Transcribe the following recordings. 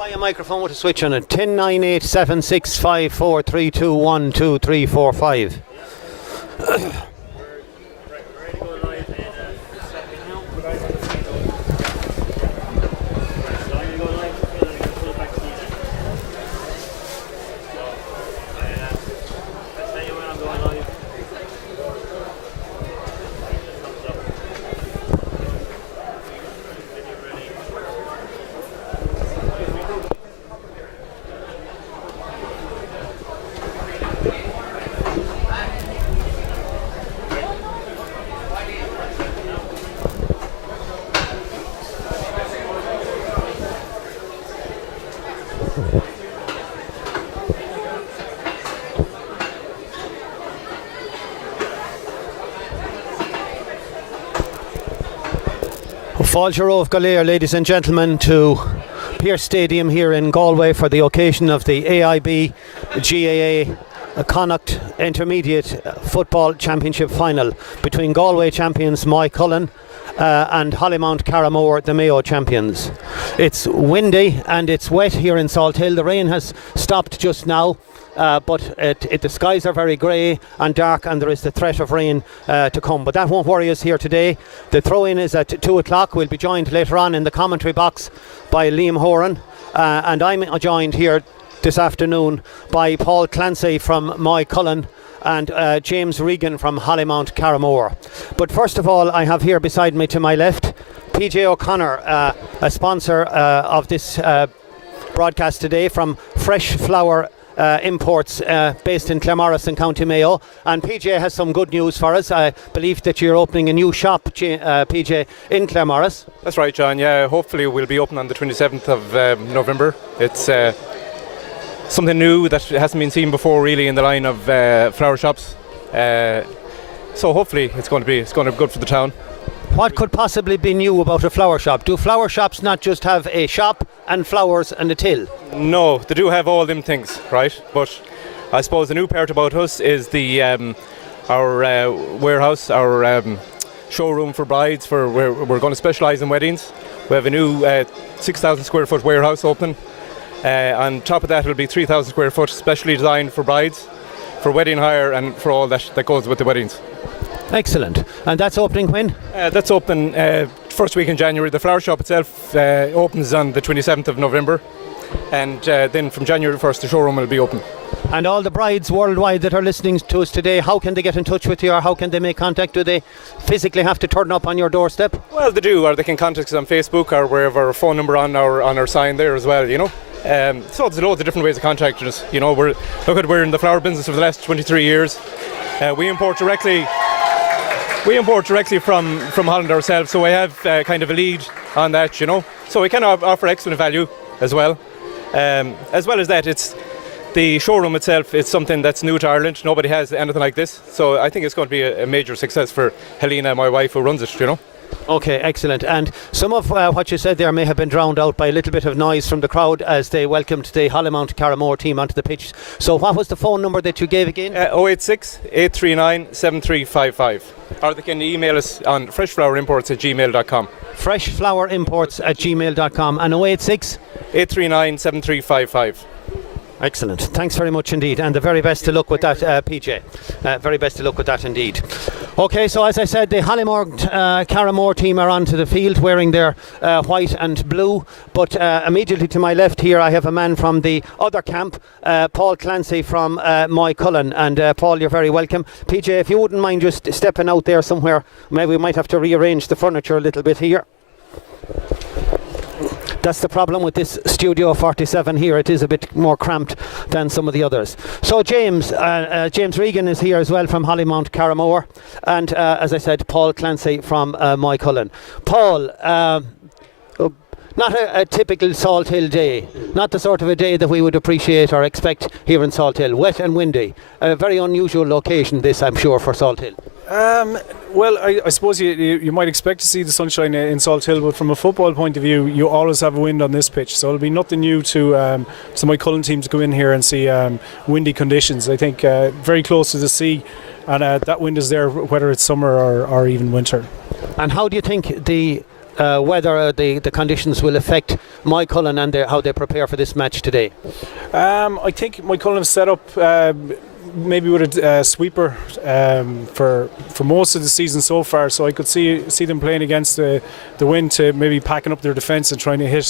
buy a microphone with a switch on it. 1098765432122345. Fáilte Galéir, ladies and gentlemen, to Pearse Stadium here in Galway for the occasion of the AIB GAA Connacht Intermediate Football Championship Final between Galway champions Moycullen and Hollymunt Carramore, the Mayo champions. It's windy and it's wet here in Salthill. The rain has stopped just now. But the skies are very grey and dark, and there is the threat of rain to come. But that won't worry us here today. The throw-in is at 2 o'clock. We'll be joined later on in the commentary box by Liam Horan. And I'm joined here this afternoon by Paul Clancy from Moycullen and James Regan from Hollymunt Carramore. But first of all, I have here beside me to my left PJ O'Connor, a sponsor of this broadcast today from Fresh Flower Imports based in Claremorris in County Mayo. And PJ has some good news for us. I believe that you're opening a new shop, PJ, in Claremorris. That's right, John. Yeah, hopefully we'll be open on the 27th of November. It's something new that hasn't been seen before, really, in the line of flower shops. So hopefully it's going to be good for the town. What could possibly be new about a flower shop? Do flower shops not just have a shop and flowers and a till? No, they do have all them things, right? But I suppose the new part about us is the our warehouse, our showroom for brides. We're going to specialise in weddings. We have a new 6,000 square foot warehouse open. On top of that, it'll be 3,000 square foot, specially designed for brides, for wedding hire, and for all that goes with the weddings. Excellent. And that's opening when? That's open first week in January. The flower shop itself opens on the 27th of November, and then from January 1st the showroom will be open. And all the brides worldwide that are listening to us today, how can they get in touch with you, or how can they make contact? Do they physically have to turn up on your doorstep? Well, they do, or they can contact us on Facebook, or we have our phone number on our sign there as well, you know. So there's loads of different ways of contacting us. You know, we're in the flower business for the last 23 years. We import directly from Holland ourselves, so we have kind of a lead on that, you know. So we can offer excellent value as well. As well as that, it's the showroom itself. It's something that's new to Ireland. Nobody has anything like this. So I think it's going to be a major success for Helena, my wife, who runs it, you know. Okay, excellent. And some of what you said there may have been drowned out by a little bit of noise from the crowd as they welcomed the Hollymunt Carramore team onto the pitch. So what was the phone number that you gave again? 086 839 7355. Or they can email us on freshflowerimports@gmail.com. freshflowerimports@gmail.com. And 086 839 7355. Excellent. Thanks very much indeed, and the very best to luck with that, PJ. Very best to luck with that indeed. Okay, so as I said, the Hollymunt Carramore team are onto the field wearing their white and blue, but immediately to my left here I have a man from the other camp, Paul Clancy from Moycullen. And Paul, you're very welcome. PJ, if you wouldn't mind just stepping out there somewhere, maybe we might have to rearrange the furniture a little bit here. That's the problem with this Studio 47 here. It is a bit more cramped than some of the others. So James Regan is here as well from Hollymunt Carramore, and as I said, Paul Clancy from Moycullen. Paul, not a typical Salthill day, not the sort of a day that we would appreciate or expect here in Salthill. Wet and windy. A very unusual location this, I'm sure, for Salthill. Well, I suppose you might expect to see the sunshine in Salthill, but from a football point of view, you always have a wind on this pitch, so it'll be nothing new to the Moycullen team to go in here and see windy conditions. I think very close to the sea, and that wind is there whether it's summer or even winter. And how do you think the whether the conditions will affect Moycullen and how they prepare for this match today? I think Moycullen have set up maybe with a sweeper for most of the season so far, so I could see them playing against the wind to maybe packing up their defence and trying to hit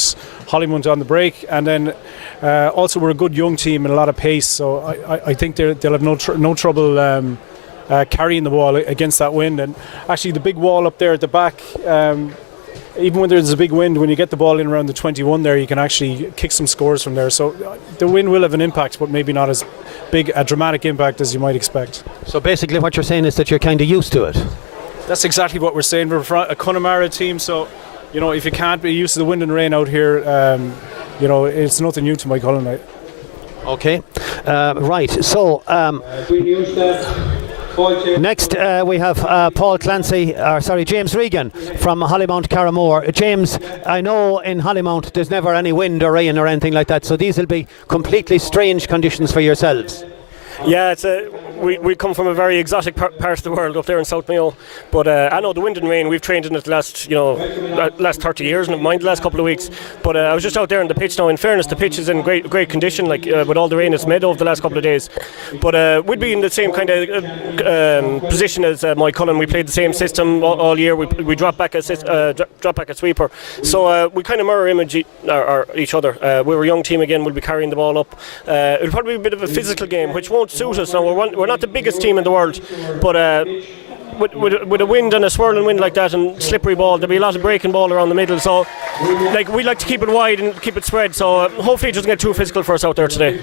Hollymunt on the break. And then also we're a good young team and a lot of pace, so I think they'll have no trouble carrying the ball against that wind. And actually the big wall up there at the back, even when there's a big wind, when you get the ball in around the 21 there, you can actually kick some scores from there. So the wind will have an impact, but maybe not as big a dramatic impact as you might expect. So basically what you're saying is that you're kind of used to it. That's exactly what we're saying. We're a Connemara team, so if you can't be used to the wind and rain out here, it's nothing new to Moycullen. Okay, right. So next we have James Regan from Hollymunt Carramore. James, I know in Hollymunt there's never any wind or rain or anything like that, so these will be completely strange conditions for yourselves. Yeah, we come from a very exotic part of the world up there in South Mayo, but I know the wind and rain, we've trained in it the last 30 years, and mind the last couple of weeks. But I was just out there on the pitch now. In fairness, the pitch is in great condition, with all the rain it's made over the last couple of days. But we'd be in the same kind of position as Moycullen. We played the same system all year. We drop back a sweeper, so we kind of mirror image each other. We're a young team again. We'll be carrying the ball up. It'll probably be a bit of a physical game, which won't suit us. Now we're not the biggest team in the world, but with a wind and a swirling wind like that and slippery ball, there'll be a lot of breaking ball around the middle. So we like to keep it wide and keep it spread. So hopefully it doesn't get too physical for us out there today.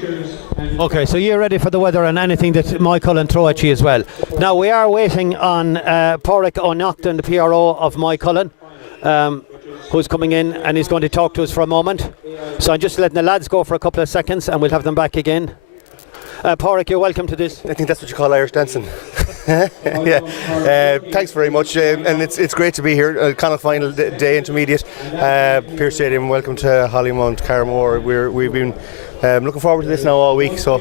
Okay, so you're ready for the weather and anything that Moycullen throw at you as well. Now we are waiting on Pádraig O'Neill, the PRO of Moycullen, who's coming in and he's going to talk to us for a moment. So I'm just letting the lads go for a couple of seconds and we'll have them back again. Pádraig, you're welcome to this. I think that's what you call Irish dancing. Yeah. Thanks very much, and it's great to be here. Connacht final day intermediate, Pearse Stadium. Welcome to Hollymunt Carramore. We've been looking forward to this now all week. So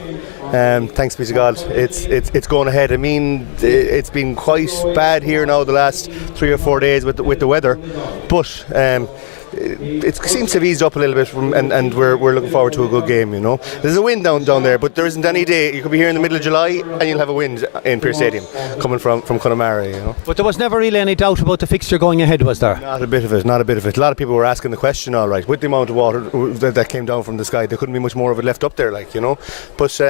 thanks be to God, it's going ahead. I mean, it's been quite bad here now the last 3 or 4 days with the weather, but. It seems to have eased up a little bit, and we're looking forward to a good game. There's a wind down there, but there isn't any day. You could be here in the middle of July and you'll have a wind in Pearse Stadium coming from Connemara. But there was never really any doubt about the fixture going ahead, was there? Not a bit of it. A lot of people were asking the question. All right, with the amount of water that came down from the sky, there couldn't be much more of it left up there, But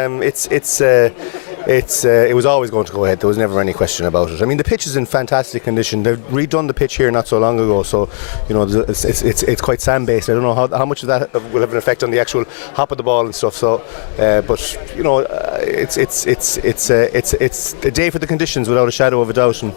it was always going to go ahead. There was never any question about it. I mean, the pitch is in fantastic condition. They've redone the pitch here not so long ago, so it's quite sand based. I don't know how much of that will have an effect on the actual hop of the ball and stuff. So, but it's a day for the conditions without a shadow of a doubt. And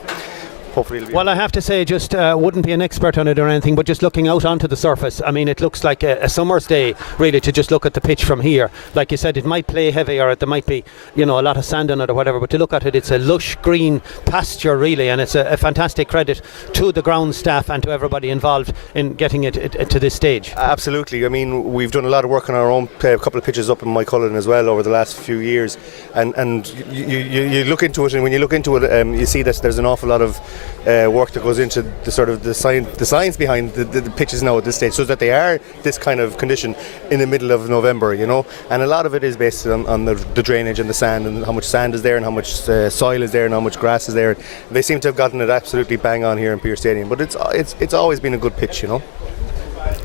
hopefully well, I have to say, just wouldn't be an expert on it or anything, but just looking out onto the surface, I mean, it looks like a summer's day, really, to just look at the pitch from here. Like you said, it might play heavy or there might be, a lot of sand on it or whatever, but to look at it, it's a lush green pasture, really, and it's a fantastic credit to the ground staff and to everybody involved in getting it to this stage. Absolutely. I mean, we've done a lot of work on our own couple of pitches up in Moycullen as well over the last few years, and you look into it, and when you look into it, you see that there's an awful lot of work that goes into the science behind the pitches now at this stage, so that they are this kind of condition in the middle of November, and a lot of it is based on the drainage and the sand, and how much sand is there and how much soil is there and how much grass is there. They seem to have gotten it absolutely bang on here in Pearse Stadium, but it's always been a good pitch.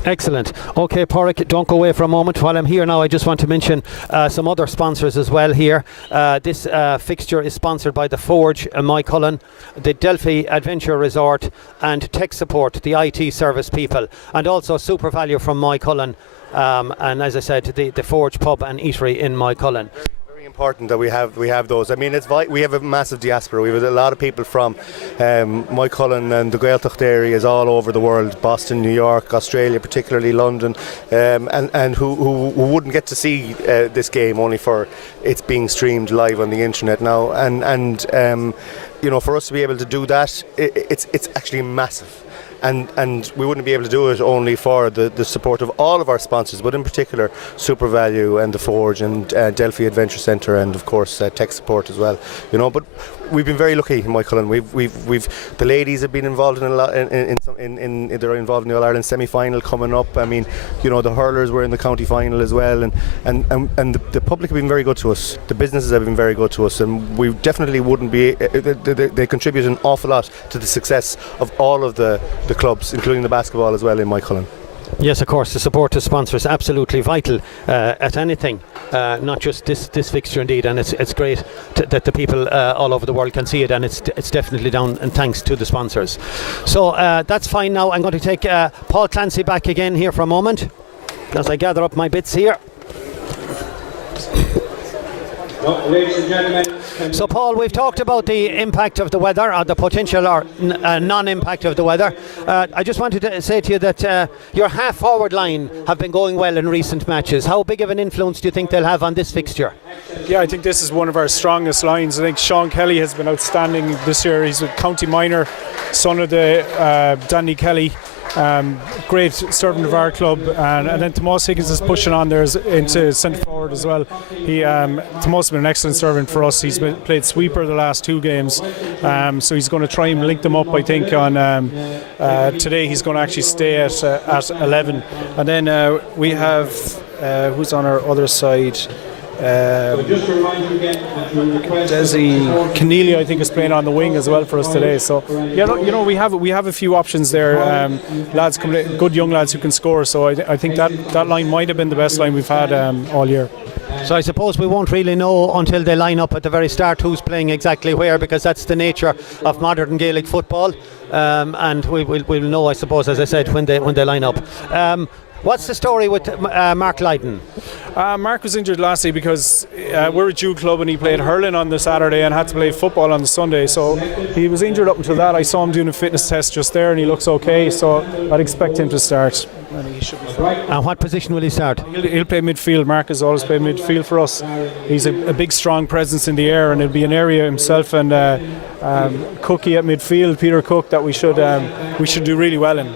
Excellent. Okay, Pádraig, don't go away for a moment. While I'm here now, I just want to mention some other sponsors as well here. This fixture is sponsored by the Forge Moycullen, the Delphi Adventure Resort, and Tech Support, the IT service people, and also Super Value from Moycullen, and as I said, the Forge Pub and Eatery in Moycullen. Important that we have those. I mean, we have a massive diaspora. We have a lot of people from Moycullen and the Gaeltacht areas all over the world, Boston, New York, Australia, particularly London, and who wouldn't get to see this game only for it's being streamed live on the internet now. And for us to be able to do that, it's actually massive. and we wouldn't be able to do it only for the support of all of our sponsors, but in particular Super Value and the Forge and Delphi Adventure Centre, and of course tech support as well. But we've been very lucky in Moycullen. We've the ladies have been involved in a lot. They're involved in the All Ireland semi-final coming up. I mean, the hurlers were in the county final as well, and the public have been very good to us. The businesses have been very good to us, and we definitely wouldn't be. They contribute an awful lot to the success of all of the clubs, including the basketball as well in Moycullen. Yes, of course, the support to sponsors absolutely vital at anything, not just this fixture indeed, and it's great that the people all over the world can see it, and it's definitely down and thanks to the sponsors. So that's fine now. I'm going to take Paul Clancy back again here for a moment as I gather up my bits here. Ladies and gentlemen. So Paul, we've talked about the impact of the weather, or the potential or non-impact of the weather. I just wanted to say to you that your half-forward line have been going well in recent matches. How big of an influence do you think they'll have on this fixture? Yeah, I think this is one of our strongest lines. I think Sean Kelly has been outstanding this year. He's a county minor, son of the Danny Kelly. Great servant of our club, and then Tomas Higgins is pushing on there into centre forward as well. Tomas has been an excellent servant for us. He's played sweeper the last 2 games, so he's going to try and link them up. I think on today he's going to actually stay at 11, and then we have who's on our other side. Desi Keneally, I think, is playing on the wing as well for us today. So yeah, we have a few options there. Lads coming, good young lads who can score. So I think that line might have been the best line we've had all year. So I suppose we won't really know until they line up at the very start who's playing exactly where, because that's the nature of modern Gaelic football, and we'll know, I suppose, as I said, when they line up. What's the story with Mark Lydon? Mark was injured last day because we're a Jew club and he played hurling on the Saturday and had to play football on the Sunday. So he was injured up until that. I saw him doing a fitness test just there and he looks okay. So I'd expect him to start. And he should be fine. And what position will he start? He'll play midfield. Mark has always played midfield for us. He's a big, strong presence in the air, and it'll be an area himself and Cookie at midfield, Peter Cook, that we should do really well in.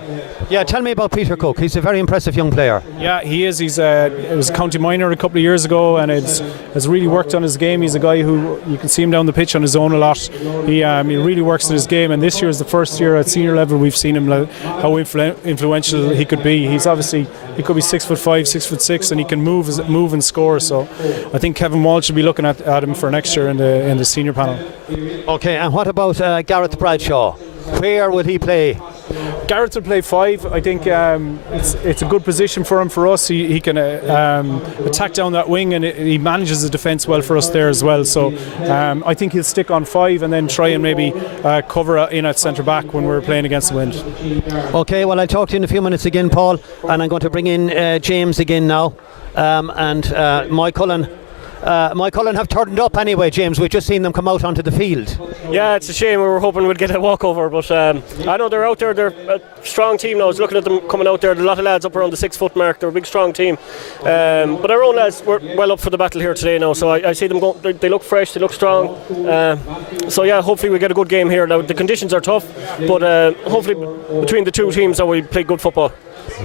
Yeah, tell me about Peter Cook. He's a very impressive young player. Yeah, he is. He was a county minor a couple of years ago and has really worked on his game. He's a guy who you can see him down the pitch on his own a lot. He really works on his game, and this year is the first year at senior level we've seen him how influential he could be. He could be 6'5", 6'6", and he can move and score. So I think Kevin Wall should be looking at him for next year in the senior panel. Okay, and what about Gareth Bradshaw? Where would he play? Gareth will play 5. I think it's a good position for him. For us, he can attack down that wing, and he manages the defence well for us there as well. So I think he'll stick on 5 and then try and maybe cover in at centre back when we're playing against the wind. Okay, well, I'll talk to you in a few minutes again, Paul, and I'm going to bring in James again now, and Moycullen. Moycullen have turned up anyway, James. We've just seen them come out onto the field. Yeah, it's a shame. We were hoping we'd get a walkover, but I know they're out there. They're a strong team now. I was looking at them coming out there. There's a lot of lads up around the 6 foot mark. They're a big, strong team. But our own lads were well up for the battle here today now. So I see them go. They look fresh. They look strong. So yeah, hopefully we get a good game here. Now the conditions are tough, but hopefully between the two teams, we play good football.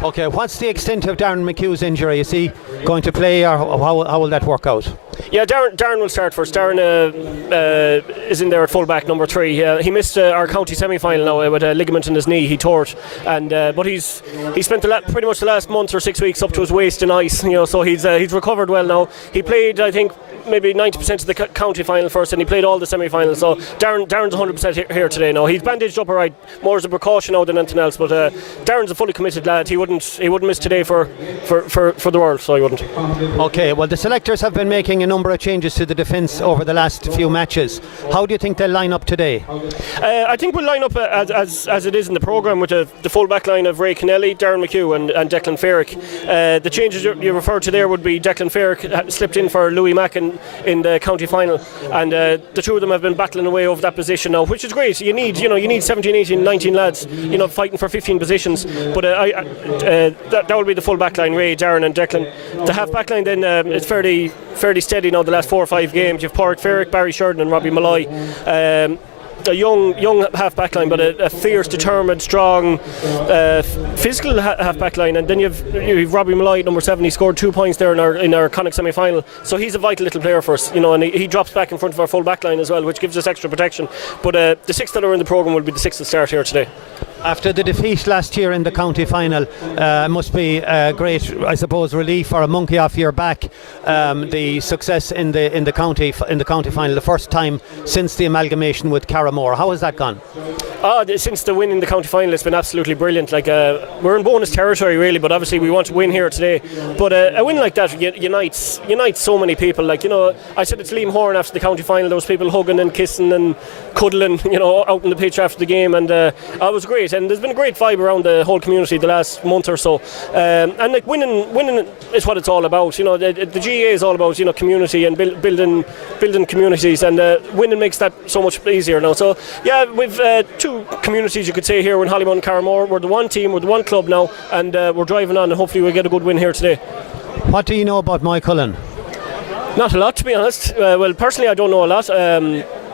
Okay, what's the extent of Darren McHugh's injury? Is he going to play, or how will that work out? Yeah, Darren will start first. Darren is in there at full-back, number 3. He missed our county semi-final now with a ligament in his knee. He tore it, and but he spent pretty much the last month or 6 weeks up to his waist in ice. So he's recovered well now. He played, I think, maybe 90% of the county final first, and he played all the semi-finals. So Darren's 100% here today now. He's bandaged up alright, more as a precaution now than anything else. But Darren's a fully committed lad. He wouldn't miss today for the world, so he wouldn't. Okay, well, the selectors have been making a number of changes to the defence over the last few matches. How do you think they'll line up today? I think we'll line up as it is in the programme, with the full back line of Ray Kennelly, Darren McHugh and Declan Ferrick. The changes you referred to there would be Declan Ferrick slipped in for Louis Mack in the county final, and the two of them have been battling away over that position now, which is great. You need 17, 18, 19 lads fighting for 15 positions, but that will be the full back line, Ray, Darren and Declan. The half back line then is fairly steady now the last 4 or 5 games. You've Pádraig Ferrick, Barry Sheridan and Robbie Malloy. young half back line, but a fierce, determined, strong, physical half back line. And then you've Robbie Malloy, number 7. He scored 2 points there in our Connacht semi-final. So he's a vital little player for us, and he drops back in front of our full back line as well, which gives us extra protection. But the 6 that are in the programme will be the 6 that start here today. After the defeat last year in the county final, must be a great, I suppose, relief or a monkey off your back. The success in the county final, the first time since the amalgamation with Carramore. How has that gone? Since the win in the county final, it's been absolutely brilliant. We're in bonus territory really, but obviously we want to win here today. But a win like that unites so many people. I said it to Liam Horan after the county final. There was people hugging and kissing and cuddling, out in the pitch after the game, and it was great. And there's been a great vibe around the whole community the last month or so. And winning is what it's all about. The GAA is all about community and building communities, and winning makes that so much easier now. So yeah, we've 2 communities, you could say, here in Hollymunt and Carramore. We're the one team, we're the one club now, and we're driving on, and hopefully we'll get a good win here today. What do you know about Moycullen? Not a lot, to be honest. Well, personally, I don't know a lot.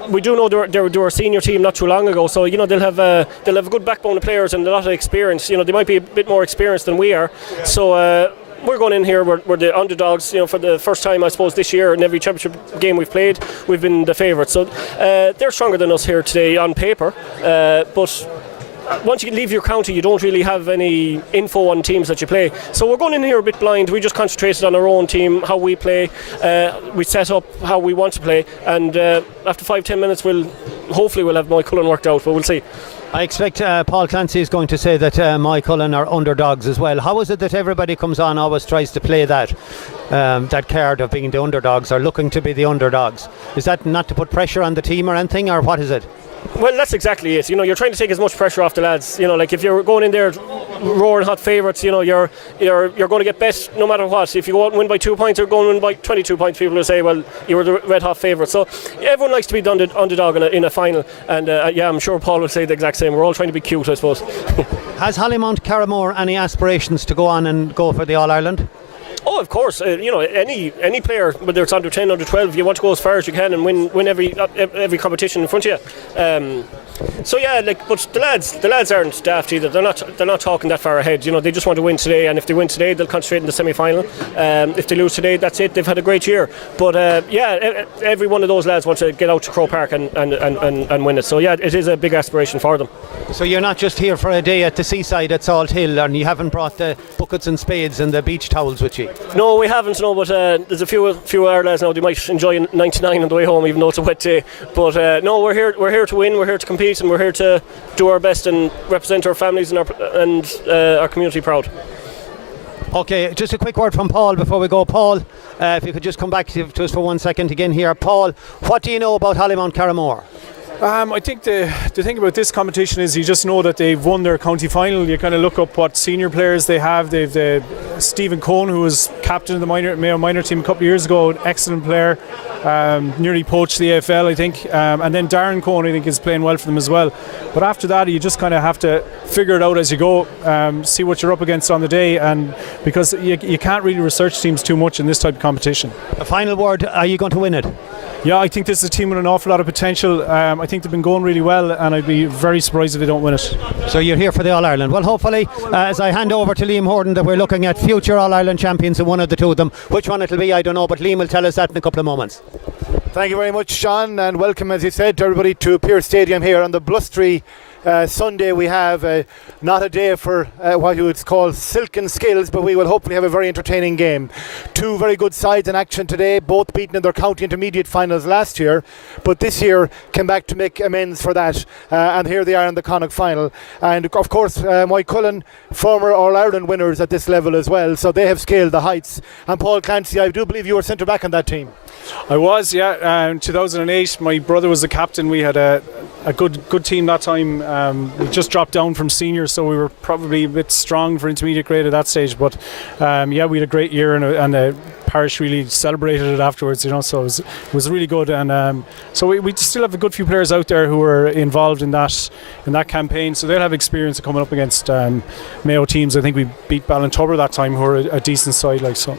We do know they were a senior team not too long ago, so they'll have a good backbone of players and a lot of experience. They might be a bit more experienced than we are. So we're going in here. We're the underdogs. For the first time, I suppose, this year in every championship game we've played, we've been the favourites. So they're stronger than us here today on paper, but once you leave your county, you don't really have any info on teams that you play. So we're going in here a bit blind. We just concentrated on our own team, how we play. We set up how we want to play, and after 5-10 minutes, hopefully we'll have Moycullen worked out, but we'll see. I expect Paul Clancy is going to say that Moycullen are underdogs as well. How is it that everybody comes on, always tries to play that card of being the underdogs or looking to be the underdogs? Is that not to put pressure on the team or anything, or what is it? Well, that's exactly it. You're trying to take as much pressure off the lads. If you're going in there roaring hot favourites, you're going to get bet no matter what. If you go out and win by 2 points or go and win by 22 points, people will say, well, you were the red hot favourite. So everyone likes to be the underdog in a final, and I'm sure Paul will say the exact same. We're all trying to be cute, I suppose. Has Hollymunt Carramore any aspirations to go on and go for the All-Ireland? Oh, of course. Any player, whether it's under 10, under 12, you want to go as far as you can and win every competition in front of you. So yeah, but the lads aren't daft either. They're not talking that far ahead. They just want to win today, and if they win today, they'll concentrate in the semi-final. If they lose today, that's it. They've had a great year. But every one of those lads wants to get out to Croke Park and win it. So yeah, it is a big aspiration for them. So you're not just here for a day at the seaside at Salt Hill, and you haven't brought the buckets and spades and the beach towels with you? No, we haven't. No, but there's a few of our lads now. They might enjoy 99 on the way home, even though it's a wet day. But no, we're here to win. We're here to compete, and we're here to do our best and represent our families and our community proud. Okay, just a quick word from Paul before we go. Paul, if you could just come back to us for 1 second again here. Paul, what do you know about Hollymunt Carramore? I think the thing about this competition is you just know that they've won their county final. You kind of look up what senior players they have. They've Stephen Cohn, who was captain of the Mayo minor team a couple of years ago, an excellent player, nearly poached the AFL, I think. And then Darren Cohn, I think, is playing well for them as well. But after that, you just kind of have to figure it out as you go, see what you're up against on the day, and because you can't really research teams too much in this type of competition. A final word, are you going to win it? Yeah, I think this is a team with an awful lot of potential. I think they've been going really well, and I'd be very surprised if they don't win it. So you're here for the All-Ireland. Well, hopefully, as I hand over to Liam Horton, that we're looking at future All-Ireland champions, and one of the two of them. Which one it'll be, I don't know, but Liam will tell us that in a couple of moments. Thank you very much, Sean, and welcome, as you said, to everybody to Pearse Stadium here on the blustery Sunday. We have not a day for what you would call silken skills, but we will hopefully have a very entertaining game. Two very good sides in action today, both beaten in their county intermediate finals last year, but this year came back to make amends for that, and here they are in the Connacht final. And of course, Moycullen, former All-Ireland winners at this level as well, so they have scaled the heights. And Paul Clancy, I do believe you were centre back on that team. I was, yeah. In 2008, my brother was the captain. We had a good team that time. We just dropped down from seniors, so we were probably a bit strong for intermediate grade at that stage. But yeah, we had a great year, and the parish really celebrated it afterwards. So it was really good. And so we still have a good few players out there who are involved in that campaign. So they'll have experience of coming up against Mayo teams. I think we beat Ballintubber that time, who are a decent side, like so.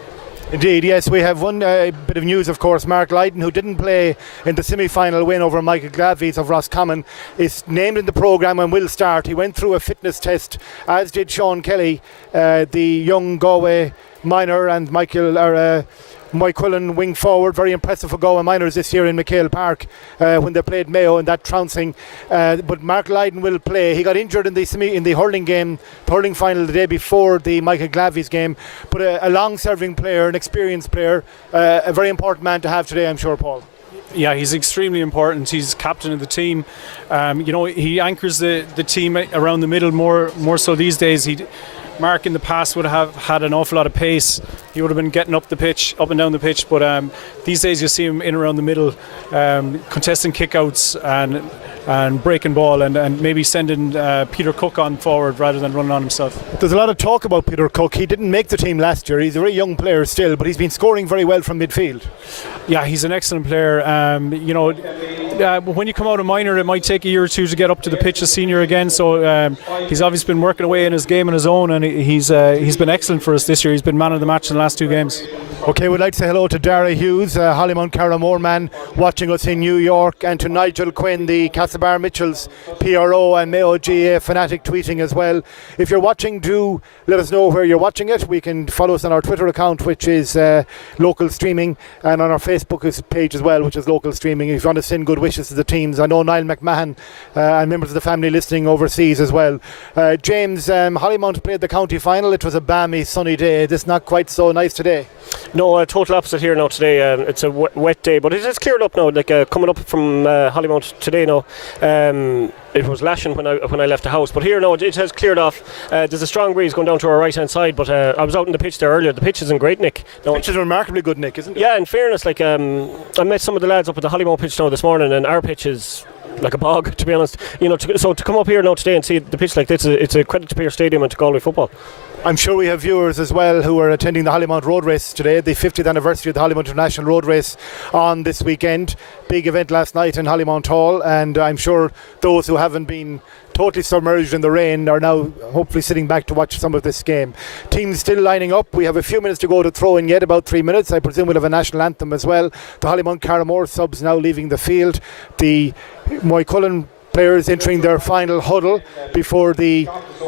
Indeed, yes. We have one bit of news, of course. Mark Lydon, who didn't play in the semi-final win over Michael Glavies of Roscommon, is named in the programme and will start. He went through a fitness test, as did Sean Kelly, the young Galway minor, and Moycullen wing forward. Very impressive for Galway minors this year in McHale Park when they played Mayo in that trouncing. But Mark Lydon will play. He got injured in the hurling game, the hurling final the day before the Michael Glavies game. But a long-serving player, an experienced player, a very important man to have today, I'm sure, Paul. Yeah, he's extremely important. He's captain of the team. He anchors the team around the middle more so these days. Mark in the past would have had an awful lot of pace. He would have been getting up and down the pitch, but these days you see him in around the middle, contesting kickouts and breaking ball, and maybe sending Peter Cook on forward rather than running on himself. There's a lot of talk about Peter Cook. He didn't make the team last year. He's a very young player still, but he's been scoring very well from midfield. Yeah, he's an excellent player. When you come out of minor, it might take a year or two to get up to the pitch as senior again. So he's obviously been working away in his game on his own, and he's been excellent for us this year. He's been man of the match in the last 2 games. Okay, we'd like to say hello to Dara Hughes, Hollymunt Carramore man, watching us in New York, and to Nigel Quinn, the Castlebar Mitchells PRO and Mayo GA fanatic, tweeting as well. If you're watching, do let us know where you're watching it. We can follow us on our Twitter account, which is local streaming, and on our Facebook page as well, which is local streaming. If you want to send good wishes to the teams, I know Niall McMahon and members of the family listening overseas as well. James, Hollymunt played the county final. It was a balmy sunny day. This not quite so nice today. No, total opposite here now today. It's a wet day, but it has cleared up now. Coming up from Hollymount today now, it was lashing when I left the house, but here now it has cleared off. There's a strong breeze going down to our right hand side, but I was out in the pitch there earlier. The pitch isn't great, Nick. The pitch is remarkably good, Nick, isn't it? Yeah, in fairness, I met some of the lads up at the Hollymount pitch now this morning, and our pitch is like a bog, to be honest. So to come up here now today and see the pitch like this, it's a credit to Pearse Stadium and to Galway football. I'm sure we have viewers as well who are attending the Hollymunt Road Race today, the 50th anniversary of the Hollymunt International Road Race on this weekend. Big event last night in Hollymunt Hall, and I'm sure those who haven't been totally submerged in the rain are now hopefully sitting back to watch some of this game. Teams still lining up. We have a few minutes to go to throw in yet, about 3 minutes. I presume we'll have a national anthem as well. The Hollymunt Carramore subs now leaving the field. The Moycullen players entering their final huddle before the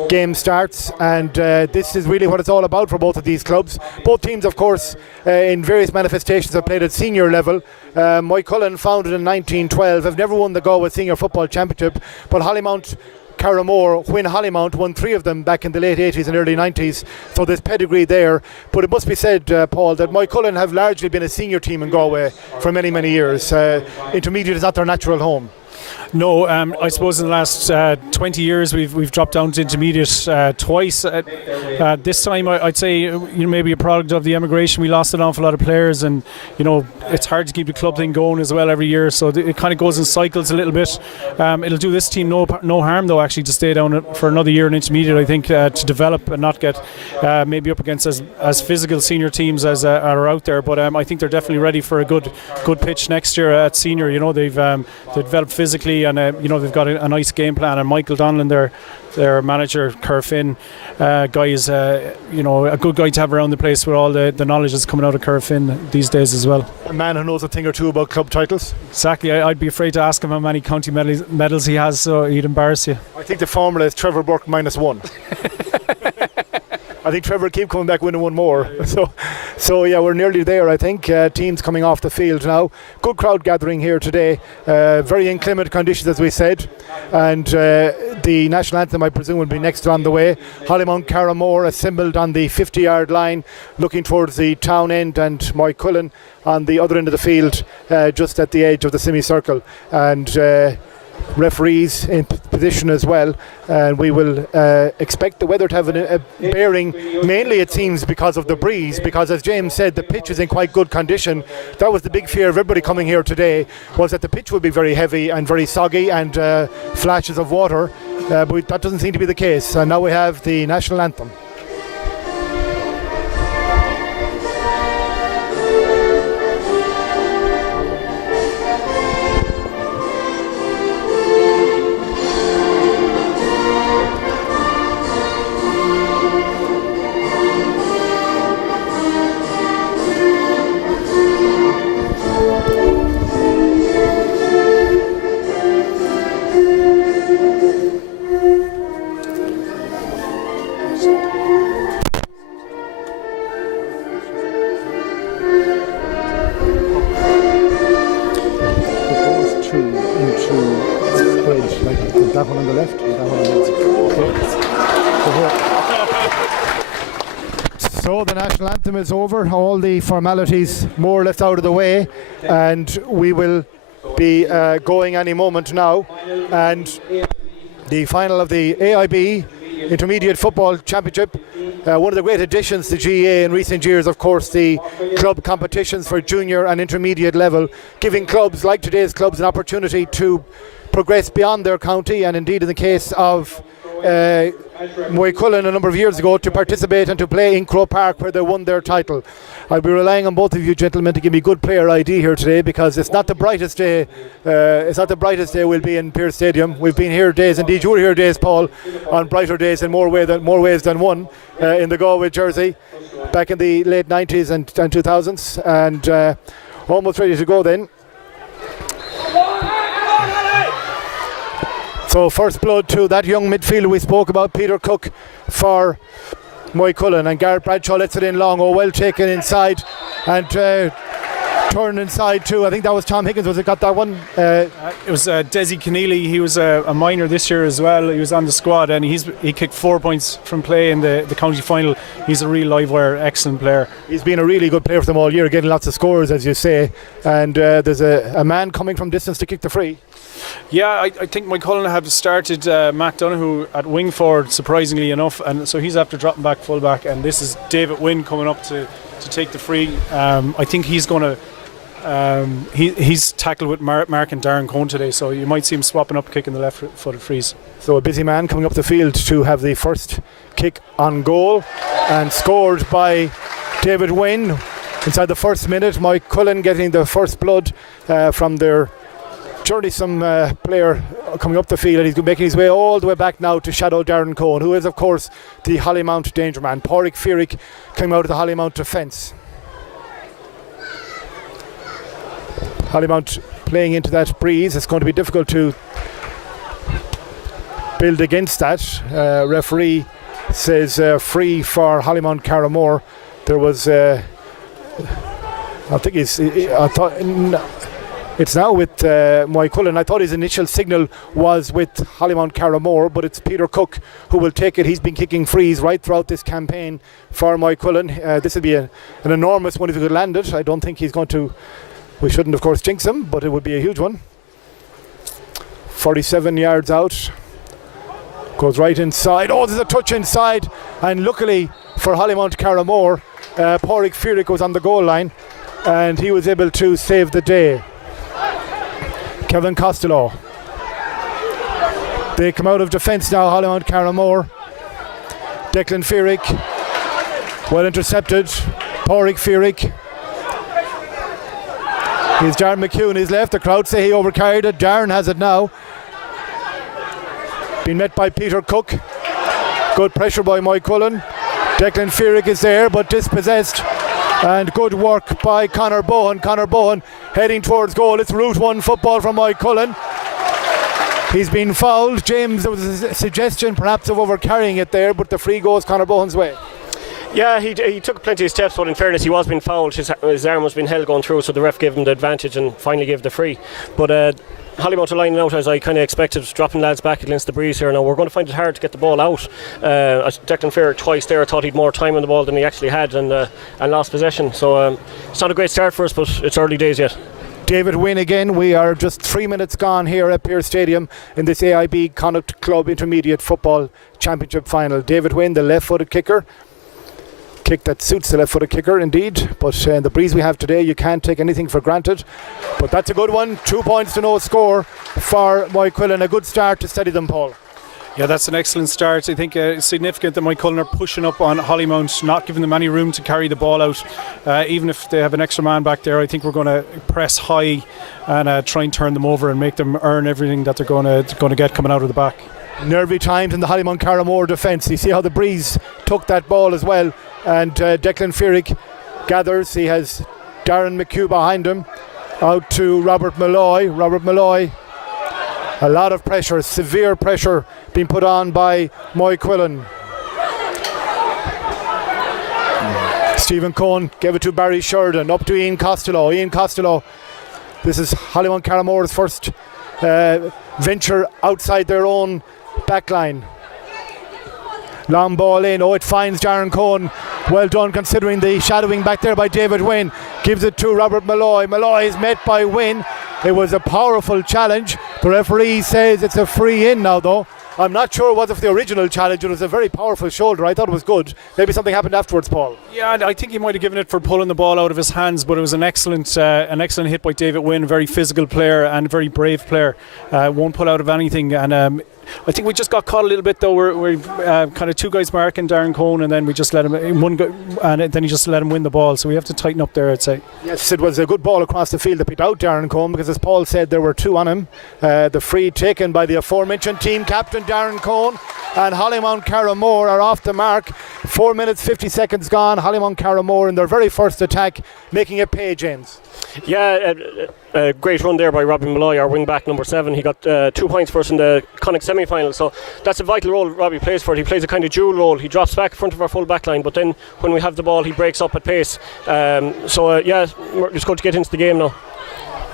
game starts, and this is really what it's all about for both of these clubs. Both teams, of course, in various manifestations have played at senior level. Moycullen, founded in 1912, have never won the Galway Senior Football Championship, but Hollymunt Carramore, when Hollymunt won 3 of them back in the late 80s and early 90s, so there's pedigree there. But it must be said, Paul, that Moycullen have largely been a senior team in Galway for many, many years. Intermediate is not their natural home. No, I suppose in the last 20 years we've dropped down to intermediate twice. This time I'd say maybe a product of the emigration. We lost an awful lot of players, and it's hard to keep the club thing going as well every year. So it kind of goes in cycles a little bit. It'll do this team no harm though, actually, to stay down for another year in intermediate. I think to develop and not get maybe up against as physical senior teams as are out there. But I think they're definitely ready for a good pitch next year at senior. They've developed physically, and they've got a nice game plan. And Michael Donlan, their manager, Kerfin, guy is a good guy to have around the place, with all the knowledge that's coming out of Kerfin these days as well. A man who knows a thing or two about club titles. Exactly. I'd be afraid to ask him how many county medals he has, so he'd embarrass you. I think the formula is Trevor Burke -1. I think Trevor will keep coming back winning one more. So yeah, we're nearly there, I think. Teams coming off the field now. Good crowd gathering here today. Very inclement conditions, as we said. And the national anthem, I presume, will be next on the way. Hollymunt Carramore assembled on the 50-yard line, looking towards the town end, and Moycullen on the other end of the field, just at the edge of the semicircle. And referees in position as well, and we will expect the weather to have a bearing, mainly it seems because of the breeze, because as James said, the pitch is in quite good condition. That was the big fear of everybody coming here today, was that the pitch would be very heavy and very soggy and flashes of water, but that doesn't seem to be the case. And now we have the national anthem. That one on the left, that one on the left. Okay. So the national anthem is over, all the formalities more or less out of the way, and we will be going any moment now. And the final of the AIB Intermediate Football Championship, one of the great additions to GAA in recent years, of course, the club competitions for junior and intermediate level, giving clubs like today's clubs an opportunity to progress beyond their county, and indeed in the case of Moycullen a number of years ago, to participate and to play in Croke Park where they won their title. I'll be relying on both of you gentlemen to give me good player ID here today, because it's not the brightest day. It's not the brightest day we'll be in Pearse Stadium. We've been here days, indeed you were here days, Paul, on brighter days in more ways than one, in the Galway jersey back in the late 90s and 2000s, and almost ready to go then. So first blood to that young midfielder we spoke about, Peter Cook for Moycullen, and Garrett Bradshaw lets it in long. Oh, well taken inside, and turned inside too. I think that was Tom Higgins was it got that one. It was Desi Keneally. He was a minor this year as well. He was on the squad, and he kicked 4 points from play in the county final. He's a real live wire, excellent player. He's been a really good player for them all year, getting lots of scores, as you say, and there's a man coming from distance to kick the free. Yeah, I think Moycullen have started Matt Donoghue at wing forward, surprisingly enough, and so he's after dropping back full back, and this is David Wynne coming up to take the free. I think he's going to he's tackled with Mark and Darren Cohn today, so you might see him swapping up, kicking the left-footed frees. So a busy man coming up the field to have the first kick on goal, and scored by David Wynne inside the first minute. Moycullen getting the first blood from their journey-some player coming up the field, and he's making his way all the way back now to shadow Darren Cohn, who is of course the Hollymunt danger man. Pádraig Fierick coming out of the Hollymunt defence. Hollymunt playing into that breeze. It's going to be difficult to build against that. Referee says free for Hollymunt Carramore. There was it's now with Moycullen. I thought his initial signal was with Hollymunt Carramore, but it's Peter Cook who will take it. He's been kicking frees right throughout this campaign for Moycullen. This will be an enormous one if he could land it. I don't think he's going to. We shouldn't, of course, jinx him, but it would be a huge one. 47 yards out. Goes right inside. Oh, there's a touch inside. And luckily for Hollymunt Carramore, Pádraig Fierick was on the goal line, and he was able to save the day. Kevin Costello. They come out of defence now, Hollymunt Carramore. Declan Fierick. Well intercepted. Pádraig Fierick. Here's Darren McHugh, he's left. The crowd say he overcarried it. Darren has it now. Been met by Peter Cook. Good pressure by Moycullen. Declan Fierick is there, but dispossessed. And good work by Conor Bohan. Conor Bohan heading towards goal. It's Route 1 football from Moycullen. He's been fouled. James, there was a suggestion perhaps of overcarrying it there, but the free goes Conor Bohan's way. Yeah, he took plenty of steps, but in fairness, he was being fouled. His arm was being held going through, so the ref gave him the advantage and finally gave the free. But Hollymunt are lining out as I kind of expected, dropping lads back against the breeze here. Now we're going to find it hard to get the ball out. Declan Fierick twice there thought he'd more time on the ball than he actually had, and lost possession. So it's not a great start for us, but it's early days yet. David Wynne again. We are just 3 minutes gone here at Pearse Stadium in this AIB Connacht Club Intermediate Football Championship final. David Wynne, the left-footed kicker. Kick that suits the left-footed kicker indeed, but in the breeze we have today you can't take anything for granted, but that's a good one. 2 points to no score for Moycullen. A good start to steady them, Paul. Yeah, that's an excellent start. I think it's significant that Moycullen are pushing up on Hollymunt, not giving them any room to carry the ball out. Even if they have an extra man back there, I think we're going to press high and try and turn them over and make them earn everything that they're going to get coming out of the back. Nervy times in the Hollymunt Carramore defence. You see how the breeze took that ball as well, and Declan Fierick gathers. He has Darren McHugh behind him, out to Robert Malloy. Robert Malloy, a lot of pressure, severe pressure being put on by Moycullen. Stephen Cohn gave it to Barry Sheridan, up to Ian Costello. Ian Costello, this is Hollymunt Carramore's first venture outside their own back line. Long ball in. Oh, it finds Darren Cohn. Well done considering the shadowing back there by David Wynne. Gives it to Robert Malloy. Malloy is met by Wynne. It was a powerful challenge. The referee says it's a free in now though. I'm not sure it was the original challenge. It was a very powerful shoulder. I thought it was good. Maybe something happened afterwards, Paul. Yeah, I think he might have given it for pulling the ball out of his hands, but it was an excellent hit by David Wynne. Very physical player and very brave player. Won't pull out of anything. And I think we just got caught a little bit though. We're kind of two guys marking Darren Cohn, and then we just let him then he just let him win the ball. So we have to tighten up there, I'd say. Yes, it was a good ball across the field that beat out Darren Cohn, because as Paul said, there were two on him. The free taken by the aforementioned team captain Darren Cohn, and Hollymunt Carramore are off the mark. 4 minutes 50 seconds gone. Hollymunt Carramore in their very first attack, making it pay, James. Yeah, a great run there by Robbie Malloy, our wing back number 7. He got 2 points for us in the Connacht semi-final, so that's a vital role Robbie plays for it. He plays a kind of dual role. He drops back in front of our full back line, but then when we have the ball he breaks up at pace. Yeah, it's good to get into the game now.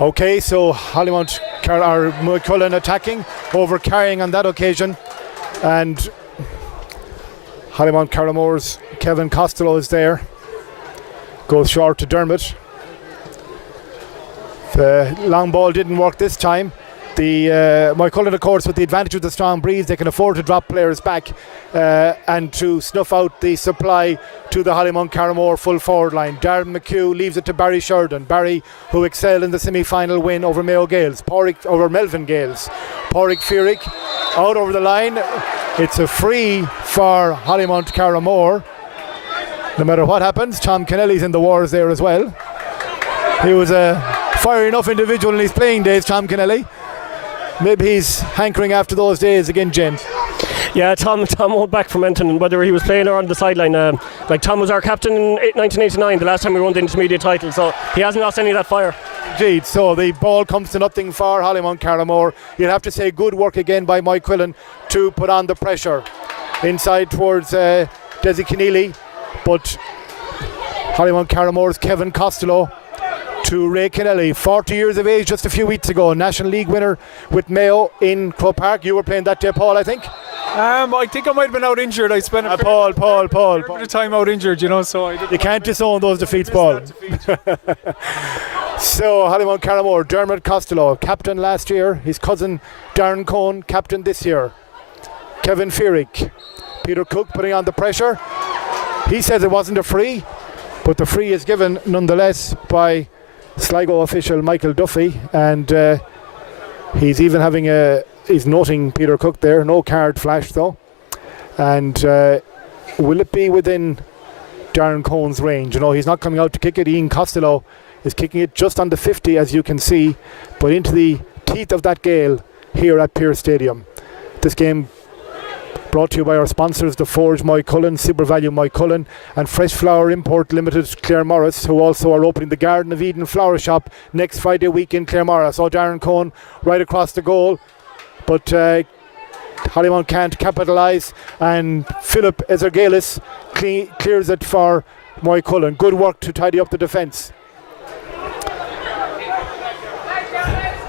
Okay, so Hollymunt or Moycullen attacking, over carrying on that occasion, and Hollymunt Carramore's Kevin Costello is there. Goes short to Dermot. The long ball didn't work this time. The Moycullen, of course, with the advantage of the strong breeze, they can afford to drop players back and to snuff out the supply to the Hollymunt Carramore full forward line. Darren McHugh leaves it to Barry Sheridan. Barry, who excelled in the semi-final win over Mayo Gales, over Melvin Gales. Pádraig Fierick out over the line. It's a free for Hollymunt Carramore. No matter what happens, Tom Kennelly's in the wars there as well. He was a fiery enough individual in his playing days, Tom Kennelly. Maybe he's hankering after those days again, James. Yeah, Tom owed back from Enton, whether he was playing or on the sideline. Tom was our captain in 1989, the last time we won the intermediate title, so he hasn't lost any of that fire. Indeed, so the ball comes to nothing for Hollymunt Carramore. You'll have to say good work again by Moycullen to put on the pressure. Inside towards Desi Keneally, but Hollymunt Carramore's Kevin Costello to Ray Kennelly, 40 years of age just a few weeks ago, National League winner with Mayo in Croke Park. You were playing that day, Paul, I think? I think I might have been out injured. I spent a Paul. bit of time out injured, so I didn't. You can't disown those defeats, Paul. So Hollymunt Carramore, Dermot Costello, captain last year. His cousin Darren Cohn, captain this year. Kevin Fierick, Peter Cook putting on the pressure. He says it wasn't a free, but the free is given nonetheless by Sligo official Michael Duffy, and he's even he's noting Peter Cook there. No card flash though. And will it be within Darren Cohn's range? He's not coming out to kick it. Ian Costello is kicking it just on the 50, as you can see, but into the teeth of that gale here at Pearse Stadium. This game brought to you by our sponsors, The Forge Moycullen, Super Value Moycullen, and Fresh Flower Import Limited Clare Morris, who also are opening the Garden of Eden flower shop next Friday week in Clare Morris. So Darren Cohn right across the goal, but Hollymunt can't capitalise, and Philip Ezergalis clears it for Moycullen. Good work to tidy up the defence.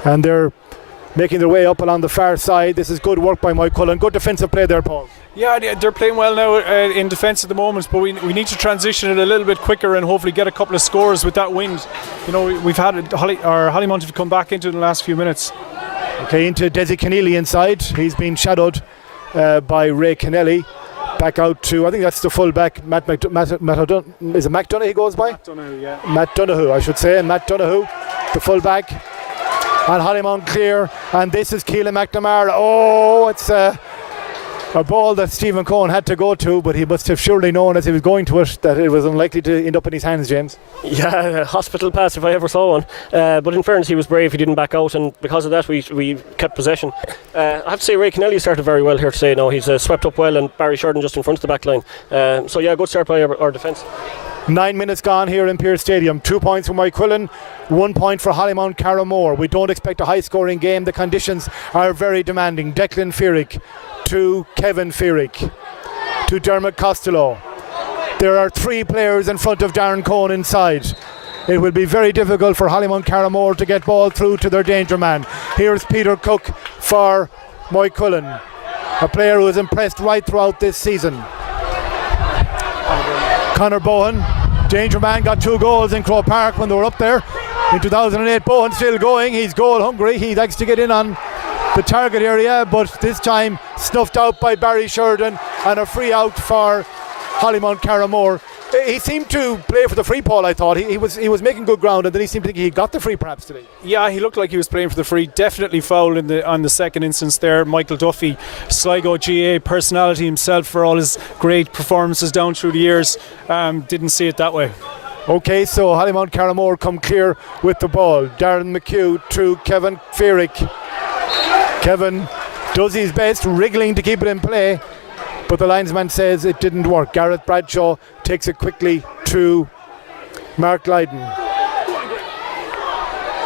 And they're making their way up along the far side. This is good work by Moycullen. Good defensive play there, Paul. Yeah, they're playing well now in defence at the moment, but we need to transition it a little bit quicker and hopefully get a couple of scores with that wind. We've had Hollymunt have come back into the last few minutes. Okay, into Desi Keneally inside. He's been shadowed by Ray Kennelly. Back out to, I think that's the full back, Matt O'Donoghue. Is it Matt Donoghue he goes by? Matt Donoghue, yeah. Matt Donoghue, I should say. Matt Donoghue, the full back. And Hollymunt clear, and this is Keelan McNamara. Oh, it's a ball that Stephen Cohen had to go to, but he must have surely known as he was going to it that it was unlikely to end up in his hands, James. Yeah, a hospital pass if I ever saw one. But in fairness, he was brave, he didn't back out, and because of that we kept possession. I have to say Ray Kennelly started very well here today. He's swept up well, and Barry Sheridan just in front of the back line. So yeah, good start by our defence. 9 minutes gone here in Pearse Stadium. 2 points for Moycullen, 1 point for Hollymunt Carramore. We don't expect a high scoring game. The conditions are very demanding. Declan Fierick to Kevin Fierick to Dermot Costello. There are 3 players in front of Darren Cohn inside. it will be very difficult for Hollymunt Carramore to get ball through to their danger man. Here's Peter Cook for Moycullen, a player who has impressed right throughout this season. Conor Bohan, danger man, got 2 goals in Croke Park when they were up there in 2008. Bohan still going, he's goal hungry, he likes to get in on the target area, but this time snuffed out by Barry Sheridan, and a free out for Hollymunt Carramore. He seemed to play for the free, Paul. I thought he was making good ground, and then he seemed to think he got the free perhaps today. Yeah, he looked like he was playing for the free. Definitely foul on the second instance there. Michael Duffy, Sligo GA personality himself for all his great performances down through the years, didn't see it that way. Okay, so Hollymunt Carramore come clear with the ball. Darren McHugh to Kevin Fearick. Kevin does his best, wriggling to keep it in play, but the linesman says it didn't work. Gareth Bradshaw takes it quickly to Mark Lydon.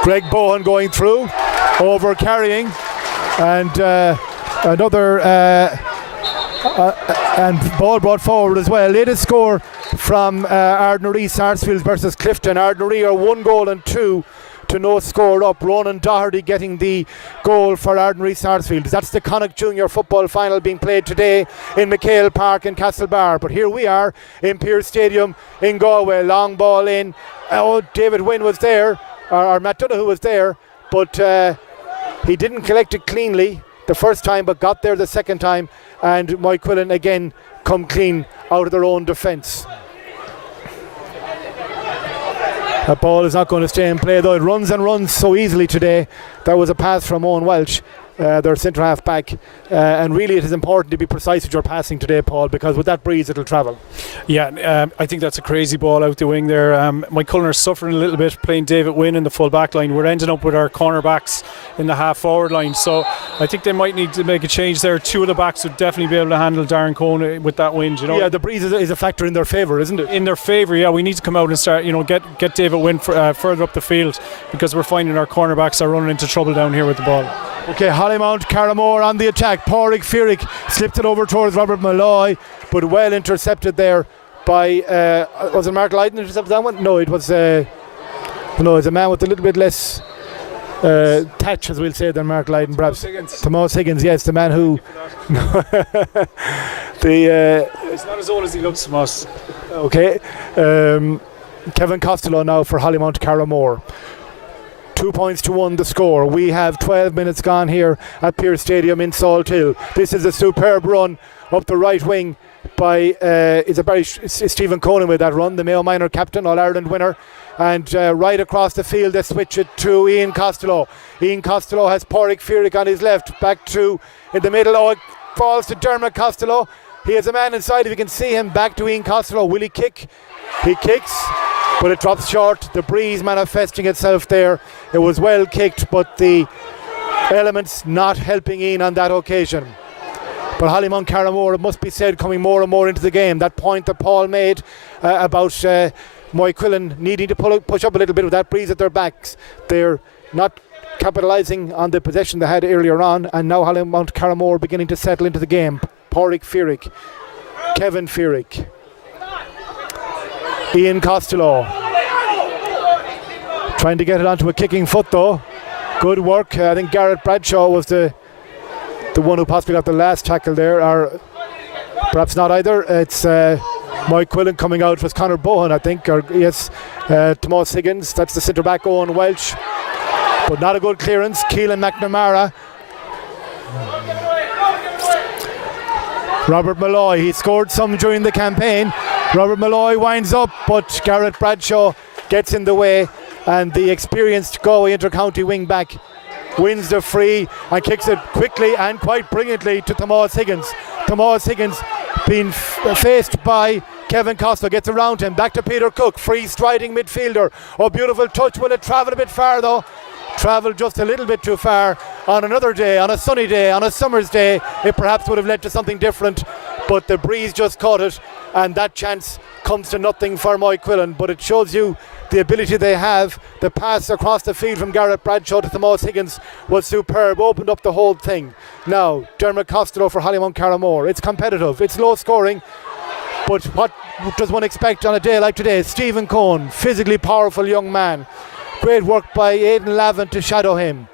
Greg Bohan going through, over carrying, and another and ball brought forward as well. Latest score from Ardnaree Sarsfield versus Clifton. Ardnaree are 1 goal and 2 to no score up. Ronan Doherty getting the goal for Ardnaree Sarsfield. That's the Connacht Junior football final being played today in McHale Park in Castlebar. But here we are in Pearse Stadium in Galway. Long ball in. David Wynne was there, or Matt Donoghue was there, but he didn't collect it cleanly the first time, but got there the second time, and Moycullen again come clean out of their own defence. That ball is not going to stay in play, though. It runs and runs so easily today. That was a pass from Owen Welch, their centre half back, and really it is important to be precise with your passing today, Paul, because with that breeze it'll travel. Yeah, I think that's a crazy ball out the wing there. Moycullen are suffering a little bit playing David Wynne in the full back line. We're ending up with our cornerbacks in the half forward line, so I think they might need to make a change there. 2 of the backs would definitely be able to handle Darren Cohn with that wind, you know. Yeah, the breeze is a factor in their favour, isn't it? In their favour, yeah. We need to come out and start, get David Wynne further up the field, because we're finding our cornerbacks are running into trouble down here with the ball. Okay, Hollymunt Carramore on the attack. Pádraig Fearick slipped it over towards Robert Malloy, but well intercepted there by was it Mark Lydon intercepted that one? No, it was it was a man with a little bit less touch, as we'll say, than Mark Lydon, perhaps. Tomás Higgins, yes, the man who He's not as old as he looks, Tomás. Okay, Kevin Costello now for Hollymunt Carramore. 2 points to 1 the score. We have 12 minutes gone here at Pearse Stadium in Salthill. This is a superb run up the right wing by Stephen Conan with that run, the Mayo Minor captain, All-Ireland winner. And right across the field they switch it to Ian Costello. Ian Costello has Pádraig Fearick on his left, back to in the middle. Oh, it falls to Dermot Costello. He has a man inside, if you can see him. Back to Ian Costello. Will he kick? He kicks, but it drops short. The breeze manifesting itself there. It was well kicked, but the elements not helping Ian on that occasion. But Hollymunt Carramore, it must be said, coming more and more into the game. That point that Paul made about Moycullen needing to push up a little bit with that breeze at their backs. They're not capitalising on the possession they had earlier on, and now Hollymunt Carramore beginning to settle into the game. Pádraig Fearick, Kevin Fearick, Ian Costello trying to get it onto a kicking foot, though. Good work. I think Gareth Bradshaw was the one who possibly got the last tackle there, or perhaps not either. It's Moycullen coming out. It was Conor Bohan, I think, or yes, Tomás Higgins. That's the centre back, Owen Welch, but not a good clearance. Keelan McNamara. Robert Malloy, he scored some during the campaign. Robert Malloy winds up, but Gareth Bradshaw gets in the way, and the experienced Galway inter-county wing back wins the free and kicks it quickly and quite brilliantly to Tomás Higgins. Tomás Higgins being faced by Kevin Costello, gets around him, back to Peter Cook, free striding midfielder. Oh, beautiful touch. Will it travel a bit far though? Travel just a little bit too far. On another day, on a sunny day, on a summer's day, it perhaps would have led to something different, but the breeze just caught it, and that chance comes to nothing for Moycullen. But it shows you the ability they have. The pass across the field from Gareth Bradshaw to Tomás Higgins was superb, opened up the whole thing. Now Dermot Costello for Hollymunt Carramore. It's competitive, it's low scoring, But what does one expect on a day like today? Stephen Cohn, physically powerful young man. Great work by Aidan Lavin to shadow him.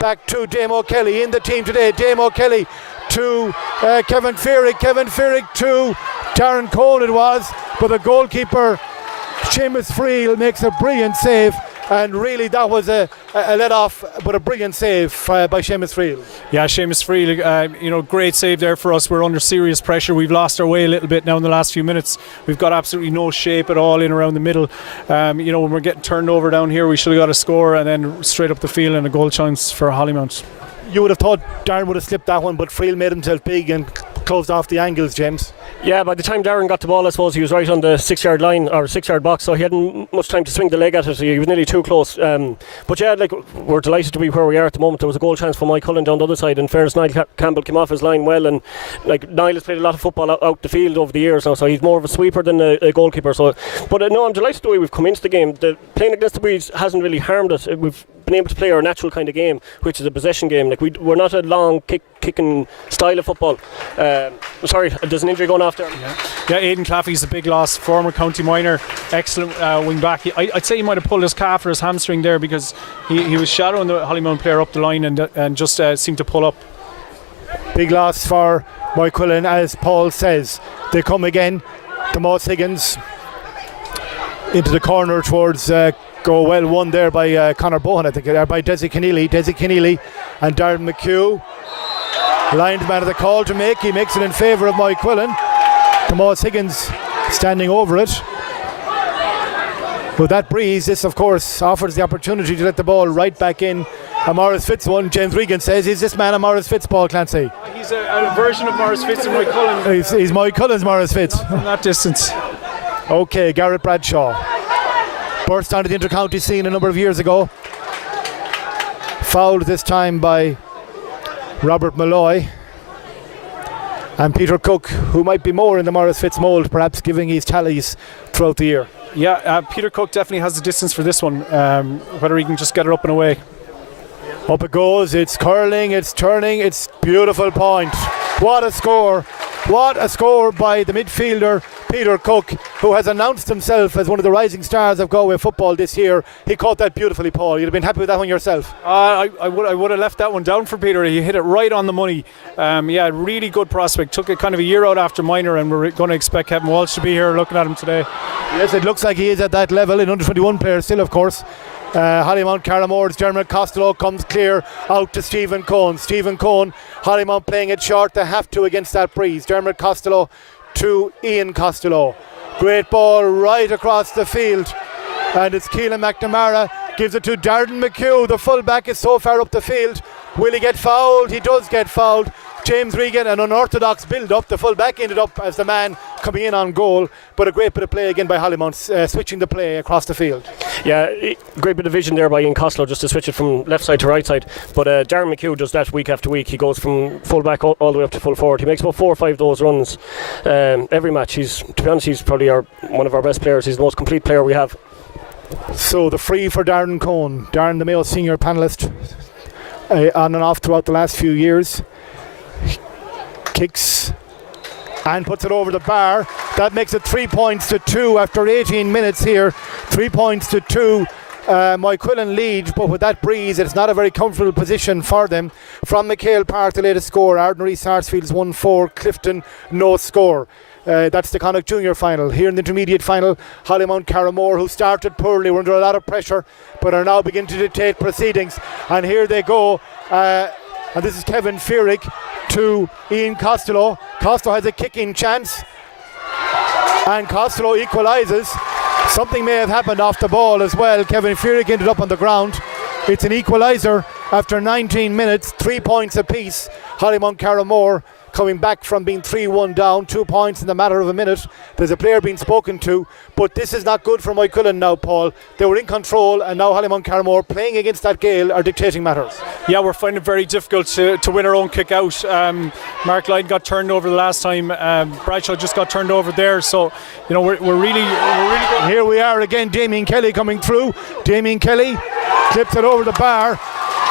Back to Damo Kelly in the team today. Damo Kelly to Kevin Fearig. Kevin Fearig to Darren Cohn it was. But the goalkeeper, Seamus Friel, makes a brilliant save. And really that was a let off, but a brilliant save by Seamus Friel. Yeah, Seamus Friel, great save there for us. We're under serious pressure. We've lost our way a little bit now in the last few minutes. We've got absolutely no shape at all in around the middle. When we're getting turned over down here, we should have got a score and then straight up the field and a goal chance for Hollymunt. You would have thought Darren would have slipped that one, but Friel made himself big and closed off the angles, James. Yeah, by the time Darren got the ball, I suppose he was right on the 6-yard line or 6-yard box, so he hadn't much time to swing the leg at it. He was nearly too close. But yeah, we're delighted to be where we are at the moment. There was a goal chance for Moycullen down the other side. In fairness, Niall Campbell came off his line well, and Niall has played a lot of football out the field over the years now, so he's more of a sweeper than a goalkeeper. But I'm delighted the way we've come into the game. Playing against the Breeze hasn't really harmed us. We've been able to play our natural kind of game, which is a possession game. We're not a long kicking style of football. Sorry, there's an injury going off there. Yeah, Aidan Claffey's a big loss, former county minor, excellent wing back. I'd say he might have pulled his calf or his hamstring there because he was shadowing the Hollymunt player up the line and just seemed to pull up. Big loss for Moycullen, as Paul says. They come again. Tomas Higgins into the corner towards go well won there by Conor Bohan, I think, by Desi Keneally and Darren McHugh. Linesman of the call to make. He makes it in favour of Moycullen. Tomas Higgins standing over it. With that breeze, this of course offers the opportunity to let the ball right back in. A Maurice Fitz one. James Regan says, is this man a Maurice Fitz, Paul Clancy? He's a version of Maurice Fitz in Moycullen. He's Moycullen's Maurice Fitz. Not from that distance. Okay, Garrett Bradshaw. Burst onto the inter-county scene a number of years ago. Fouled this time by Robert Malloy. And Peter Cook, who might be more in the Maurice Fitz mould, perhaps giving his tallies throughout the year. Yeah, Peter Cook definitely has the distance for this one, whether he can just get it up and away. Up it goes, it's curling, it's turning, it's beautiful point. What a score. What a score by the midfielder Peter Cook, who has announced himself as one of the rising stars of Galway football this year. He caught that beautifully, Paul. You'd have been happy with that one yourself. I would have left that one down for Peter. He hit it right on the money. Really good prospect. Took it kind of a year out after minor, and we're going to expect Kevin Walsh to be here looking at him today. Yes, it looks like he is at that level in under 21 players still, of course. Hollymunt Carramore's Dermot Costello comes clear out to Stephen Cohn. Stephen Cohn, Hollymunt playing it short. They have to against that breeze. Dermot Costello to Ian Costello. Great ball right across the field. And it's Keelan McNamara gives it to Darren McHugh. The fullback is so far up the field. Will he get fouled? He does get fouled. James Regan, an unorthodox build-up. The fullback ended up as the man coming in on goal, but a great bit of play again by Hollymunt, switching the play across the field. Yeah, great bit of vision there by Ian Costello just to switch it from left side to right side. But Darren McHugh does that week after week. He goes from full-back all the way up to full forward. He makes about 4 or 5 of those runs every match. To be honest, he's probably one of our best players. He's the most complete player we have. So the free for Darren Cohn. Darren, the Mayo senior panellist, on and off throughout the last few years. Kicks and puts it over the bar. That makes it 3 points to 2 after 18 minutes here. 3 points to 2. Moycullen lead, but with that breeze, it's not a very comfortable position for them. From McHale Park, the latest score: Ardnary Sarsfields 1-4, Clifton no score. That's the Connacht Junior final. Here in the intermediate final, Hollymunt Carramore, who started poorly, were under a lot of pressure, but are now beginning to dictate proceedings. And here they go. And this is Kevin Fearig to Ian Costello. Costello has a kicking chance, and Costello equalises. Something may have happened off the ball as well. Kevin Fearig ended up on the ground. It's an equaliser after 19 minutes, 3 points apiece. Hollymunt Carramore coming back from being 3-1 down, 2 points in the matter of a minute. There's a player being spoken to, but this is not good for Moycullen now, Paul. They were in control, and now Hollymunt Carramore playing against that Gale are dictating matters. Yeah, we're finding it very difficult to win our own kick out. Mark Lyne got turned over the last time. Bradshaw just got turned over there, so we're really good. Here we are again, Damien Kelly coming through. Damien Kelly clips it over the bar.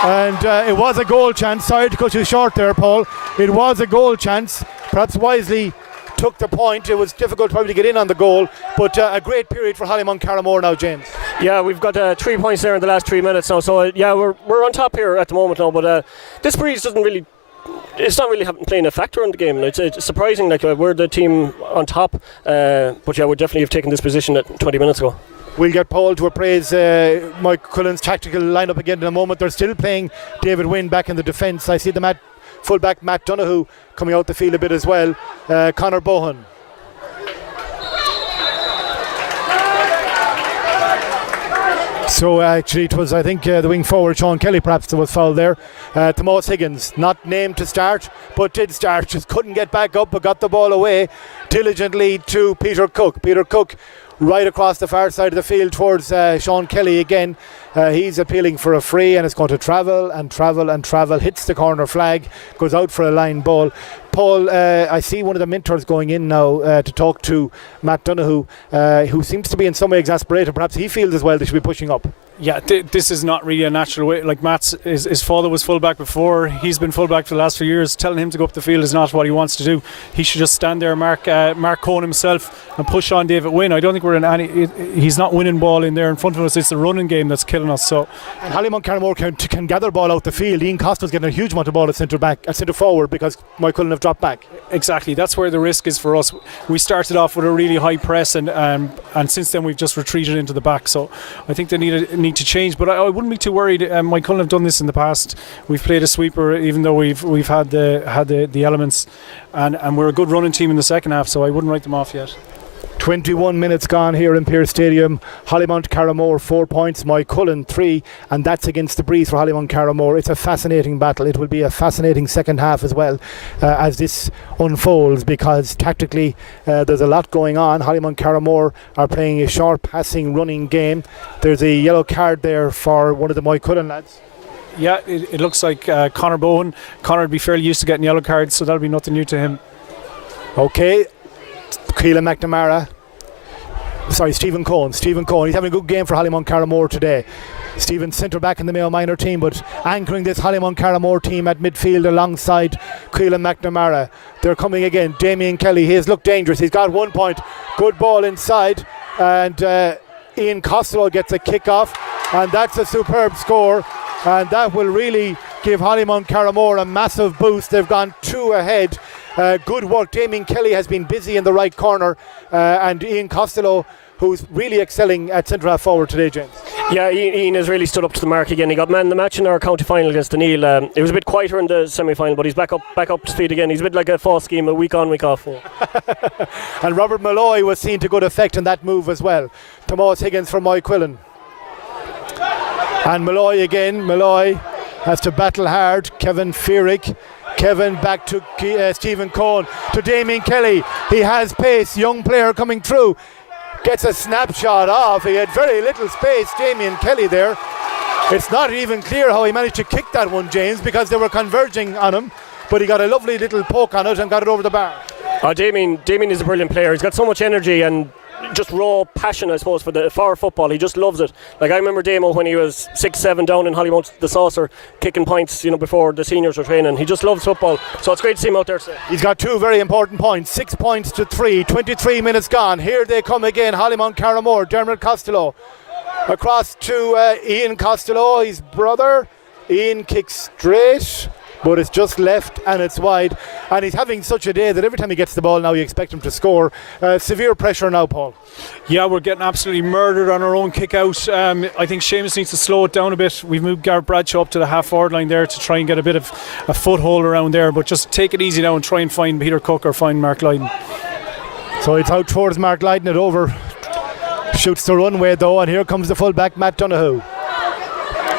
And it was a goal chance. Sorry to cut you short there, Paul. It was a goal chance. Perhaps wisely took the point. It was difficult probably to get in on the goal, but a great period for Hollymunt Carramore now, James. Yeah, we've got 3 points there in the last 3 minutes now, so yeah, we're on top here at the moment now, but this breeze doesn't really, it's not really playing a factor in the game. It's surprising, like we're the team on top, but yeah, we definitely have taken this position at 20 minutes ago. We'll get Paul to appraise Moycullen's tactical lineup again in a moment. They're still playing David Wynne back in the defence. I see the fullback Matt Donoghue coming out the field a bit as well. Conor Bohan. So actually it was, I think, the wing forward Sean Kelly perhaps that was fouled there. Tomas Higgins, not named to start, but did start, just couldn't get back up, but got the ball away diligently to Peter Cook. Peter Cook right across the far side of the field towards Sean Kelly again. He's appealing for a free, and it's going to travel and travel and travel, hits the corner flag, goes out for a line ball. Paul, I see one of the mentors going in now to talk to Matt Donoghue, who seems to be in some way exasperated. Perhaps he feels as well they should be pushing up. Yeah, this is not really a natural way. Like his father was fullback before. He's been fullback for the last few years. Telling him to go up the field is not what he wants to do. He should just stand there, mark Cohen himself, and push on David Wynne. I don't think we're in any. He's not winning ball in there in front of us. It's the running game that's killing us. So, and Hollymunt Carramore can gather ball out the field. Ian Costello's getting a huge amount of ball at centre forward because Moycullen have dropped back. Exactly, that's where the risk is for us. We started off with a really high press, and since then we've just retreated into the back. So I think they need to change. But I wouldn't be too worried. Moycullen have done this in the past. We've played a sweeper, even though we've had the elements, and we're a good running team in the second half. So I wouldn't write them off yet. 21 minutes gone here in Pearse Stadium. Hollymunt Carramore 4 points, Moycullen 3, and that's against the breeze for Hollymunt Carramore. It's a fascinating battle. It will be a fascinating second half as well as this unfolds, because tactically there's a lot going on. Hollymunt Carramore are playing a short passing running game. There's a yellow card there for one of the Moycullen lads. Yeah, it looks like Conor Bohan. Conor would be fairly used to getting yellow cards, so that'll be nothing new to him. Okay, Stephen Cohen. He's having a good game for Hollymunt Carramore today. Stephen centre back in the Mayo minor team, but anchoring this Hollymunt Carramore team at midfield alongside Keelan McNamara. They're coming again. Damien Kelly, he has looked dangerous. He's got 1 point. Good ball inside, and Ian Costello gets a kick off, and that's a superb score, and that will really give Hollymunt Carramore a massive boost. They've gone 2 ahead. Good work. Damien Kelly has been busy in the right corner, and Ian Costello, who's really excelling at centre half forward today, James. Yeah, Ian has really stood up to the mark again. He got man of the match in our county final against Neil. It was a bit quieter in the semi-final, but he's back up to speed again. He's a bit like a false scheme, a week on, week off. And Robert Malloy was seen to good effect in that move as well. Tomas Higgins from Moycullen. And Malloy again. Malloy has to battle hard. Kevin Fearick. Kevin back to Stephen Cohen, to Damien Kelly. He has pace, young player coming through. Gets a snapshot off. He had very little space, Damien Kelly there. It's not even clear how he managed to kick that one, James, because they were converging on him. But he got a lovely little poke on it and got it over the bar. Damien is a brilliant player. He's got so much energy and just raw passion, I suppose, for football. He just loves it. Like I remember Damo when he was 6-7 down in Hollymunt, the Saucer, kicking points, before the seniors were training. He just loves football. So it's great to see him out there today. He's got 2 very important points. 6 points to 3. 23 minutes gone. Here they come again. Hollymunt Carramore. Dermot Costello across to Ian Costello, his brother. Ian kicks straight, but it's just left and it's wide, and he's having such a day that every time he gets the ball now you expect him to score. Severe pressure now, Paul. Yeah, we're getting absolutely murdered on our own kick out. I think Seamus needs to slow it down a bit. We've moved Gareth Bradshaw up to the half forward line there to try and get a bit of a foothold around there, but just take it easy now and try and find Peter Cook or find Mark Lydon. So it's out towards Mark Lydon, it over shoots the runway though, and here comes the fullback Matt Donoghue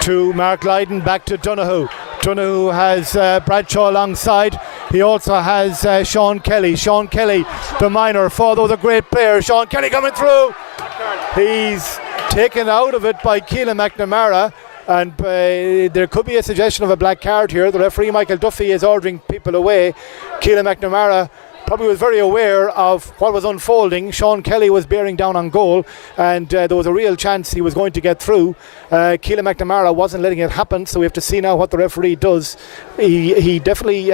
to Mark Lydon, back to Donoghue. Donoghue has Bradshaw alongside. He also has Sean Kelly. Sean Kelly, the minor, although the great player. Sean Kelly coming through. He's taken out of it by Keelan McNamara, and there could be a suggestion of a black card here. The referee, Michael Duffy, is ordering people away. Keelan McNamara probably was very aware of what was unfolding. Sean Kelly was bearing down on goal, and there was a real chance he was going to get through. Keelan McNamara wasn't letting it happen, so we have to see now what the referee does. He definitely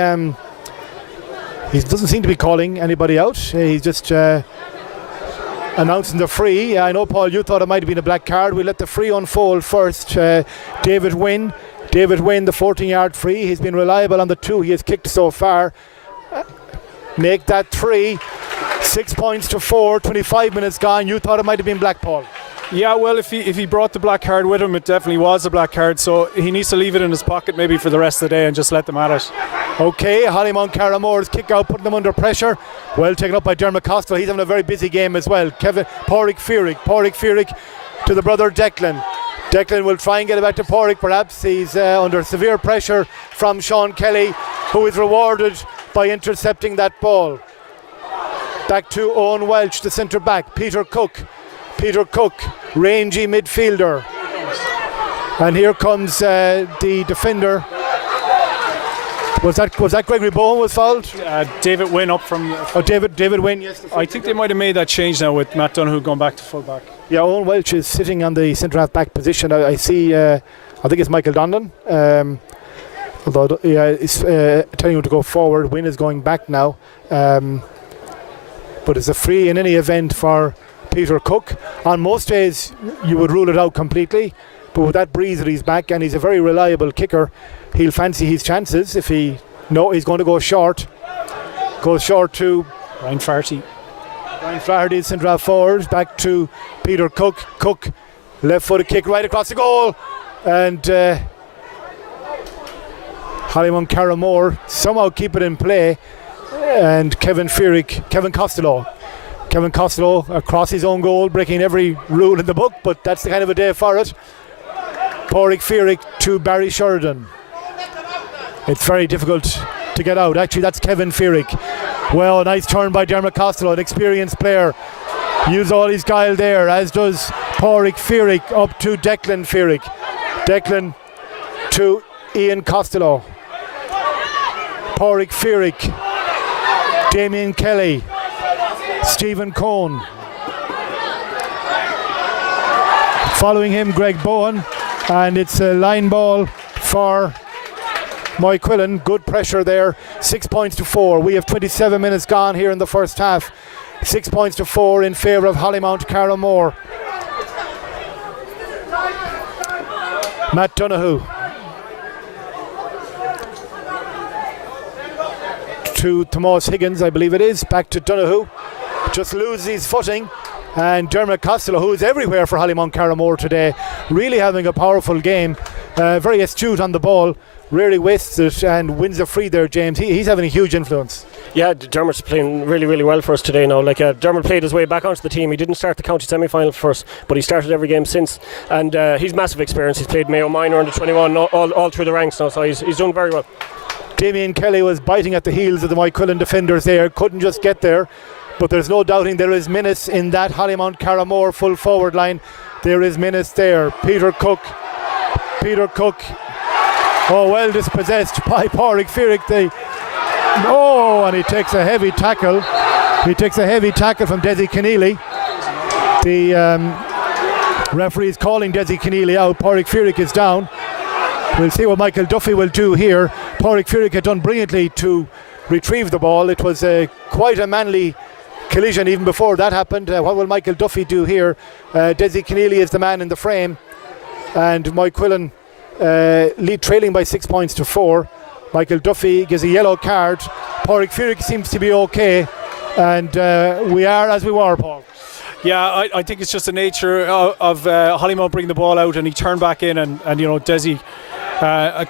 He doesn't seem to be calling anybody out. He's just announcing the free. I know, Paul, you thought it might have been a black card. We'll let the free unfold first. David Wynn, the 14-yard free. He's been reliable on the 2 he has kicked so far. Make that 3. 6 points to 4. 25 minutes gone. You thought it might have been black, Paul. Yeah, well, if he brought the black card with him, it definitely was a black card, so he needs to leave it in his pocket maybe for the rest of the day and just let them at it. Okay, Hollymunt Carramore's kick out, putting them under pressure. Well taken up by Dermot Costello. He's having a very busy game as well. Pádraig Fiorich to the brother Declan. Declan will try and get it back to Pádraig perhaps. He's under severe pressure from Sean Kelly, who is rewarded by intercepting that ball. Back to Owen Welch, the centre back. Peter Cook, rangy midfielder. And here comes the defender. Was that Gregory Bowen was fouled? David Wynn up from... David Wynn, yes. I think they might have made that change now with Matt Donoghue going back to full back. Yeah, Owen Welch is sitting on the centre half back position. I see, I think it's Michael Dondon. Although it's telling him to go forward. Wynn is going back now. But it's a free in any event for Peter Cook. On most days you would rule it out completely, but with that breeze that he's back, and he's a very reliable kicker, he'll fancy his chances. If he's going to go short. Goes short to Ryan Flaherty. Centre half forward, back to Peter Cook. Cook, left footed kick right across the goal, and Hollymunt Carramore somehow keep it in play, and Kevin Costello across his own goal, breaking every rule in the book, but that's the kind of a day for it. Pádraig Fiorich to Barry Sheridan. It's very difficult to get out. Actually, that's Kevin Fiorich. Well, a nice turn by Dermot Costello, an experienced player. Use all his guile there, as does Pádraig Fiorich up to Declan Fiorich. Declan to Ian Costello. Pádraig Fiorich. Damien Kelly. Stephen Cohn. Following him, Greg Bowen, and it's a line ball for Moycullen. Good pressure there. 6 points to 4. We have 27 minutes gone here in the first half. 6 points to 4 in favour of Hollymunt Carramore. Matt Donoghue to Tomas Higgins, I believe it is. Back to Donoghue. Just loses his footing, and Dermot Costello, who is everywhere for Hollymunt Carramore today, really having a powerful game, very astute on the ball, rarely wastes it and wins a free there, James. He's having a huge influence. Yeah, Dermot's playing really, really well for us today now. Dermot played his way back onto the team. He didn't start the county semi-final first, but he started every game since, and he's massive experience. He's played Mayo Minor under 21 all through the ranks now, so he's doing very well. Damien Kelly was biting at the heels of the Moycullen defenders there, couldn't just get there. But there's no doubting there is menace in that Hollymunt Carramore full forward line. There is menace there. Peter Cook. Oh, well dispossessed by Pádraig Fiorich. And he takes a heavy tackle. From Desi Keneally. The referee is calling Desi Keneally out. Pádraig Fiorich is down. We'll see what Michael Duffy will do here. Pádraig Fiorich had done brilliantly to retrieve the ball. It was quite a manly collision even before that happened. What will Michael Duffy do here? Desi Keneally is the man in the frame, and Moycullen trailing by 6 points to 4. Michael Duffy gives a yellow card. Pádraig Fiorich seems to be okay, and we are as we were, Paul. Yeah, I think it's just the nature of Hollymunt bringing the ball out, and he turned back in, and Desi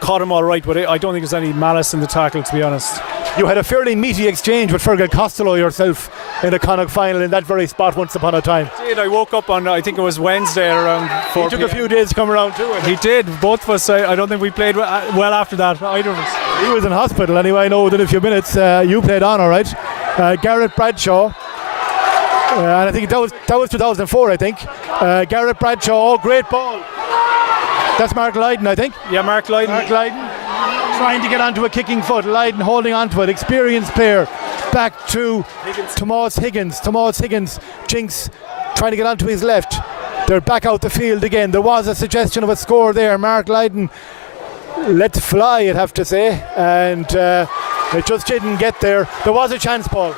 caught him all right, but I don't think there's any malice in the tackle, to be honest. You had a fairly meaty exchange with Fergal Costello yourself in the Connacht final in that very spot once upon a time. I did. I woke up on, I think it was Wednesday around 4 He took a few days to come around too. He did. Both of us. I don't think we played well after that, either of us. He was in hospital anyway. I know within a few minutes. You played on all right. Garrett Bradshaw. And I think that was 2004, I think. Garrett Bradshaw, great ball. That's Mark Lydon, I think. Yeah, Mark Lydon. Trying to get onto a kicking foot. Lydon holding onto it. Experienced player. Back to Tomas Higgins. Jinx trying to get onto his left. They're back out the field again. There was a suggestion of a score there. Mark Lydon let fly, I'd have to say. And It just didn't get there. There was a chance, Paul.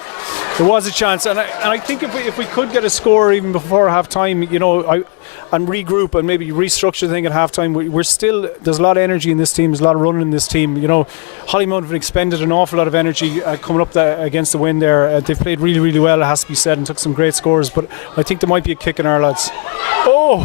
There was a chance, and I think if we could get a score even before half time, and regroup and maybe restructure the thing at half time, we're still, there's a lot of energy in this team, there's a lot of running in this team. Hollymunt have expended an awful lot of energy coming up against the win there. They've played really, really well, it has to be said, and took some great scores, but I think there might be a kick in our lads. Oh,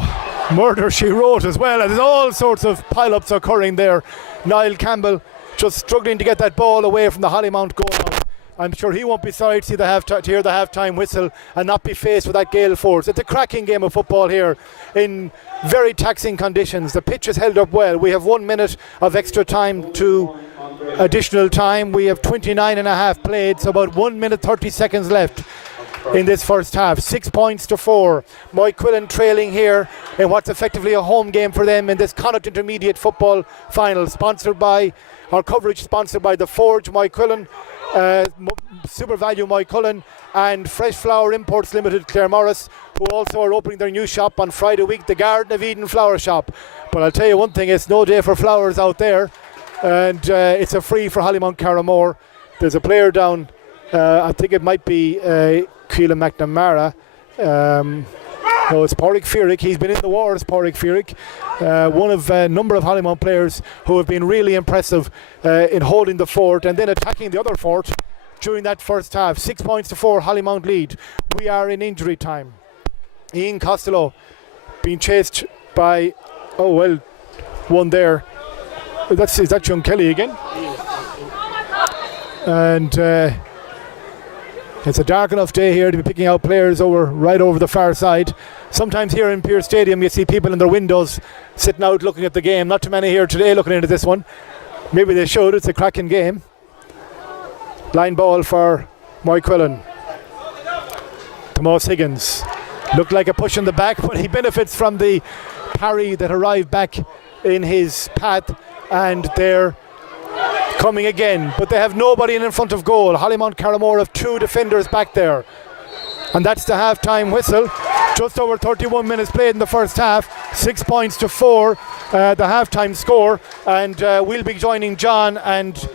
murder she wrote as well, and there's all sorts of pile-ups occurring there. Niall Campbell just struggling to get that ball away from the Hollymunt goal. I'm sure he won't be sorry to hear the half-time whistle and not be faced with that gale force. It's a cracking game of football here in very taxing conditions. The pitch is held up well. We have 1 minute of extra time to additional time. We have 29 and a half played, so about 1 minute 30 seconds left in this first half. 6 points to 4. Moycullen trailing here in what's effectively a home game for them in this Connacht Intermediate Football Final, coverage sponsored by the Forge Moycullen, Super Value Moycullen, and Fresh Flower Imports Limited Claremorris, who also are opening their new shop on Friday week, the Garden of Eden Flower Shop. But I'll tell you one thing, it's no day for flowers out there, and it's a free for Hollymunt Carramore. There's a player down, I think it might be Keelan McNamara. No, it's Pádraig Fierick. He's been in the wars, Pádraig Fierick. One of a number of Hollymunt players who have been really impressive in holding the fort and then attacking the other fort during that first half. 6 points to 4, Hollymunt lead. We are in injury time. Ian Costello being chased by, one there. Is that John Kelly again? And it's a dark enough day here to be picking out players right over the far side. Sometimes here in Pearse Stadium you see people in their windows sitting out looking at the game. Not too many here today looking into this one. Maybe they should, it's a cracking game. Line ball for Moycullen. Tomas Higgins. Looked like a push in the back, but he benefits from the parry that arrived back in his path, and they're coming again, but they have nobody in front of goal. Hollymunt Carramore have 2 defenders back there, and that's the half-time whistle. Just over 31 minutes played in the first half. 6 points to 4, the half-time score, and we'll be joining John and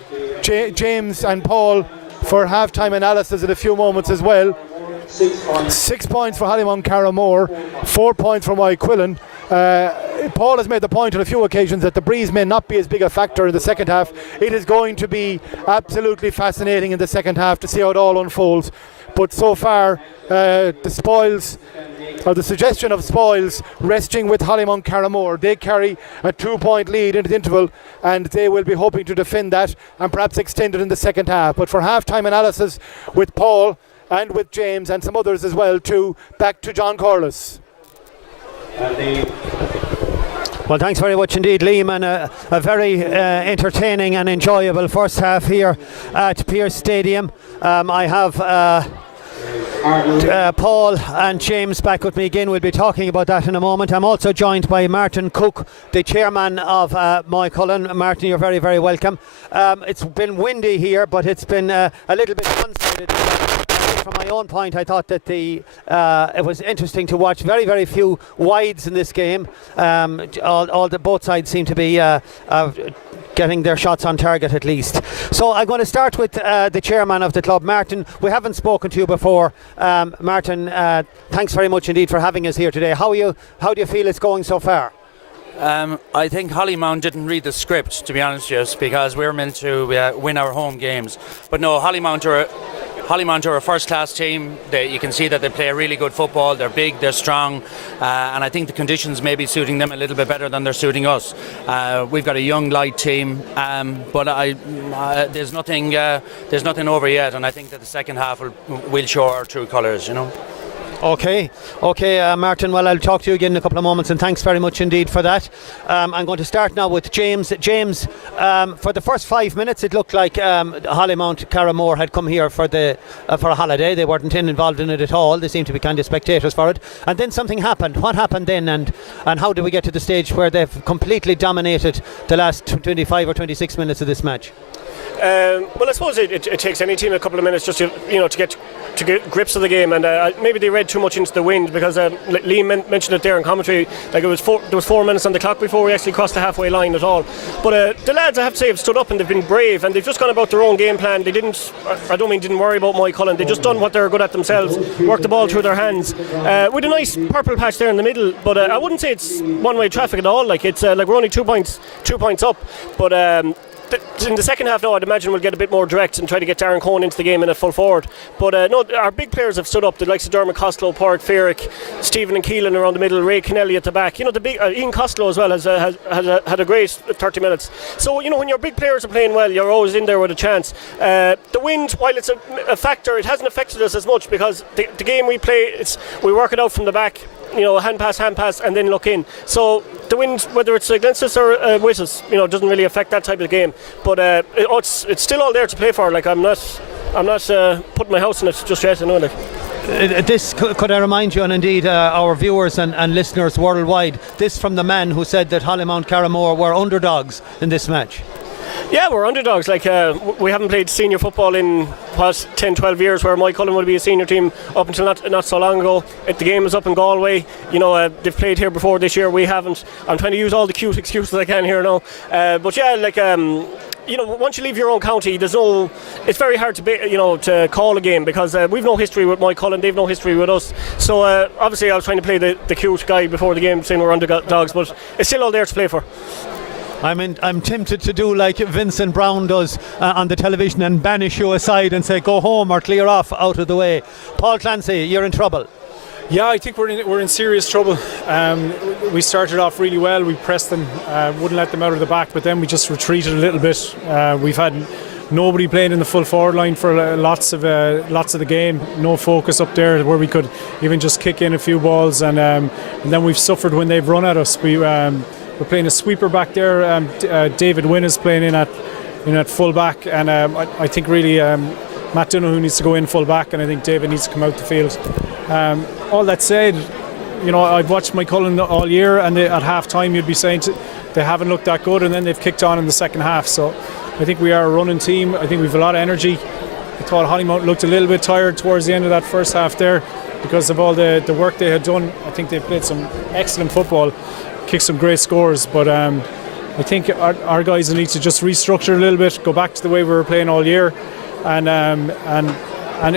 James and Paul for half-time analysis in a few moments as well. 6 points for Hollymunt Carramore, 4 points for Moycullen. Paul has made the point on a few occasions that the breeze may not be as big a factor in the second half. It is going to be absolutely fascinating in the second half to see how it all unfolds. But so far, the spoils, or the suggestion of spoils, resting with Hollymunt Carramore. They carry a 2-point lead into the interval, and they will be hoping to defend that and perhaps extend it in the second half. But for half-time analysis with Paul and with James and some others as well too, back to John Corliss. Well, thanks very much indeed, Liam, and a very entertaining and enjoyable first half here at Pearse Stadium. I have Paul and James back with me again. We'll be talking about that in a moment. I'm also joined by Martin Cook, the chairman of Moycullen. Martin, you're very, very welcome. It's been windy here, but it's been a little bit one-sided. From my own point, I thought that it was interesting to watch. Very, very few wides in this game. Both sides seem to be getting their shots on target at least. So I'm going to start with the chairman of the club, Martin. We haven't spoken to you before. Martin, thanks very much indeed for having us here today. How do you feel it's going so far? I think Hollymunt didn't read the script, to be honest, just because we're meant to win our home games. But no, Hollymunt are a first-class team. You can see that they play really good football. They're big, they're strong, and I think the conditions may be suiting them a little bit better than they're suiting us. We've got a young, light team, but there's nothing over yet, and I think that the second half will show our true colours, you know. Okay, Martin, well, I'll talk to you again in a couple of moments, and thanks very much indeed for that. I'm going to start now with James. James, for the first 5 minutes it looked like Hollymunt Carramore had come here for a holiday. They weren't involved in it at all. They seemed to be kind of spectators for it, and then something happened. What happened then, and how did we get to the stage where they've completely dominated the last 25 or 26 minutes of this match? Well, I suppose it takes any team a couple of minutes just to get grips of the game, and maybe they read too much into the wind, because Liam mentioned it there in commentary. Like there was 4 minutes on the clock before we actually crossed the halfway line at all. But the lads, I have to say, have stood up and they've been brave, and they've just gone about their own game plan. They didn't worry about Moycullen. They just done what they're good at themselves, worked the ball through their hands, with a nice purple patch there in the middle. But I wouldn't say it's one-way traffic at all. Like it's like we're only 2 points up, but. In the second half now, I'd imagine we'll get a bit more direct and try to get Darren Cohn into the game in at full forward. But no, our big players have stood up. The likes of Dermot Costello, Pádraig Feerick, Stephen and Keelan around the middle, Ray Kennelly at the back. The big Ian Costello as well has had a great 30 minutes. So when your big players are playing well, you're always in there with a chance. The wind, while it's a factor, it hasn't affected us as much, because the game we play, we work it out from the back. Hand pass, and then look in. So the wind, whether it's against us or with us, doesn't really affect that type of game. But it's still all there to play for. Like I'm not putting my house in it just yet. This could I remind you, and indeed our viewers and listeners worldwide, this from the man who said that Hollymunt Carramore were underdogs in this match. Yeah, we're underdogs. Like we haven't played senior football in 10-12 years, where Moycullen would be a senior team up until not so long ago. The game is up in Galway. They've played here before this year. We haven't. I'm trying to use all the cute excuses I can here now. But yeah, once you leave your own county, it's very hard to call a game, because we've no history with Moycullen, they've no history with us. So obviously I was trying to play the cute guy before the game, saying we're underdogs, but it's still all there to play for. I'm tempted to do like Vincent Brown does on the television and banish you aside and say go home or clear off, out of the way. Paul Clancy, you're in trouble. Yeah, I think we're in serious trouble. We started off really well. We pressed them, wouldn't let them out of the back, but then we just retreated a little bit. We've had nobody playing in the full forward line for lots of the game. No focus up there where we could even just kick in a few balls, and then we've suffered when they've run at us. We're playing a sweeper back there. David Wynne is playing in at full back, and I think really Matt Donoghue needs to go in full back, and I think David needs to come out the field. All that said, I've watched Moycullen all year, and at half time you'd be saying they haven't looked that good, and then they've kicked on in the second half. So I think we are a running team. I think we've a lot of energy. I thought Hollymunt looked a little bit tired towards the end of that first half there, because of all the work they had done. I think they played some excellent football, kicked some great scores, but I think our guys need to just restructure a little bit, go back to the way we were playing all year, and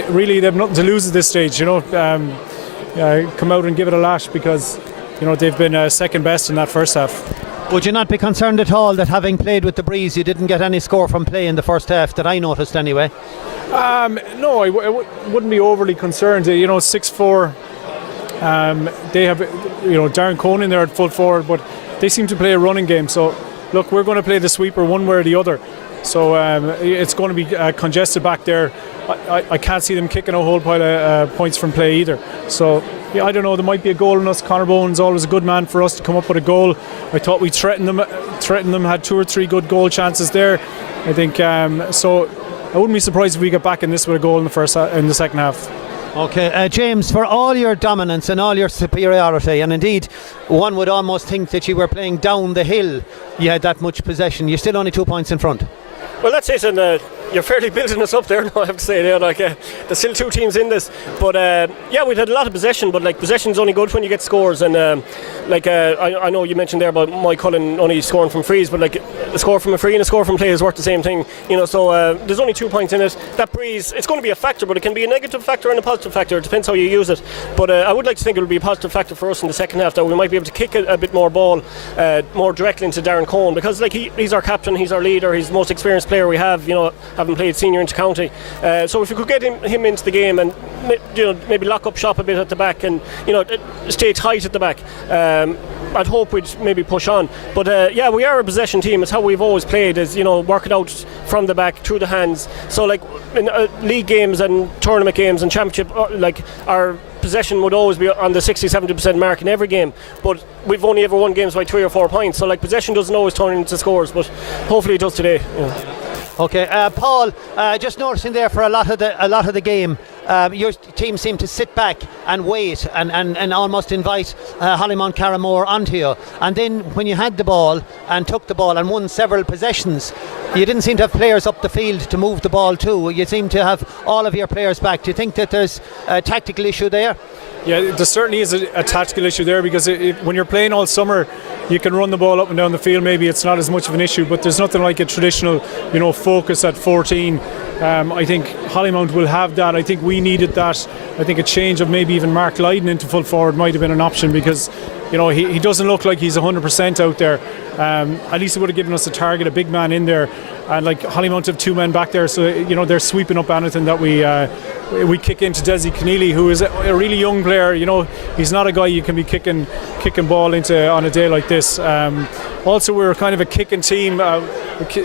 really they've nothing to lose at this stage. Come out and give it a lash, because they've been second best in that first half. Would you not be concerned at all that, having played with the breeze, you didn't get any score from play in the first half, that I noticed anyway? No, I wouldn't be overly concerned. 6-4. They have, Darren Cohn in there at full forward, but they seem to play a running game. So, look, we're going to play the sweeper one way or the other. So it's going to be congested back there. I can't see them kicking a whole pile of points from play either. So, yeah, I don't know. There might be a goal in us. Conor Bowen's always a good man for us to come up with a goal. I thought we threatened them. Had 2 or 3 good goal chances there. I think so. I wouldn't be surprised if we get back in this with a goal in the second half. Okay, James, for all your dominance and all your superiority, and indeed one would almost think that you were playing down the hill, you had that much possession, you're still only 2 points in front. Well, that's it, and you're fairly building us up there now, I have to say. There's still 2 teams in this, but yeah, we've had a lot of possession, but possession's only good when you get scores, and I know you mentioned there about Moycullen only scoring from frees, but a score from a free and a score from play is worth the same thing, so there's only 2 points in it. That breeze, it's going to be a factor, but it can be a negative factor and a positive factor. It depends how you use it, but I would like to think it will be a positive factor for us in the second half, that we might be able to kick a bit more ball more directly into Darren Cohn, because he's our captain, he's our leader, he's the most experienced player we have, having played senior inter-county. So if we could get him into the game and maybe lock up shop a bit at the back, and stay tight at the back, I'd hope we'd maybe push on. But yeah, we are a possession team. It's how we've always played, is work it out from the back through the hands. So in league games and tournament games and championship, our possession would always be on the 60-70% mark in every game, but we've only ever won games by 3 or 4 points, so possession doesn't always turn into scores, but hopefully it does today. Okay, Paul, just noticing there for a lot of the game, your team seemed to sit back and wait and almost invite Hollymunt Carramore onto you. And then when you had the ball and took the ball and won several possessions, you didn't seem to have players up the field to move the ball to. You seem to have all of your players back. Do you think that there's a tactical issue there? Yeah, there certainly is a tactical issue there, because when you're playing all summer, you can run the ball up and down the field. Maybe it's not as much of an issue, but there's nothing like a traditional, focus at 14. I think Hollymunt will have that. I think we needed that. I think a change of maybe even Mark Lydon into full forward might have been an option, because he doesn't look like he's 100% out there. At least it would have given us a target, a big man in there, and like Hollymunt have two men back there, so they're sweeping up anything that we kick into Desi Keneally, who is a really young player. He's not a guy you can be kicking ball into on a day like this. Also, we're kind of a kicking team.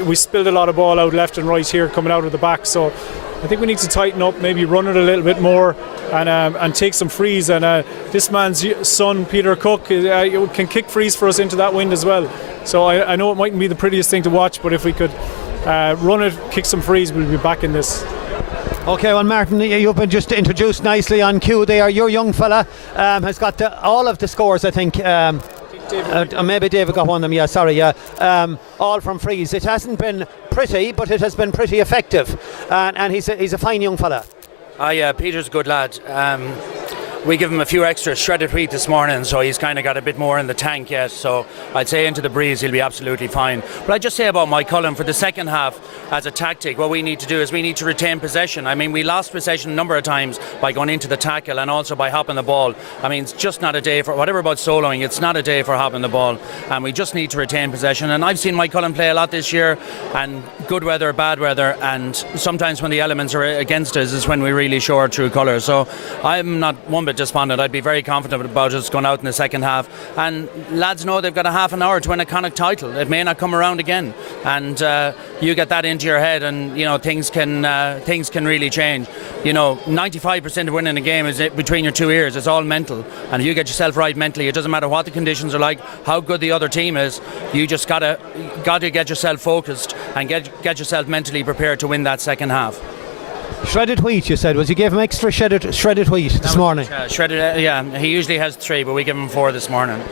We spilled a lot of ball out left and right here coming out of the back, so I think we need to tighten up, maybe run it a little bit more, and take some frees. And this man's son, Peter Cook, can kick frees for us into that wind as well. So I know it mightn't be the prettiest thing to watch, but if we could run it, kick some frees, we'll be back in this. Okay, well, Martin, you've been just introduced nicely on cue there. Your young fella has got all of the scores, I think. Maybe David got one of them, yeah, sorry, yeah. All from frees. It hasn't been pretty, but it has been pretty effective. And he's a fine young fella. Yeah, Peter's a good lad. We give him a few extra shredded wheat this morning, so he's kind of got a bit more in the tank yet. So I'd say into the breeze he'll be absolutely fine. But I'd just say about Moycullen, for the second half, as a tactic, what we need to do is we need to retain possession. I mean, we lost possession a number of times by going into the tackle and also by hopping the ball. I mean, it's just not a day for, whatever about soloing, it's not a day for hopping the ball. And we just need to retain possession. And I've seen Moycullen play a lot this year, and good weather, bad weather, and sometimes when the elements are against us is when we really show our true colours. So I'm not one bit despondent. I'd be very confident about us going out in the second half, and lads know they've got a half an hour to win a Connacht title. It may not come around again, and you get that into your head, and things can really change. 95% of winning a game is between your two ears. It's all mental, and if you get yourself right mentally, it doesn't matter what the conditions are like, how good the other team is. You just gotta get yourself focused and get yourself mentally prepared to win that second half. Shredded wheat, you said. Was you gave him extra shredded wheat this morning? Shredded, yeah. He usually has 3, but we give him 4 this morning.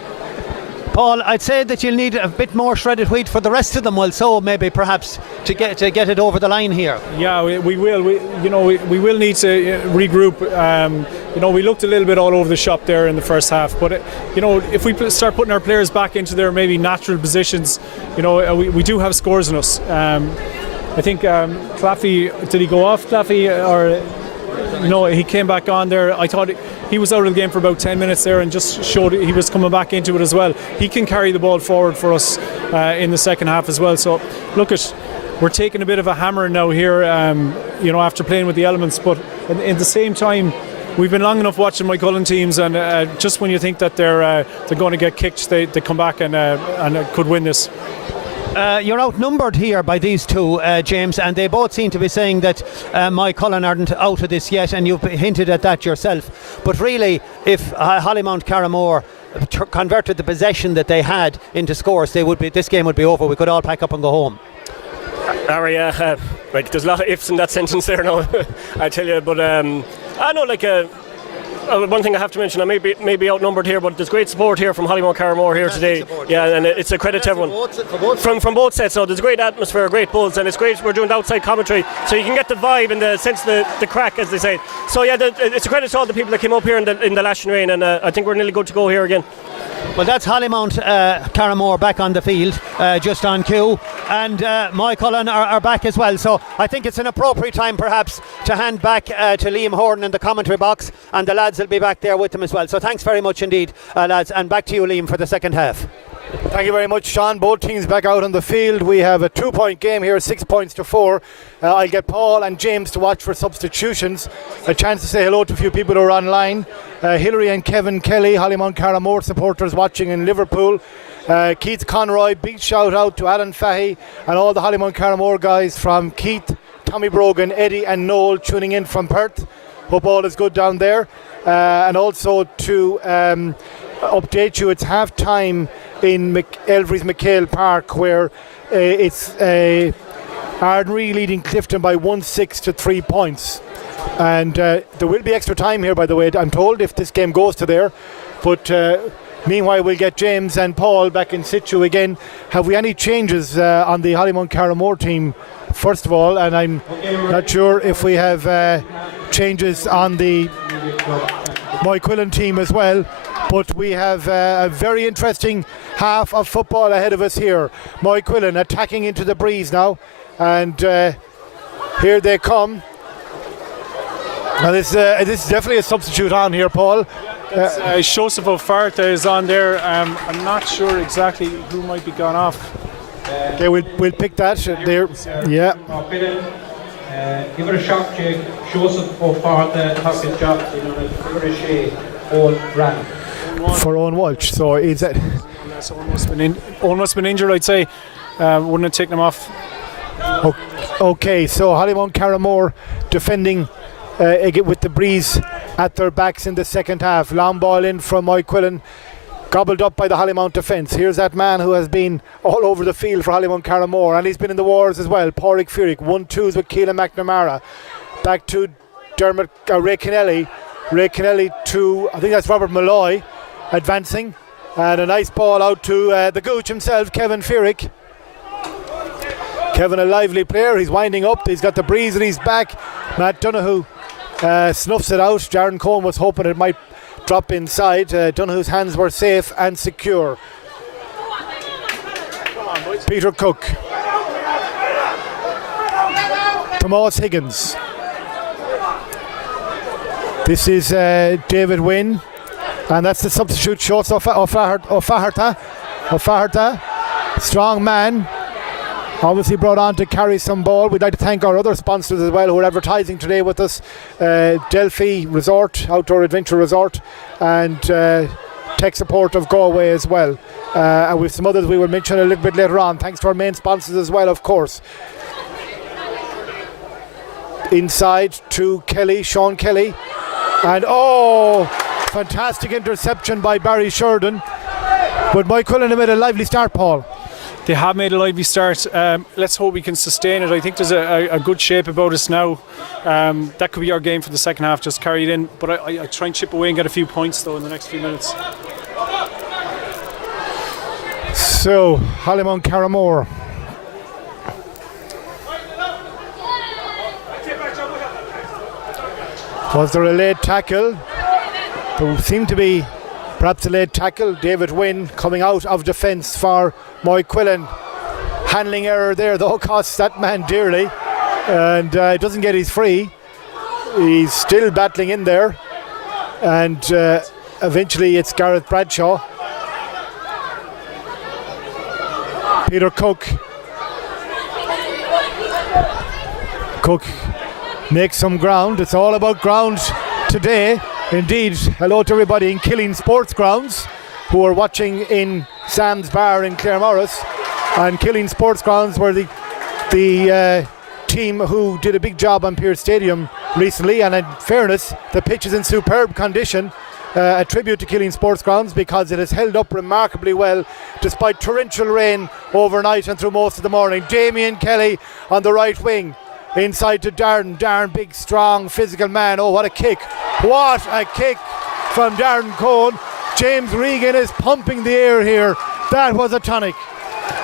Paul, I'd say that you'll need a bit more shredded wheat for the rest of them, also maybe perhaps to get it over the line here. Yeah, we will. We will need to regroup. We looked a little bit all over the shop there in the first half, but if we start putting our players back into their maybe natural positions, we do have scores in us. I think Claffey, did he go off, Claffey, or he came back on there. I thought he was out of the game for about 10 minutes there, and just showed he was coming back into it as well. He can carry the ball forward for us in the second half as well. So we're taking a bit of a hammer now here, after playing with the elements, but at the same time, we've been long enough watching Moycullen teams, and just when you think that they're going to get kicked, they come back and could win this. You're outnumbered here by these two, James, and they both seem to be saying that Moycullen aren't out of this yet, and you've hinted at that yourself. But really, if Hollymunt Carramore converted the possession that they had into scores, this game would be over. We could all pack up and go home. Right, there's a lot of ifs in that sentence there now, I tell you. But I know, one thing I have to mention, I may be outnumbered here, but there's great support here from Hollymunt Carramore here today. Support, yeah, and it's a credit to everyone. From both sets, so there's a great atmosphere, great buzz, and it's great we're doing the outside commentary, so you can get the vibe and the sense of the crack, as they say. So yeah, it's a credit to all the people that came up here in the lashing rain, and I think we're nearly good to go here again. Well, that's Hollymunt Carramore back on the field, just on cue, and Moycullen are back as well. So I think it's an appropriate time perhaps to hand back to Liam Horton in the commentary box, and the lads will be back there with them as well. So thanks very much indeed, lads, and back to you, Liam, for the second half. Thank you very much, Sean. Both teams back out on the field. We have a 2-point game here, 6 points to 4. I'll get Paul and James to watch for substitutions. A chance to say hello to a few people who are online. Hilary and Kevin Kelly, Hollymunt Carramore supporters watching in Liverpool. Keith Conroy, big shout out to Alan Fahy and all the Hollymunt Carramore guys from Keith, Tommy Brogan, Eddie and Noel tuning in from Perth. Hope all is good down there. And also to update you, it's half time in Elvery's McHale Park, where it's Ardenry leading Clifton by 1-6 to 3 points. And there will be extra time here, by the way, I'm told, if this game goes to there. But meanwhile, we'll get James and Paul back in situ again. Have we any changes on the Hollymunt Carramore team, first of all? And I'm not sure if we have changes on the Moycullen team as well. But we have a very interesting half of football ahead of us here. Moycullen attacking into the breeze now. And here they come. Now this is definitely a substitute on here, Paul. Joseph O'Farta is on there. I'm not sure exactly who might be gone off. Okay, we'll pick that there. Yeah. Give it a shot, Jake. Joseph O'Farta took his job. Give it a shake. Old Brand. For Owen Walsh. So is that? Yes, almost been injured, I'd say. Wouldn't have taken him off. Okay, so Hollymunt Carramore defending with the breeze at their backs in the second half. Long ball in from Moycullen, gobbled up by the Hollymunt defence. Here's that man who has been all over the field for Hollymunt Carramore, and he's been in the wars as well. Pádraig Furyk, 1-2s with Keelan McNamara. Back to Ray Kennelly. Ray Kennelly to, I think that's Robert Malloy, advancing. And a nice ball out to the Gooch himself, Kevin Furyk. Kevin, a lively player, he's winding up, he's got the breeze at his back. Matt Donoghue snuffs it out. Jaron Cohen was hoping it might drop inside. Donoghue's hands were safe and secure. Peter Cook. Tomas Higgins. This is David Wynn, and that's the substitute shot. O'Farta. Strong man, obviously brought on to carry some ball. We'd like to thank our other sponsors as well who are advertising today with us. Delphi Resort, Outdoor Adventure Resort, and tech support of Galway as well. And with some others we will mention a little bit later on. Thanks to our main sponsors as well, of course. Inside to Kelly, Sean Kelly. And fantastic interception by Barry Sheridan. But Moycullen have made a lively start, Paul. They have made a lively start. Let's hope we can sustain it. I think there's a good shape about us now. That could be our game for the second half, just carry it in. But I try and chip away and get a few points though in the next few minutes. So, Hollymunt Carramore. Was there a late tackle? There seemed to be perhaps a late tackle. David Wynn coming out of defence for Moycullen. Handling error there though costs that man dearly, and doesn't get his free. He's still battling in there, and eventually it's Gareth Bradshaw. Peter Cook makes some ground. It's all about ground today. Indeed, hello to everybody in Killeen Sports Grounds who are watching in Sam's Bar in Claremorris. And Killeen Sports Grounds were the team who did a big job on Pearse Stadium recently, and in fairness, the pitch is in superb condition. A tribute to Killeen Sports Grounds because it has held up remarkably well despite torrential rain overnight and through most of the morning. Damien Kelly on the right wing. Inside to Darren. Darren, big, strong, physical man. Oh, what a kick. What a kick from Darren Cohen. James Regan is pumping the air here. That was a tonic.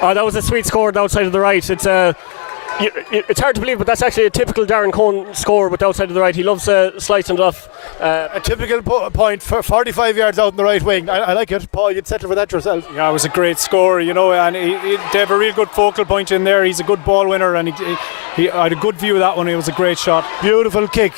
Oh, that was a sweet score outside of the right. It's hard to believe, but that's actually a typical Darren Cohen score with the outside of the right. He loves slicing it off. A typical point for 45 yards out in the right wing. I like it. Paul, you'd settle for that yourself. Yeah, it was a great score, you know, and they have a real good focal point in there. He's a good ball winner, and he had a good view of that one. It was a great shot. Beautiful kick,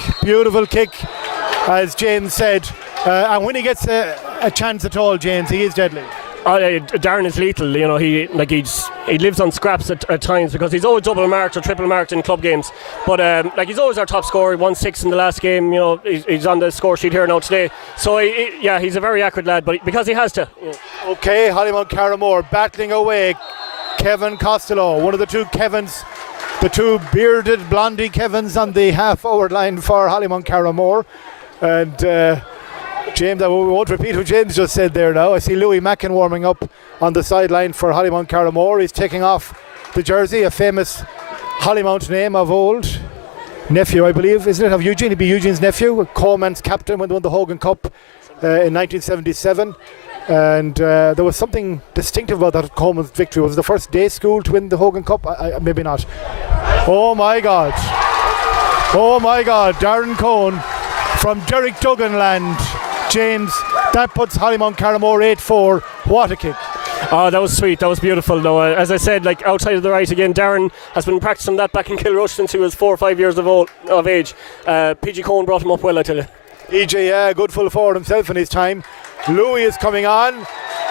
as James said. And when he gets a chance at all, James, he is deadly. Darren is lethal, you know. He lives on scraps at times because he's always double marked or triple marked in club games. But he's always our top scorer. 1-6 in the last game. You know, he's on the score sheet here now today. So he's a very accurate lad, but because he has to. You know. Okay, Hollymunt Carramore battling away. Kevin Costello, one of the two Kevins, the two bearded blondie Kevins on the half-forward line for Hollymunt Carramore, and. James, I won't repeat what James just said there now. I see Louis Mackin warming up on the sideline for Hollymunt Carramore. He's taking off the jersey, a famous Hollymount name of old. Nephew, I believe, isn't it, of Eugene? He'd be Eugene's nephew. Coleman's captain when they won the Hogan Cup in 1977. And there was something distinctive about that Coleman's victory. Was it the first day school to win the Hogan Cup? Maybe not. Oh my God. Oh my God. Darren Cohn from Derek Duggan land. James, that puts Hollymunt Carramore 8-4. What a kick. Oh, that was sweet. That was beautiful. Though, as I said, like outside of the right again, Darren has been practicing that back in Kilrush since he was 4 or 5 years of age. PG Cohn brought him up well, I tell you. PG, yeah, good full forward himself in his time. Louis is coming on.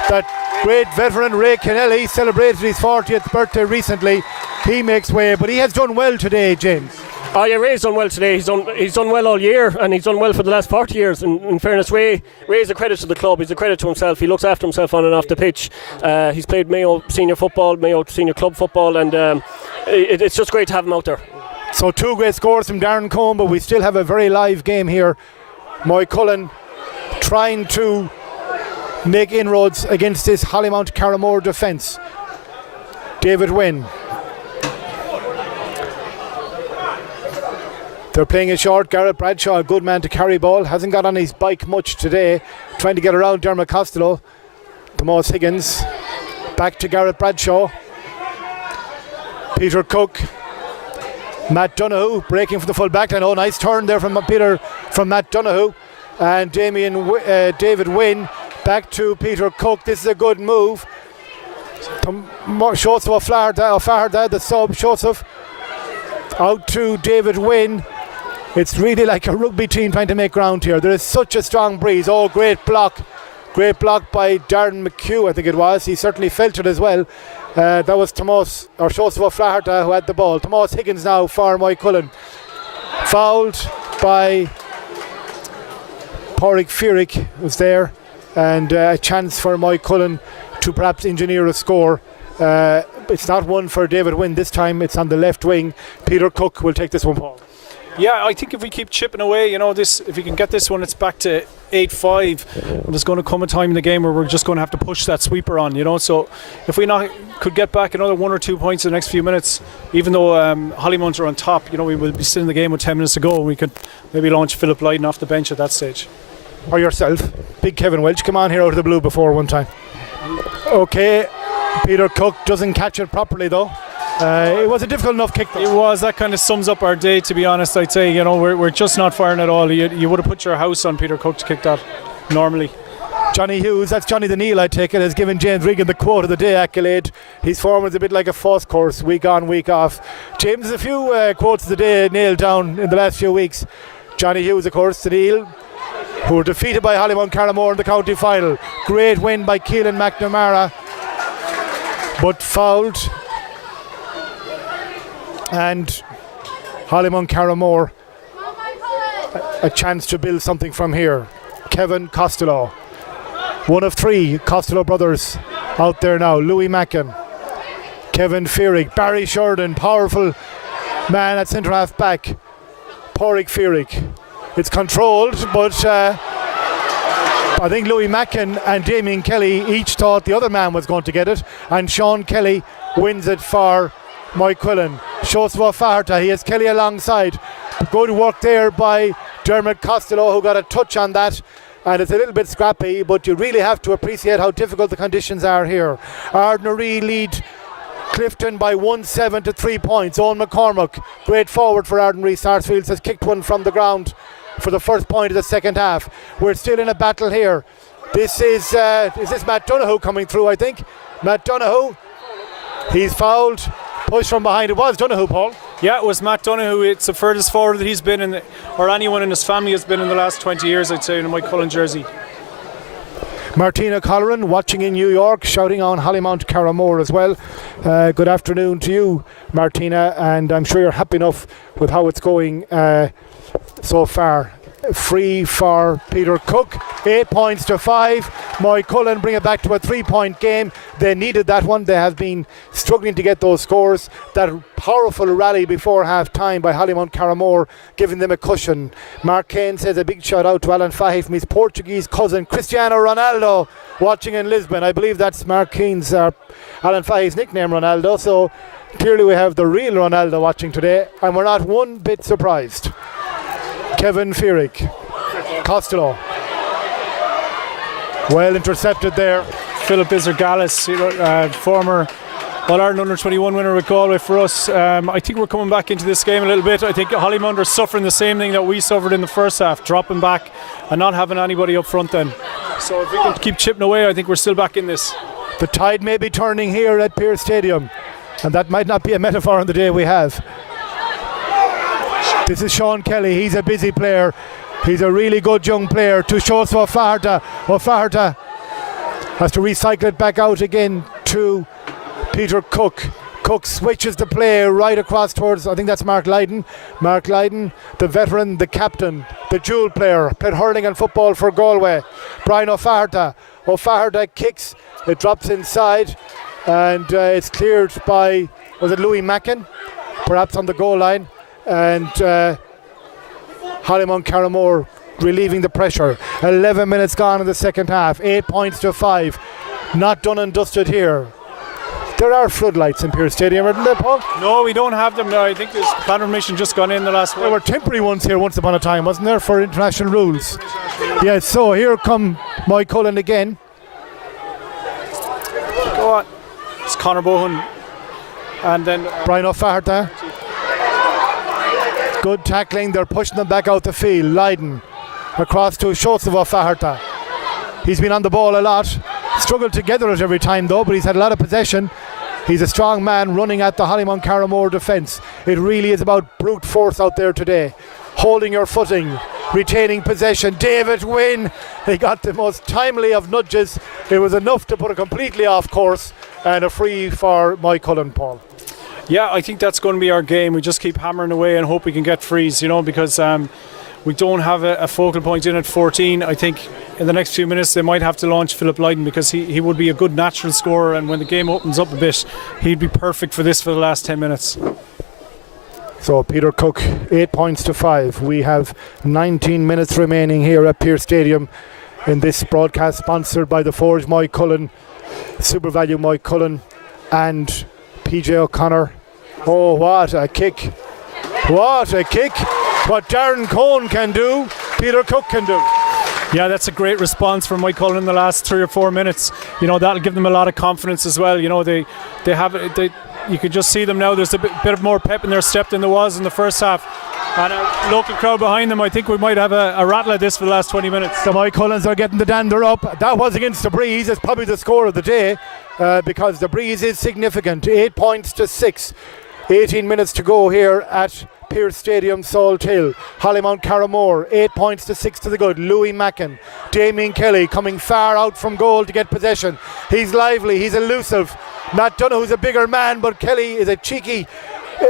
That great veteran Ray Kennelly celebrated his 40th birthday recently. He makes way, but he has done well today, James. Oh yeah, Ray's done well today. He's done well all year, and he's done well for the last 40 years. In fairness, Ray's a credit to the club. He's a credit to himself. He looks after himself on and off the pitch. He's played Mayo senior football, Mayo senior club football, and it's just great to have him out there. So 2 great scores from Darren Cohn, but we still have a very live game here. Moycullen trying to make inroads against this Hollymunt Carramore defence. David Wynn. They're playing it short. Garrett Bradshaw, a good man to carry ball, hasn't got on his bike much today, trying to get around Dermot Costello. Tomas Higgins back to Garrett Bradshaw. Peter Cook. Matt Donoghue breaking for the full back line. Oh, nice turn there from Matt Donoghue. And David Wynn back to Peter Cook. This is a good move. Joseph O'Flaherty, the sub. Joseph out to David Wynn. It's really like a rugby team trying to make ground here. There is such a strong breeze. Oh, great block. Great block by Darren McHugh, I think it was. He certainly felt it as well. That was Joseph O'Flaherty who had the ball. Tomas Higgins now for Moycullen. Fouled by Pádraig Fierick was there, and a chance for Moycullen to perhaps engineer a score. It's not one for David Wynn this time. It's on the left wing. Peter Cook will take this one, Paul. Yeah, I think if we keep chipping away, if we can get this one, it's back to 8-5. And there's going to come a time in the game where we're just going to have to push that sweeper on, So if we could get back another 1 or 2 points in the next few minutes, even though Hollymunt are on top, we will be still in the game with 10 minutes to go, and we could maybe launch Philip Lydon off the bench at that stage. Or yourself. Big Kevin Welch, come on here out of the blue before one time. Okay, Peter Cook doesn't catch it properly though. It was a difficult enough kick though. It was. That kind of sums up our day, to be honest. I'd say, we're just not firing at all. You would have put your house on Peter Cook to kick that normally. Johnny Hughes, that's Johnny the Neil, I take it, has given James Regan the quote of the day accolade. His form is a bit like a force course, week on, week off. James, there's a few quotes of the day nailed down in the last few weeks. Johnny Hughes, of course, the Neil, who were defeated by Hollymunt Carramore in the county final. Great win by Keelan McNamara, but fouled. And Hollymunt Carramore a chance to build something from here. Kevin Costello, one of 3 Costello brothers out there now. Louis Mackin, Kevin Fierick, Barry Sheridan, powerful man at centre half back. Pádraig Fierick. It's controlled, but I think Louis Mackin and Damien Kelly each thought the other man was going to get it, and Sean Kelly wins it for Moycullen. Joseph O'Flaherty, he has Kelly alongside. Good work there by Dermot Costello, who got a touch on that, and it's a little bit scrappy, but you really have to appreciate how difficult the conditions are here. Ardnaree lead Clifton by 1-7 to 3 points. Owen McCormack, great forward for Ardnaree Sarsfields, has kicked one from the ground for the first point of the second half. We're still in a battle here. This is this Matt Donoghue coming through, I think. Matt Donoghue, he's fouled. Push from behind. It was Donoghue, Paul. Yeah, it was Matt Donoghue. It's the furthest forward that he's been in, or anyone in his family has been in the last 20 years, I'd say, in a Moycullen jersey. Martina Colleran watching in New York, shouting on Hollymunt Carramore as well. Good afternoon to you, Martina, and I'm sure you're happy enough with how it's going so far. Free for Peter Cook, 8 points to 5. Moycullen bring it back to a 3-point game. They needed that one. They have been struggling to get those scores. That powerful rally before half time by Hollymunt Carramore giving them a cushion. Mark Kane says a big shout out to Alan Fahey from his Portuguese cousin Cristiano Ronaldo watching in Lisbon. I believe that's Mark Kane's Alan Fahey's nickname, Ronaldo. So Clearly we have the real Ronaldo watching today, and we're not one bit surprised. Kevin Feerick. Costello. Well intercepted there. Philip Izergalis, former All-Ireland Under-21 winner with Galway for us. I think we're coming back into this game a little bit. I think Hollymunt are suffering the same thing that we suffered in the first half, dropping back and not having anybody up front then. So if we can keep chipping away, I think we're still back in this. The tide may be turning here at Pearse Stadium, and that might not be a metaphor on the day we have. This is Sean Kelly. He's a busy player. He's a really good young player. To Shosa O'Faherty. O'Faherty has to recycle it back out again to Peter Cook. Cook switches the play right across towards, I think that's Mark Lydon. Mark Lydon, the veteran, the captain, the dual player, played hurling and football for Galway. Brian O'Faherty. O'Faherty kicks, it drops inside, and it's cleared by, was it Louis Mackin? Perhaps on the goal line. And Hollymunt Carramore relieving the pressure. 11 minutes gone in the second half. 8 points to 5. Not done and dusted here. There are floodlights in Pearse Stadium, aren't there, Paul? No, we don't have them now. I think this planning permission just gone in the last There one. were temporary ones here once upon a time, wasn't there, for international rules? Yes, so here come Moycullen again. Go on. It's Conor Bohan. And then Brian O'Faherty. Good tackling, they're pushing them back out the field. Lydon across to Shosa O'Faherty. He's been on the ball a lot. Struggled to gather it every time though, but he's had a lot of possession. He's a strong man running at the Hollymunt Carramore defence. It really is about brute force out there today. Holding your footing, retaining possession. David Wynn, he got the most timely of nudges. It was enough to put it completely off course, and a free for Moycullen, Paul. yeah, I think that's going to be our game. We just keep hammering away and hope we can get frees, because we don't have a focal point in at 14. I think in the next few minutes they might have to launch Philip Lydon, because he would be a good natural scorer, and when the game opens up a bit, he'd be perfect for this for the last 10 minutes. So Peter Cook, 8 points to 5. We have 19 minutes remaining here at Pearse Stadium in this broadcast sponsored by the Forge Moycullen, Super Value Moycullen, and PJ O'Connor. Oh, what a kick. What a kick. What Darren Cohn can do, Peter Cook can do. Yeah, that's a great response from Moycullen in the last 3 or 4 minutes. That'll give them a lot of confidence as well. They have it. You could just see them now. There's a bit of more pep in their step than there was in the first half. And a local crowd behind them. I think we might have a rattle of this for the last 20 minutes. The Moycullens are getting the dander up. That was against the Breeze. It's probably the score of the day because the Breeze is significant. 8 points to 6. 18 minutes to go here at Pearse Stadium, Salt Hill. Hollymunt Carramore, 8 points to 6 to the good. Louis Mackin, Damien Kelly coming far out from goal to get possession. He's lively, he's elusive. Matt Donoghue's a bigger man, but Kelly is a cheeky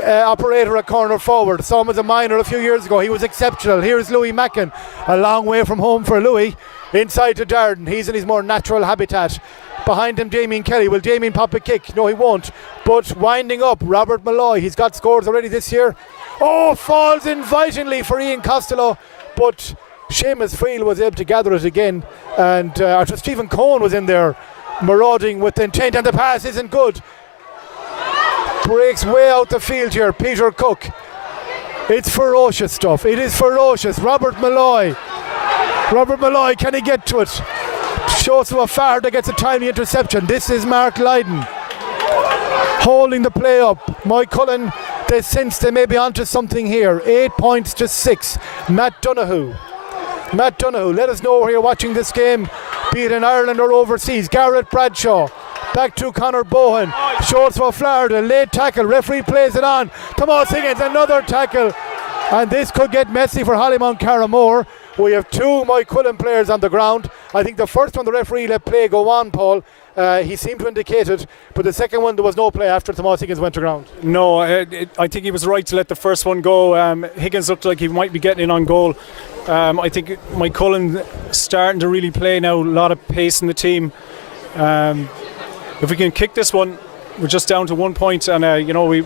operator at corner forward. Saw him as a minor a few years ago. He was exceptional. Here's Louis Mackin, a long way from home for Louis. Inside to Darden. He's in his more natural habitat. Behind him, Damien Kelly. Will Damien pop a kick? No, he won't. But winding up, Robert Malloy. He's got scores already this year. Oh, falls invitingly for Ian Costello, but Seamus Friel was able to gather it again, and Stephen Cohn was in there marauding with intent, and the pass isn't good. Breaks way out the field here, Peter Cook. It's ferocious stuff. It is ferocious. Robert Malloy, can he get to it? Shosa O'Faherty gets a timely interception. This is Mark Lydon holding the play up. Moycullen, they sense they may be onto something here. 8 points to 6. Matt Donoghue, let us know where you're watching this game, be it in Ireland or overseas. Garrett Bradshaw, back to Conor Bohan. Shorts for Florida, late tackle, referee plays it on. Tomas Higgins, another tackle. And this could get messy for Hollymunt Carramore. We have 2 Moycullen players on the ground. I think the first one the referee let play go on, Paul. He seemed to indicate it, but the second one there was no play after Tomas Higgins went to ground. No, I think he was right to let the first one go. Higgins looked like he might be getting in on goal. I think Moycullen starting to really play now, a lot of pace in the team. If we can kick this one, we're just down to 1 point, and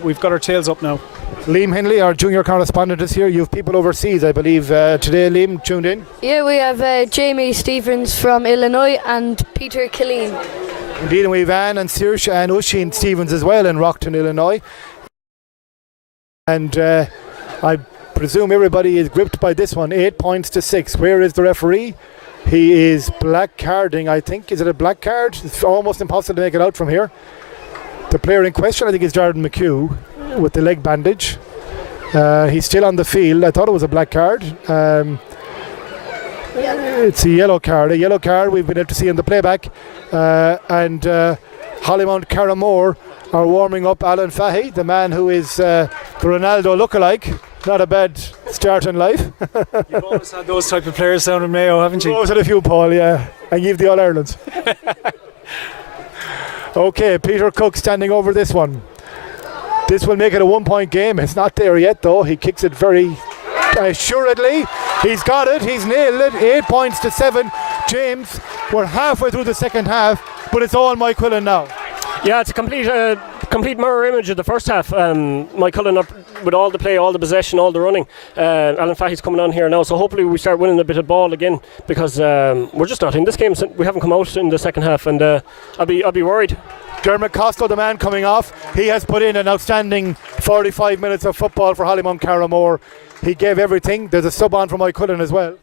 we've got our tails up now. Liam Henley, our junior correspondent, is here. You have people overseas, I believe, today. Liam, tuned in? Yeah, we have Jamie Stevens from Illinois and Peter Killeen. Indeed, and we've Anne and Saoirse and Oisin Stevens as well in Rockton, Illinois. And I presume everybody is gripped by this one. 8 points to 6. Where is the referee? He is black carding, I think. Is it a black card? It's almost impossible to make it out from here. The player in question, I think, is Jordan McHugh with the leg bandage. He's still on the field. I thought it was a black card. It's a yellow card. A yellow card we've been able to see in the playback. And Hollymunt Carramore are warming up Alan Fahy, the man who is the Ronaldo lookalike. Not a bad start in life. You've always had those type of players down in Mayo, haven't you? You've always had a few, Paul, yeah. And you've the All-Irelands. Okay, Peter Cook standing over this one. This will make it a 1 point game. It's not there yet, though. He kicks it very assuredly. He's got it. He's nailed it. 8 points to 7. James, we're halfway through the second half, but it's all Moycullen now. Yeah, it's a complete mirror image of the first half. Moycullen up with all the play, all the possession, all the running. Alan Fahy's coming on here now, so hopefully we start winning a bit of ball again, because we're just not in this game. We haven't come out in the second half, and I'll be worried. Dermot Costello, the man coming off, he has put in an outstanding 45 minutes of football for Hollymunt Carramore. He gave everything. There's a sub on from Moycullen as well.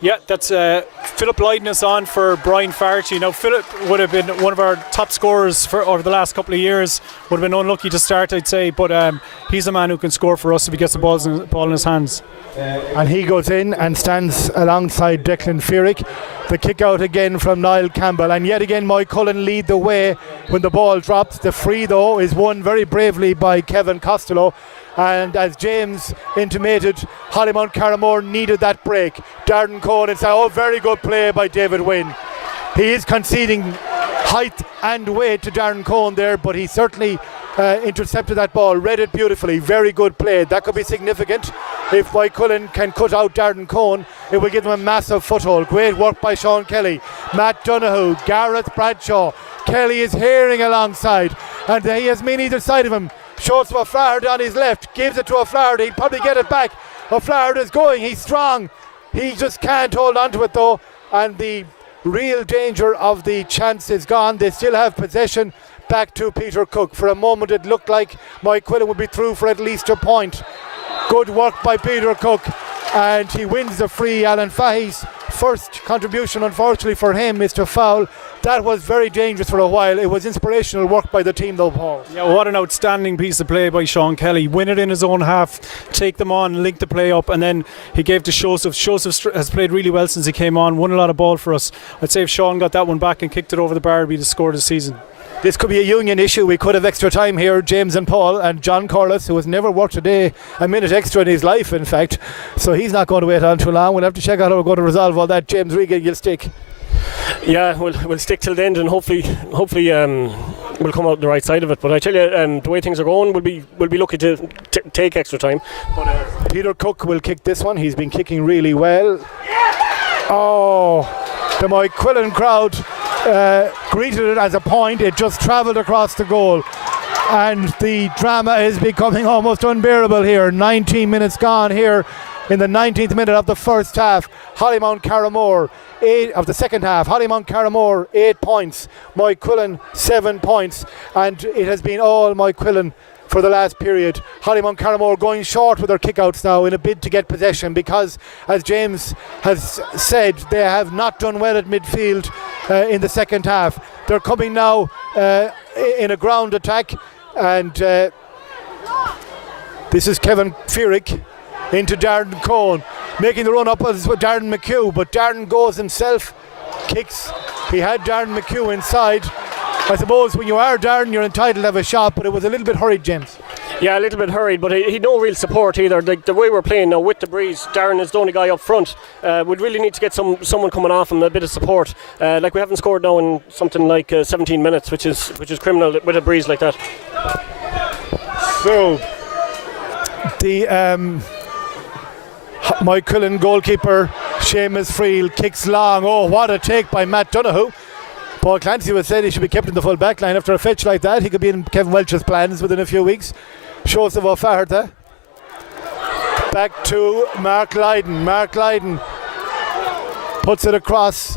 Yeah, that's Philip Lydon is on for Brian Farty. Now, Philip would have been one of our top scorers for over the last couple of years. Would have been unlucky to start, I'd say, but he's a man who can score for us if he gets the ball in his hands. And he goes in and stands alongside Declan Fearick. The kick out again from Niall Campbell, and yet again Moycullen lead the way when the ball drops. The free, though, is won very bravely by Kevin Costello. And as James intimated, Hollymunt Carramore needed that break. Darren Cohen inside. Oh, very good play by David Wynne. He is conceding height and weight to Darren Cohen there, but he certainly intercepted that ball, read it beautifully. Very good play. That could be significant. If Moycullen can cut out Darren Cohen, it will give them a massive foothold. Great work by Sean Kelly, Matt Donoghue, Gareth Bradshaw. Kelly is herring alongside, and he has men either side of him. Shows to O'Flaherty on his left, gives it to O'Flaherty. He'll probably get it back. O'Flaherty is going, he's strong. He just can't hold on to it, though, and the real danger of the chance is gone. They still have possession. Back to Peter Cook. For a moment it looked like Moycullen would be through for at least a point. Good work by Peter Cook, and he wins the free. Alan Fahy's first contribution, unfortunately for him, is to foul. That was very dangerous for a while. It was inspirational work by the team, though, Paul. Yeah, what an outstanding piece of play by Sean Kelly. Win it in his own half, take them on, link the play up, and then he gave to Joseph. Joseph has played really well since he came on, won a lot of ball for us. I'd say if Sean got that one back and kicked it over the bar, it'd be the score of the season. This could be a union issue. We could have extra time here. James and Paul and John Corliss, who has never worked a minute extra in his life, in fact. So he's not going to wait on too long. We'll have to check out how we're going to resolve all that. James Regan, you'll stick. Yeah, we'll stick till the end, and hopefully we'll come out the right side of it. But I tell you, the way things are going, we'll be lucky to take extra time. But Peter Cook will kick this one. He's been kicking really well. Oh, the Moycullen crowd greeted it as a point. It just travelled across the goal, and the drama is becoming almost unbearable here. 19 minutes gone here in the 19th minute of the first half. Hollymunt Carramore, 8 of the second half. Hollymunt Carramore 8 points, Moycullen 7 points, and it has been all Moycullen for the last period. Hollymunt Carramore going short with their kickouts now in a bid to get possession, because, as James has said, they have not done well at midfield in the second half. They're coming now in a ground attack, and this is Kevin Fearick into Darren Cohen, making the run up as with Darren McHugh, but Darren goes himself, kicks. He had Darren McHugh inside. I suppose when you are Darren, you're entitled to have a shot, but it was a little bit hurried, James. Yeah, a little bit hurried, but he no real support either. The way we're playing now with the breeze, Darren is the only guy up front. We'd really need to get someone coming off him, a bit of support. Like we haven't scored now in something like 17 minutes, which is criminal with a breeze like that. So the Moycullen goalkeeper Seamus Friel kicks long. Oh, what a take by Matt Donoghue. Paul Clancy was said he should be kept in the full back line after a fetch like that. He could be in Kevin Welch's plans within a few weeks. Joseph O'Flaherty. Back to Mark Lydon. Mark Lydon puts it across.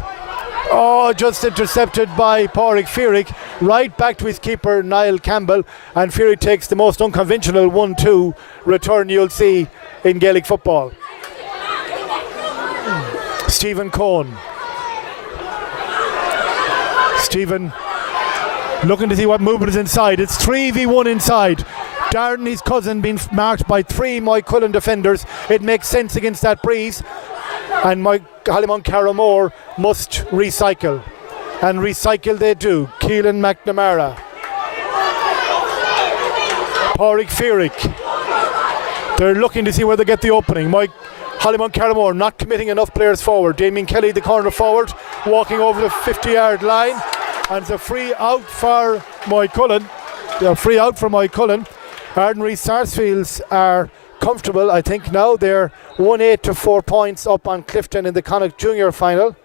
Oh, just intercepted by Pádraig Fíric, right back to his keeper Niall Campbell, and Fíric takes the most unconventional 1-2 return you'll see in Gaelic football. Stephen Cohn. Stephen looking to see what movement is inside. It's 3v1 inside. Darren, his cousin, being marked by 3 Moycullen defenders. It makes sense against that breeze. And Hollymunt Carramore must recycle. And recycle they do. Keelan McNamara. Pádraig Fíric. They're looking to see where they get the opening. Hollymunt Carramore not committing enough players forward. Damien Kelly, the corner forward, walking over the 50-yard line. And it's a free out for Moycullen. Free out for Moycullen. Ardenry Sarsfields are comfortable, I think, now. They're 1-8 to 4 points up on Clifton in the Connacht Junior final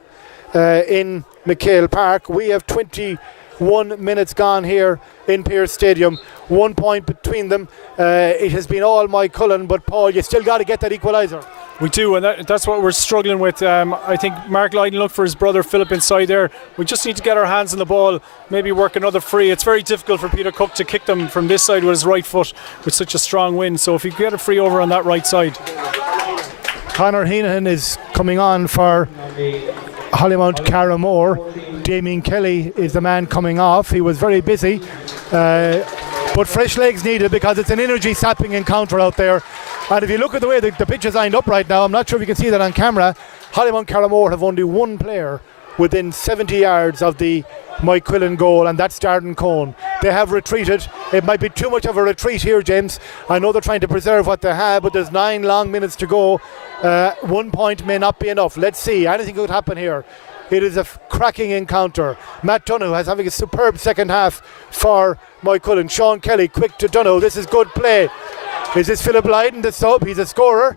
in McHale Park. We have 21 minutes gone here in Pearse Stadium. 1 point between them. It has been all Moycullen, but Paul, you still got to get that equaliser. We do, and that's what we're struggling with. I think Mark Lydon looked for his brother Philip inside there. We just need to get our hands on the ball, maybe work another free. It's very difficult for Peter Cook to kick them from this side with his right foot with such a strong wind. So if you get a free over on that right side. Conor Heenan is coming on for Hollymunt Carramore. Damien Kelly is the man coming off. He was very busy, but fresh legs needed because it's an energy sapping encounter out there. And if you look at the way the pitch is lined up right now, I'm not sure if you can see that on camera, Hollymunt Carramore have only one player within 70 yards of the Moycullen goal, and that's Darren Cohn. They have retreated. It might be too much of a retreat here, James. I know they're trying to preserve what they have, but there's 9 long minutes to go. 1 point may not be enough. Let's see. Anything could happen here. It is a cracking encounter. Matt Donoghue has having a superb second half for Moycullen. Sean Kelly quick to Donoghue. This is good play. Is this Philip Lydon, the sub? He's a scorer.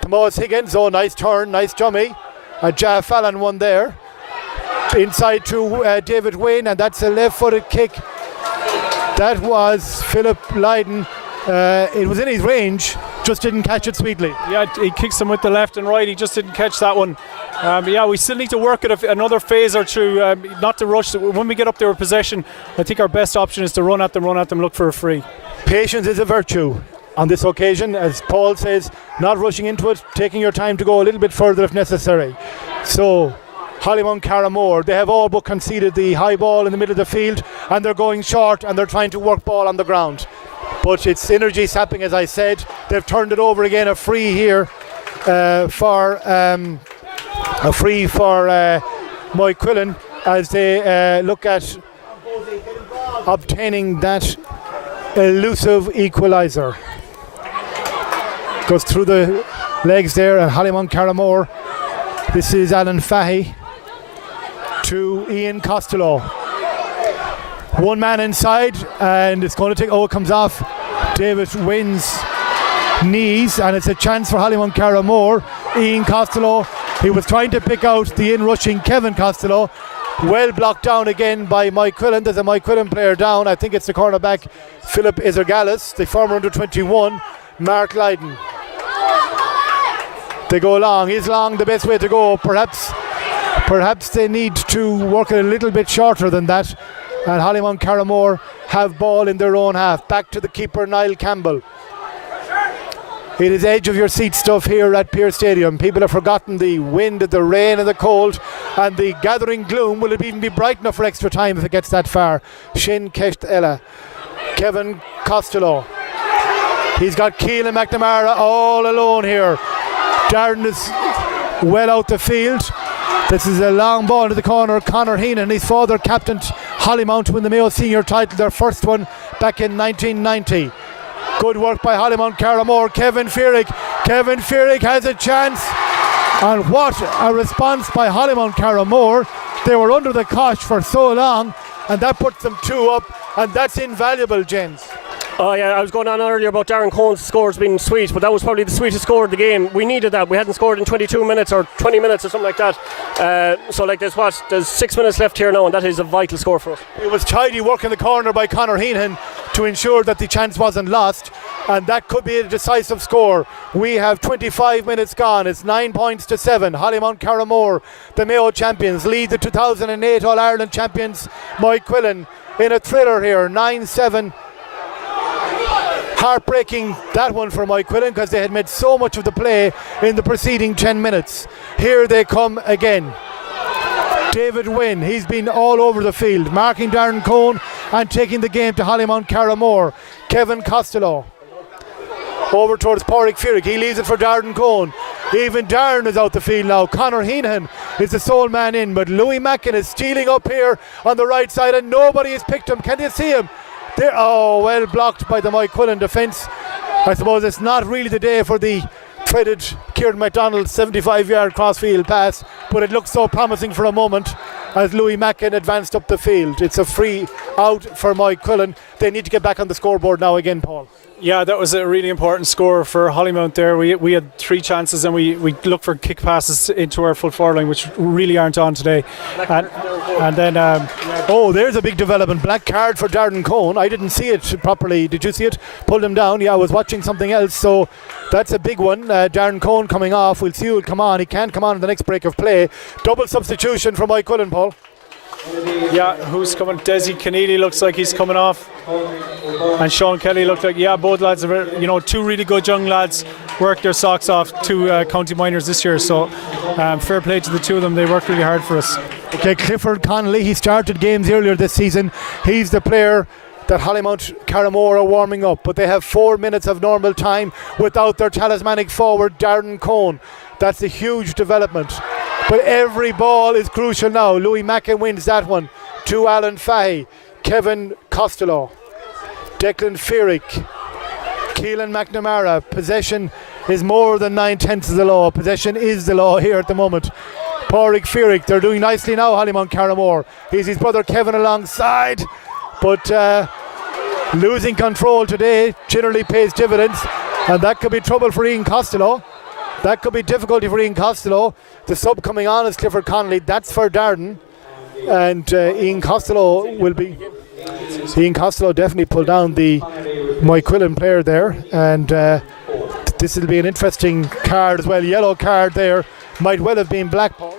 Tomas Higgins, oh, nice turn, nice dummy. Jah Fallon won there. Inside to David Wayne, and that's a left-footed kick. That was Philip Lydon. It was in his range, just didn't catch it sweetly. Yeah, he kicks him with the left and right. He just didn't catch that one. Yeah, we still need to work at another phase or two, not to rush. When we get up there with possession, I think our best option is to run at them, look for a free. Patience is a virtue. On this occasion, as Paul says, not rushing into it, taking your time to go a little bit further if necessary. So, Hollymunt Carramore, they have all but conceded the high ball in the middle of the field, and they're going short and they're trying to work ball on the ground. But it's energy sapping, as I said. They've turned it over again, a free here for Moycullen as they look at obtaining that elusive equaliser. Goes through the legs there, and Hollymunt Carramore. This is Alan Fahy to Ian Costello. One man inside, and it's going to take. Oh, it comes off David Wynn's knees, and it's a chance for Hollymunt Carramore. Ian Costello, he was trying to pick out the in-rushing Kevin Costello. Well blocked down again by Moycullen. There's a Moycullen player down. I think it's the cornerback Philip Izergalis, the former under-21 Mark Lydon. They go long. Is long the best way to go? Perhaps they need to work it a little bit shorter than that. And Hollymunt Carramore have ball in their own half. Back to the keeper, Niall Campbell. It is edge of your seat stuff here at Pearse Stadium. People have forgotten the wind, the rain and the cold and the gathering gloom. Will it even be bright enough for extra time if it gets that far? Shin Kecht Ella. Kevin Costello. He's got Keelan McNamara all alone here. Darren is well out the field. This is a long ball to the corner. Conor Heenan, his father captained Hollymunt to win the Mayo Senior title, their first one back in 1990. Good work by Hollymunt Carramore. Kevin Fíric has a chance. And what a response by Hollymunt Carramore. They were under the cosh for so long, and that puts them 2 up, and that's invaluable, James. Oh yeah, I was going on earlier about Darren Cohen's scores being sweet, but that was probably the sweetest score of the game. We needed that. We hadn't scored in 22 minutes or 20 minutes or something like that. So like there's 6 minutes left here now, and that is a vital score for us. It was tidy work in the corner by Conor Heenan to ensure that the chance wasn't lost, and that could be a decisive score. We have 25 minutes gone. It's 9 points to 7. Hollymunt Carramore, the Mayo champions, lead the 2008 All-Ireland champions Moycullen in a thriller here, 9-7. Heartbreaking, that one for Moycullen, because they had made so much of the play in the preceding 10 minutes. Here they come again. David Wynn, he's been all over the field, marking Darren Cohn and taking the game to Hollymunt Carramore. Kevin Costello over towards Pádraig Fiorich, he leaves it for Darren Cohn. Even Darren is out the field now. Conor Heenan is the sole man in, but Louis Mackin is stealing up here on the right side and nobody has picked him. Can you see him? There, oh, well blocked by the Moycullen defence. I suppose it's not really the day for the threaded Kieran MacDonald 75-yard crossfield pass, but it looks so promising for a moment as Louis Mackin advanced up the field. It's a free out for Moycullen. They need to get back on the scoreboard now again, Paul. Yeah, that was a really important score for Hollymunt there. We had 3 chances and we looked for kick passes into our full forward line, which really aren't on today. And then oh, there's a big development. Black card for Darren Cohn. I didn't see it properly. Did you see it? Pulled him down. Yeah, I was watching something else. So that's a big one. Darren Cohn coming off. We'll see who'll come on. He can't come on in the next break of play. Double substitution for Moycullen, Paul. Yeah, who's coming? Desi Keneally looks like he's coming off, and Sean Kelly looked like, yeah, both lads are, 2 really good young lads worked their socks off, 2 county minors this year, so fair play to the 2 of them. They worked really hard for us. Okay, Clifford Connolly, he started games earlier this season. He's the player that Hollymunt Carramore are warming up, but they have 4 minutes of normal time without their talismanic forward Darren Cohn. That's a huge development. But every ball is crucial now. Louis Mackin wins that one to Alan Fahey, Kevin Costello, Declan Fiorich, Keelan McNamara. Possession is more than 9/10 of the law. Possession is the law here at the moment. Pádraig Fiorich, they're doing nicely now, Hollymunt Carramore. He's his brother Kevin alongside, but losing control today generally pays dividends, and that could be trouble for Ian Costello. That could be difficulty for Ian Costello. The sub coming on is Clifford Connolly. That's for Darden. And Ian Costello definitely pulled down the Moycullen player there. And this will be an interesting card as well. Yellow card there. Might well have been black, Paul.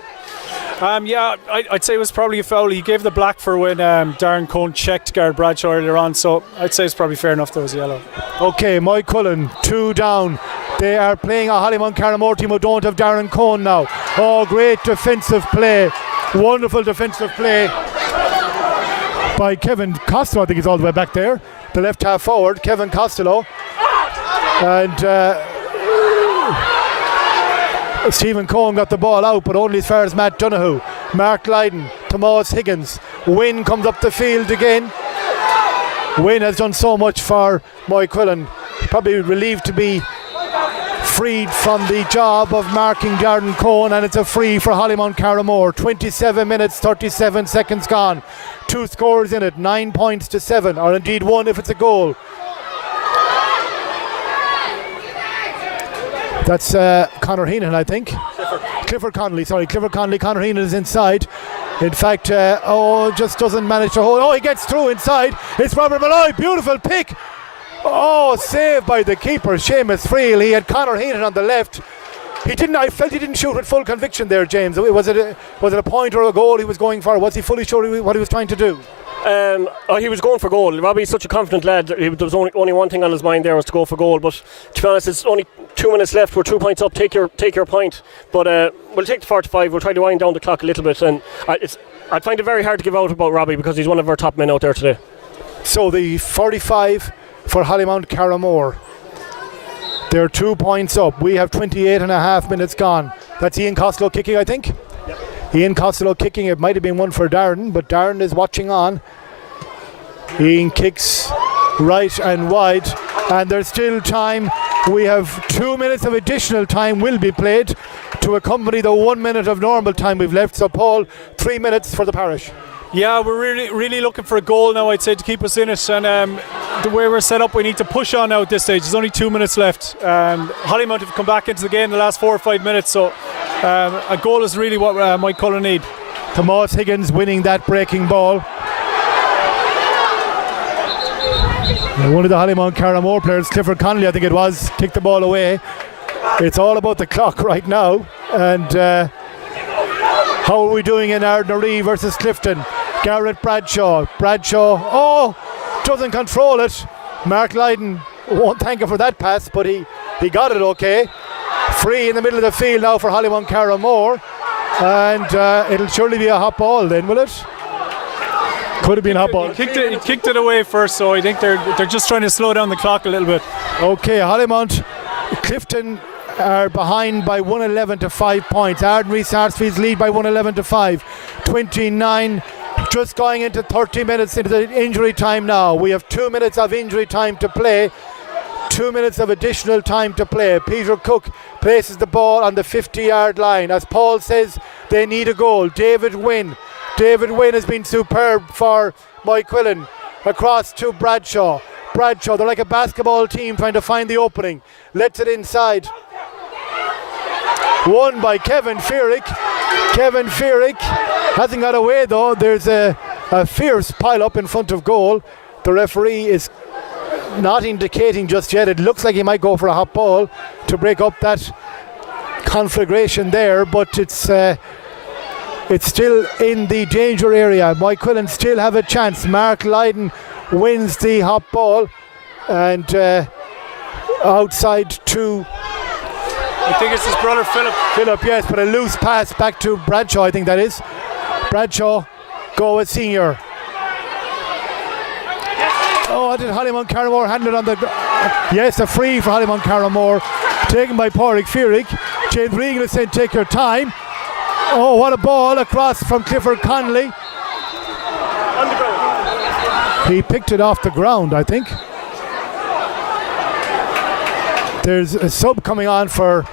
Yeah, I'd say it was probably a foul. He gave the black for when Darren Cohn checked Gareth Bradshaw earlier on, so I'd say it's probably fair enough that it was yellow. Okay, Moycullen, 2 down. They are playing a Hollymunt Carramore team who don't have Darren Cohn now. Oh, great defensive play. Wonderful defensive play by Kevin Costello. I think he's all the way back there. The left half forward, Kevin Costello. And Stephen Cohen got the ball out, but only as far as Matt Donoghue. Mark Lydon, Tomas Higgins. Wynn comes up the field again. Wynn has done so much for Moycullen. Probably relieved to be freed from the job of marking Darren Cohn, and it's a free for Hollymunt Carramore. 27 minutes 37 seconds gone. 2 scores in it, 9 points to 7, or indeed 1 if it's a goal. That's Conor Heenan, I think. Clifford Connolly, Conor Heenan is inside. In fact, just doesn't manage to hold. Oh, he gets through inside. It's Robert Malloy. Beautiful pick. Oh, saved by the keeper, Seamus Friel. He had Conor Heenan on the left. I felt he didn't shoot with full conviction there, James. Was it a point or a goal he was going for? Was he fully sure what he was trying to do? He was going for goal. Robbie's such a confident lad. There was only one thing on his mind there, was to go for goal. But to be honest, it's only 2 minutes left. We're 2 points up. Take your point. But we'll take the 45. We'll try to wind down the clock a little bit. And I'd find it very hard to give out about Robbie because he's one of our top men out there today. So the 45 for Hollymunt Carramore. They're 2 points up. We have 28.5 minutes gone. That's Ian Costello kicking, I think. Yep. Ian Costello kicking. It might have been one for Darren, but Darren is watching on. Ian kicks right and wide, and there's still time. We have 2 minutes of additional time will be played to accompany the 1 minute of normal time we've left. So Paul, 3 minutes for the parish. Yeah, we're really looking for a goal now, I'd say, to keep us in it. And the way we're set up, we need to push on now at this stage. There's only 2 minutes left. Hollymunt have come back into the game the last 4 or 5 minutes, so a goal is really what Moycullen need. Tomas Higgins winning that breaking ball. And one of the Hollymunt Carramore players, Clifford Connolly, I think it was, kicked the ball away. It's all about the clock right now. And how are we doing in Ardnaree versus Clifton? Garrett Bradshaw. Doesn't control it. Mark Lydon won't thank him for that pass, but he got it okay. Free in the middle of the field now for Hollymunt Carramore. And it'll surely be a hot ball then, will it? Could have been a hot ball. He kicked it away first, so I think they're just trying to slow down the clock a little bit. Okay, Hollymunt, Clifton are behind by 111 to 5 points. Ardnaree Sarsfield's lead by 111 to 5. 29, just going into 30 minutes into the injury time now. We have 2 minutes of injury time to play. 2 minutes of additional time to play. Peter Cook places the ball on the 50-yard line. As Paul says, they need a goal. David Wynn has been superb for Moycullen. Across to Bradshaw, they're like a basketball team trying to find the opening. Lets it inside. Won by Kevin Fearick. Kevin Fearick hasn't got away though. There's a fierce pile-up in front of goal. The referee is not indicating just yet. It looks like he might go for a hot ball to break up that conflagration there, but it's still in the danger area. Moycullen still have a chance. Mark Lydon wins the hot ball, and outside to, I think it's his brother Philip. Yes, but a loose pass back to Bradshaw, I think that is. Bradshaw, go with senior. Oh, did Hollymunt Carramore handle it on the... Yes, a free for Hollymunt Carramore, taken by Pádraig Fearick. James Regan is saying, take your time. Oh, what a ball across from Clifford Connolly. On the ground. He picked it off the ground, I think. There's a sub coming on for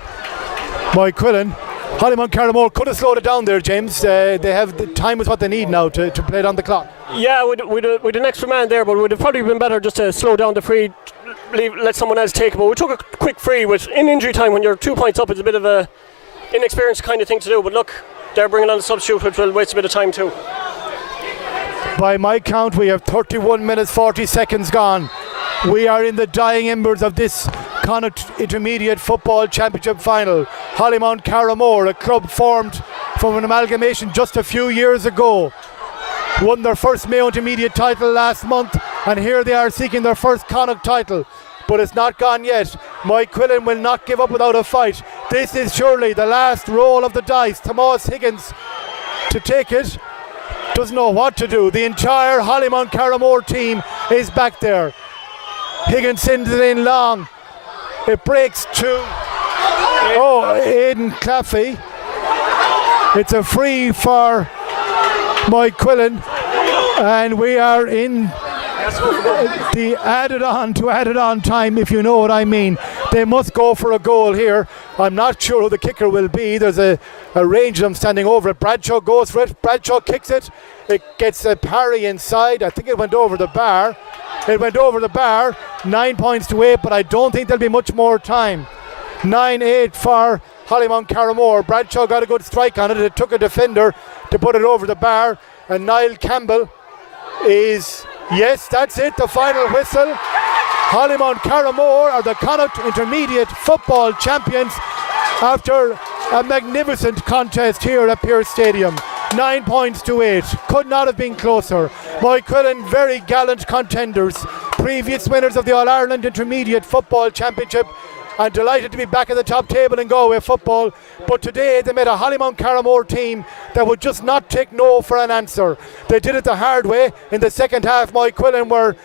Moycullen. Hollymunt Carramore could have slowed it down there, James. They have the time is what they need now to play it on the clock. Yeah, with an extra man there, but it would have probably been better just to slow down the free, let someone else take it. But we took a quick free, which in injury time, when you're 2 points up, it's a bit of a inexperienced kind of thing to do. But look, they're bringing on the substitute, which will waste a bit of time too. By my count, we have 31 minutes 40 seconds gone. We are in the dying embers of this Connacht Intermediate Football Championship final. Hollymunt Carramore, a club formed from an amalgamation just a few years ago, won their first Mayo Intermediate title last month, and here they are seeking their first Connacht title. But it's not gone yet. Moycullen will not give up without a fight. This is surely the last roll of the dice. Tomas Higgins to take it. Doesn't know what to do. The entire Hollymunt Carramore team is back there. Higgins sends it in long. It breaks to Aidan Claffey. It's a free for Moycullen, and we are in the added on time, if you know what I mean. They must go for a goal here. I'm not sure who the kicker will be. There's a range of them standing over it. Bradshaw goes for it. Bradshaw kicks it. It gets a parry inside. I think it went over the bar. 9 points to 8, but I don't think there'll be much more time. 9-8 for Hollymunt Carramore. Bradshaw got a good strike on it. It took a defender to put it over the bar, and Niall Campbell is... Yes, that's it, the final whistle. Hollymunt Carramore are the Connacht Intermediate Football Champions after a magnificent contest here at Pearse Stadium. 9 points to 8. Could not have been closer. Moycullen, very gallant contenders. Previous winners of the All-Ireland Intermediate Football Championship, and delighted to be back at the top table in Galway football. But today they met a Hollymunt Carramore team that would just not take no for an answer. They did it the hard way. In the second half, Moycullen were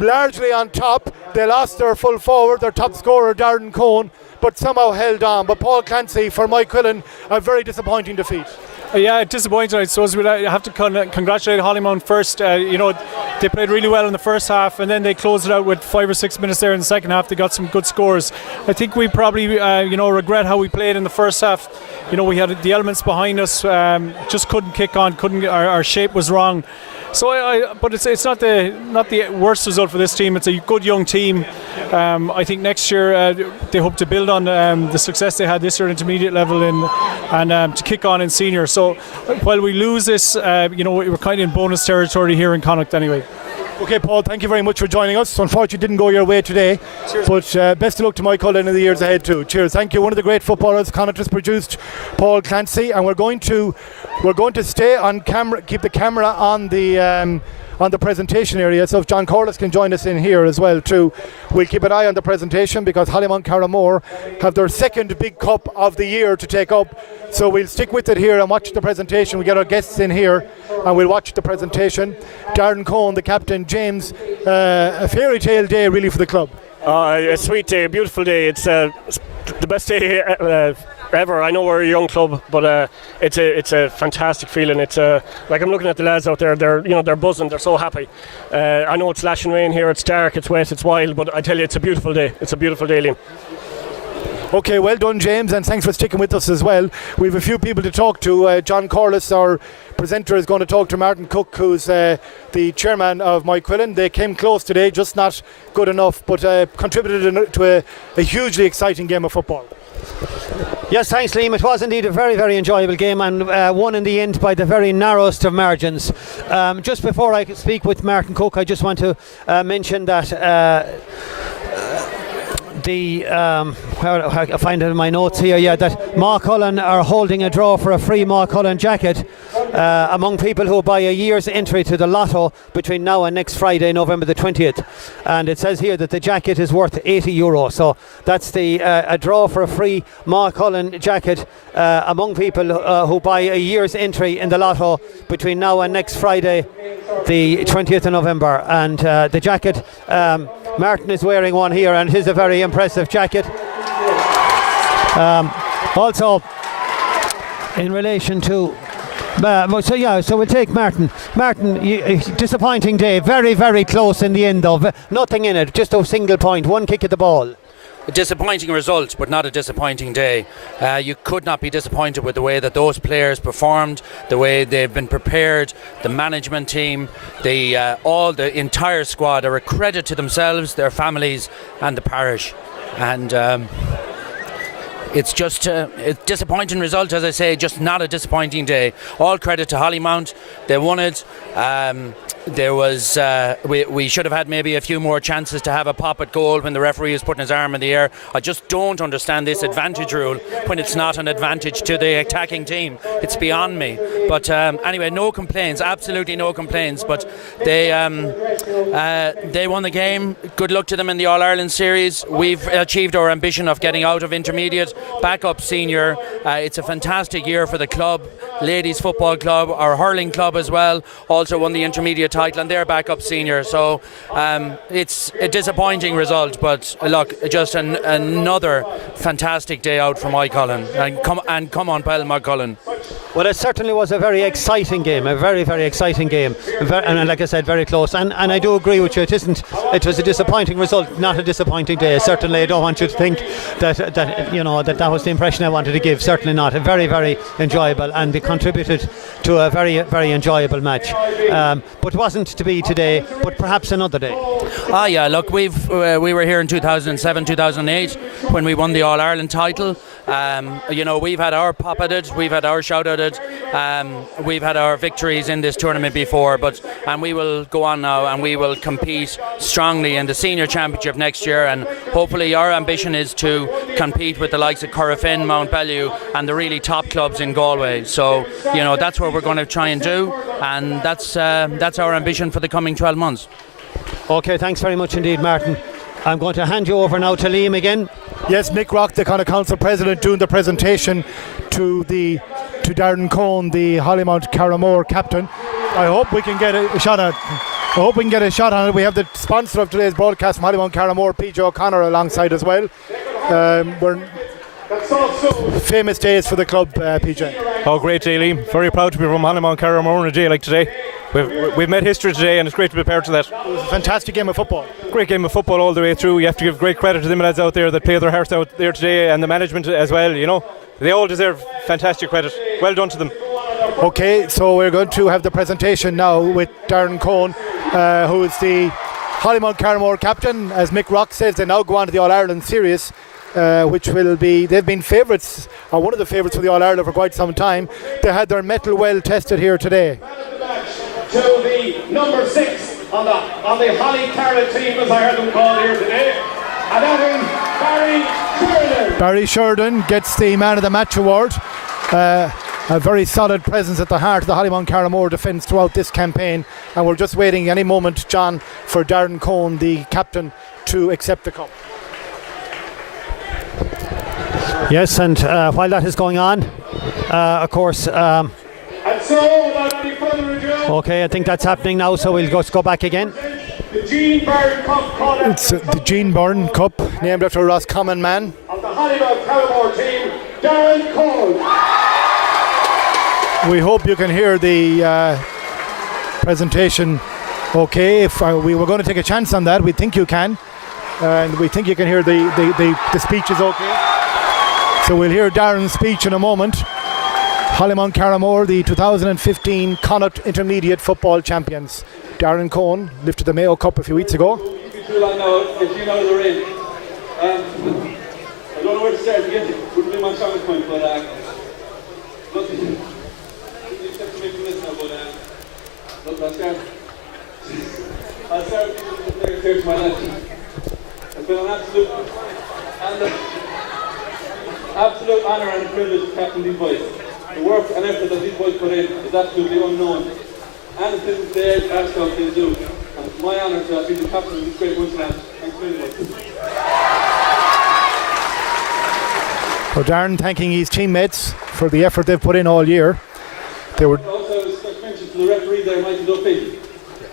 largely on top. They lost their full forward, their top scorer Darren Cohn, but somehow held on. But Paul Clancy for Moycullen, a very disappointing defeat. Yeah, disappointed. I suppose we have to congratulate Hollymunt first. They played really well in the first half, and then they closed it out with 5 or 6 minutes there in the second half. They got some good scores. I think we probably, regret how we played in the first half. We had the elements behind us, just couldn't kick on. Our shape was wrong. So, but it's not the worst result for this team. It's a good young team. I think next year they hope to build on the success they had this year at intermediate level and to kick on in senior. So while we lose this, we're kind of in bonus territory here in Connacht anyway. Okay, Paul, thank you very much for joining us. Unfortunately, it didn't go your way today. Cheers. But best of luck to Moycullen in the years ahead too. Cheers. Thank you. One of the great footballers Connacht has produced, Paul Clancy, and we're going to stay on camera, keep the camera on the presentation area. So if John Corliss can join us in here as well too, we'll keep an eye on the presentation because Hollymunt Carramore have their second big cup of the year to take up. So we'll stick with it here and watch the presentation. We get our guests in here and we'll watch the presentation. Darren Cohn, the captain, James, a fairy tale day really for the club. A sweet day, a beautiful day. It's the best day ever. I know we're a young club, but it's a fantastic feeling. It's like I'm looking at the lads out there. They're buzzing. They're so happy. I know it's lashing rain here. It's dark. It's wet. It's wild. But I tell you, it's a beautiful day. It's a beautiful day, Liam. Okay, well done, James, and thanks for sticking with us as well. We have a few people to talk to. John Corliss, our presenter, is going to talk to Martin Cook, who's the chairman of Moycullen. They came close today, just not good enough, but contributed to a hugely exciting game of football. Yes, thanks, Liam. It was indeed a very, very enjoyable game and won in the end by the very narrowest of margins. Just before I speak with Martin Cook, I just want to mention that I find it in my notes here, that Moycullen are holding a draw for a free Moycullen jacket among people who buy a year's entry to the lotto between now and next Friday, November the 20th. And it says here that the jacket is worth €80. So that's a draw for a free Moycullen jacket among people who buy a year's entry in the lotto between now and next Friday, the 20th of November. And the jacket, Martin is wearing one here, and it is a very impressive jacket. Also, in relation to so we'll take Martin. Martin, disappointing day, very, very close in the end though. Nothing in it, just a single point, one kick at the ball. A disappointing result, but not a disappointing day. You could not be disappointed with the way that those players performed, the way they've been prepared, the management team, the entire squad are a credit to themselves, their families and the parish. And it's just a disappointing result, as I say, just not a disappointing day. All credit to Hollymunt, they won it. There was we should have had maybe a few more chances to have a pop at goal when the referee was putting his arm in the air. I just don't understand this advantage rule when it's not an advantage to the attacking team. It's beyond me. But anyway, no complaints, absolutely no complaints. But they won the game. Good luck to them in the All-Ireland series. We've achieved our ambition of getting out of intermediate, back up senior. It's a fantastic year for the club, ladies football club, our hurling club as well, also won the intermediate title and they're back up senior. So it's a disappointing result, but look, just another fantastic day out for Moycullen, and come on, Pell Moycullen. Well, it certainly was a very exciting game, a very, very exciting game, and like I said, very close. And I do agree with you. It was a disappointing result, not a disappointing day. Certainly, I don't want you to think that was the impression I wanted to give. Certainly not. A very, very enjoyable, and they contributed to a very, very enjoyable match. But wasn't to be today, but perhaps another day. Yeah. Look, we were here in 2007, 2008 when we won the All Ireland title. We've had our pop at it, we've had our shout at it. We've had our victories in this tournament before, and we will go on now and we will compete strongly in the senior championship next year, and hopefully our ambition is to compete with the likes of Corrafin, Mount Bellew and the really top clubs in Galway. So that's what we're going to try and do, and that's our ambition for the coming 12 months. Okay, thanks very much indeed, Martin. I'm going to hand you over now to Liam again. Yes, Mick Rock, the Connacht Council President, doing the presentation to Darren Cohn, the Hollymunt Carramore captain. I hope we can get a shot on it. We have the sponsor of today's broadcast from Hollymunt Carramore, PJ O'Connor, alongside as well. We're famous days for the club, PJ. Oh, great day, Liam. Very proud to be from Hollymunt, Carramore on a day like today. We've made history today, and it's great to be part of that. It was a fantastic game of football. Great game of football all the way through. You have to give great credit to them lads out there that play their hearts out there today, and the management as well. You know, they all deserve fantastic credit. Well done to them. Okay, so we're going to have the presentation now with Darren Cohn, who is the Hollymunt Carramore captain. As Mick Rock says, they now go on to the All-Ireland Series, which will be, they've been favourites, or one of the favourites for the All-Ireland for quite some time. They had their mettle well tested here today. To the number 6 on the Holly Carra team, as I heard them called here today, and that is Barry Sheridan. Barry Sheridan gets the Man of the Match award. A very solid presence at the heart of the Hollymunt Carramore defence throughout this campaign, and we're just waiting any moment, John, for Darren Cohn, the captain, to accept the cup. Yes, and while that is going on, of course. And so, without any further ado, Okay, I think that's happening now, so we'll just go back again. the Jean Byrne Cup It's the Jean Byrne Cup, named after a Roscommon man. of the Hollymunt Carramore team, Darren Cohn. We hope you can hear the presentation okay. If we were going to take a chance on that, we think you can. And we think you can hear the speech is okay. So we'll hear Darren's speech in a moment. Hollymunt Carramore, the 2015 Connacht Intermediate Football Champions. Darren Cohn lifted the Mayo Cup a few weeks ago. Too long now, getting out of the rain. I don't know where to start again. Wouldn't be my strongest point, but nothing. Except to make a list now, but look, I'll start with the players here to my left. It's been an absolute honour and privilege to captain these boys. The work and effort that these boys put in is absolutely unknown. And it's been there, Ashton can do. And it's my honour to be the captain of this great bunch of lads. Thanks very much. So Darren thanking his teammates for the effort they've put in all year. They were also a special mention to the referee there, Michael Duffy.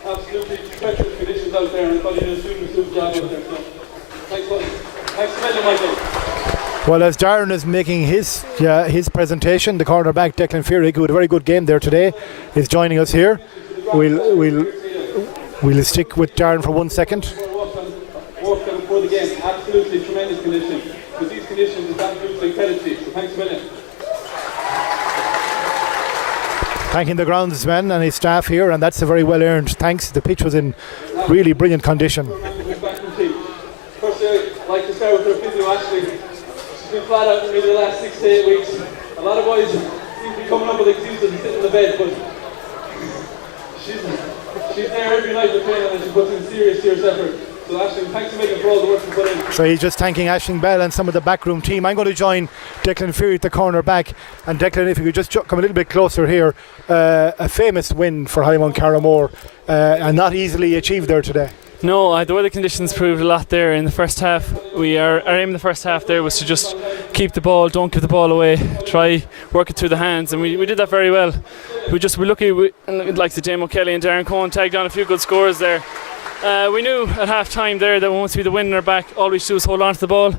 Absolutely treacherous conditions out there, and probably doing a super job out there. So thanks a million, Michael. well, as Darren is making his presentation, the cornerback Declan Fearig, who had a very good game there today, is joining us here. We'll stick with Darren for 1 second. Walked on before the game, absolutely tremendous condition. With these conditions, it's absolutely credit to you. So thanks a million. Thanking the groundsman and his staff here, and that's a very well earned thanks. The pitch was in really brilliant condition. First, I'd like to start with our physio, Ashley. She's been flat out for me the last 6 to 8 weeks. A lot of boys seem to be coming up with excuses and sitting in the bed, but she's there every night with training, and she puts in serious effort. So Aisling, thanks a million for all the work you put in. So he's just thanking Aisling Bell and some of the backroom team. I'm going to join Declan Fearig at the corner back. And Declan, if you could just come a little bit closer here, a famous win for Hollymunt Carramore, and not easily achieved there today. No, the weather conditions proved a lot there in the first half. Our aim in the first half there was to just keep the ball, don't give the ball away, try work it through the hands, and we did that very well. We're lucky, like the Moycullen and Darren Cohn tagged on a few good scores there. We knew at half time there that once we had the wind in our back, all we should do was hold on to the ball,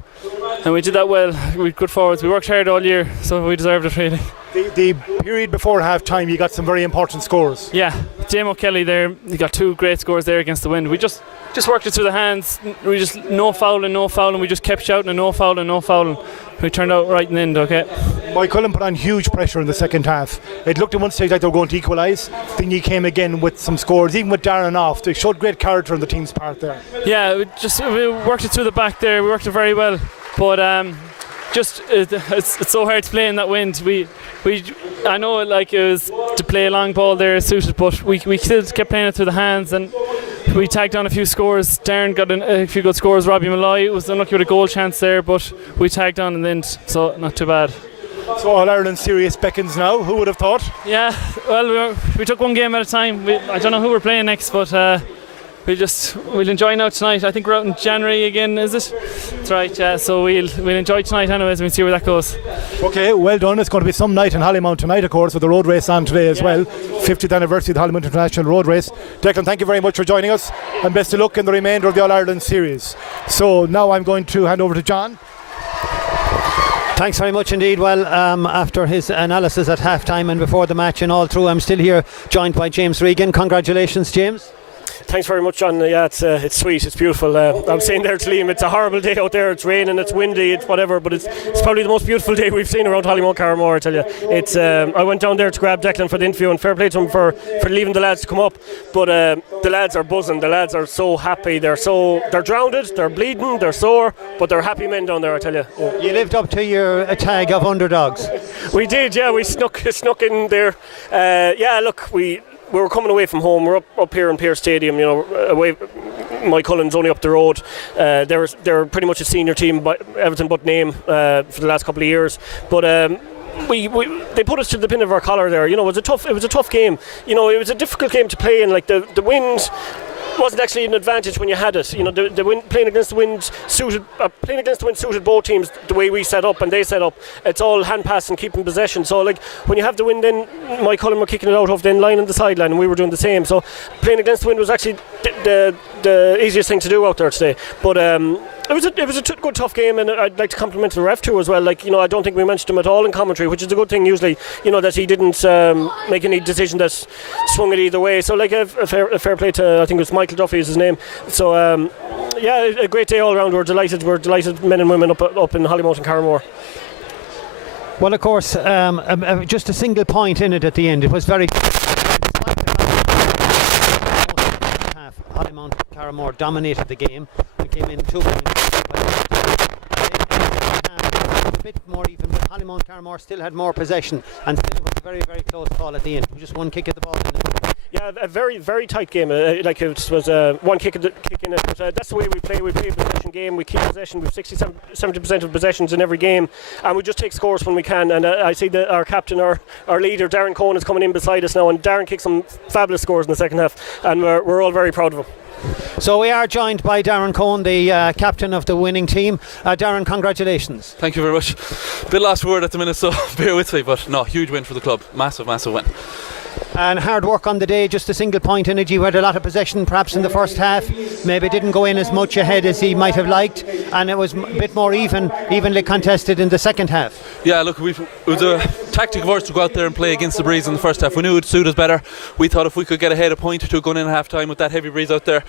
and we did that well. We were good forwards. We worked hard all year, so we deserved it really. The period before half time, you got some very important scores. Yeah, Moycullen there, he got 2 great scores there against the wind. We just worked it through the hands. We just no fouling. We just kept shouting and no fouling. We turned out right in the end, okay. Moycullen put on huge pressure in the second half. It looked at one stage like they were going to equalise. Then you came again with some scores, even with Darren off. They showed great character on the team's part there. Yeah, we worked it through the back there. We worked it very well, but it's so hard to play in that wind. I know it was to play a long ball there suited, but we still kept playing it through the hands, and we tagged on a few scores. Darren got a few good scores. Robbie Malloy was unlucky with a goal chance there, but we tagged on in the end, so not too bad. So All-Ireland Series beckons now. Who would have thought? Yeah, well, we took one game at a time. I don't know who we're playing next, but we'll enjoy now tonight. I think we're out in January again, is it? That's right, yeah. So we'll enjoy tonight anyways, and we'll see where that goes. Okay, well done. It's going to be some night in Hollymunt tonight, of course, with the road race on today as well. 50th anniversary of the Hollymunt International Road Race. Declan, thank you very much for joining us, and best of luck in the remainder of the All-Ireland Series. So now I'm going to hand over to John. Thanks very much indeed. Well, after his analysis at half-time and before the match and all through, I'm still here joined by James Regan. Congratulations, James. Thanks very much, John. Yeah, it's sweet, it's beautiful. I'm saying there to Liam, it's a horrible day out there. It's raining, it's windy, it's whatever, but it's probably the most beautiful day we've seen around Hollymunt, Carramore, I tell you. It's I went down there to grab Declan for the interview, and fair play to him for leaving the lads to come up. But the lads are buzzing. The lads are so happy. They're drowned, they're bleeding, they're sore, but they're happy men down there, I tell you. Yeah. You lived up to your tag of underdogs. We did, yeah. We snuck in there. Yeah, look, we were coming away from home. We're up here in Pearse Stadium, you know, away. Moycullen's only up the road. They're pretty much a senior team, everything but name, for the last couple of years. But they put us to the pin of our collar there. You know, it was a tough game. You know, it was a difficult game to play in. Like the wind wasn't actually an advantage when you had it. You know, the wind, playing against the wind suited both teams the way we set up and they set up. It's all hand pass and keeping possession. So like when you have the wind, then Moycullen were kicking it out of the end line and the sideline, and we were doing the same. So playing against the wind was actually the easiest thing to do out there today. But it was a good tough game, and I'd like to compliment the ref too as well. Like, you know, I don't think we mentioned him at all in commentary, which is a good thing usually. You know, that he didn't make any decision that swung it either way. So like a fair play to, I think it was Michael Duffy is his name. So yeah, a great day all around. We're delighted men and women up in Hollymunt and Carramore. Well, of course, just a single point in it at the end. It was very. Hollymunt Carramore dominated the game. We came in 2 points. A bit more even, but Hollymunt Carramore still had more possession, and still it was a very, very close call at the end. Just one kick at the ball. Yeah, a very, very tight game. Like it was one kick in it. But that's the way we play. We play a possession game. We keep possession. We have 70% of possessions in every game, and we just take scores when we can. And I see that our captain, our leader, Darren Cohen, is coming in beside us now, and Darren kicked some fabulous scores in the second half, and we're all very proud of him. So we are joined by Darren Cohen, the captain of the winning team. Darren, congratulations. Thank you very much. Bit last word at the minute, so bear with me, but no, huge win for the club. Massive win. And hard work on the day, just a single point in it. You had a lot of possession perhaps in the first half, maybe didn't go in as much ahead as he might have liked, and it was a bit more evenly contested in the second half. Yeah, look, it was a tactic of ours to go out there and play against the breeze in the first half. We knew it would suit us better. We thought if we could get ahead a point or two going in at half time with that heavy breeze out there,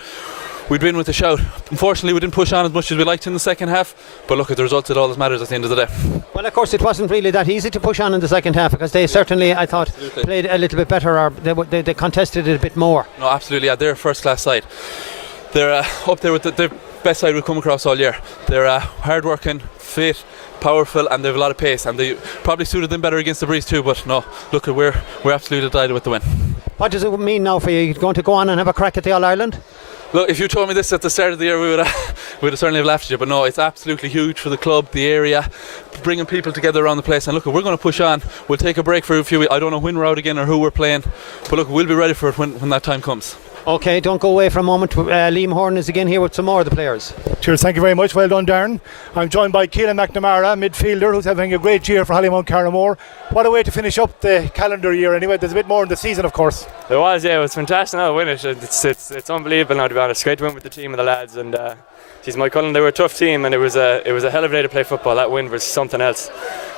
we'd win with a shout. Unfortunately, we didn't push on as much as we liked in the second half, but look, at the results, it all that matters at the end of the day. Well, of course, it wasn't really that easy to push on in the second half, because they certainly, I thought, played a little bit better, or they contested it a bit more. No, absolutely, yeah, they're a first-class side. They're up there with the best side we've come across all year. They're hard-working, fit, powerful, and they have a lot of pace, and they probably suited them better against the breeze too. But no, look, we're absolutely delighted with the win. What does it mean now for you? You're going to go on and have a crack at the All-Ireland? Look, if you told me this at the start of the year, we'd have certainly have laughed at you. But no, it's absolutely huge for the club, the area, bringing people together around the place. And look, we're going to push on. We'll take a break for a few weeks. I don't know when we're out again or who we're playing, but look, we'll be ready for it when that time comes. Okay, don't go away for a moment. Liam Horn is again here with some more of the players. Cheers, thank you very much. Well done, Darren. I'm joined by Keelan McNamara, midfielder, who's having a great year for Hollymunt Carramore. What a way to finish up the calendar year anyway. There's a bit more in the season, of course. It was fantastic now to win it. It's unbelievable now, to be honest. Great to win with the team and the lads, and Moycullen, they were a tough team, and it was a hell of a day to play football. That win was something else.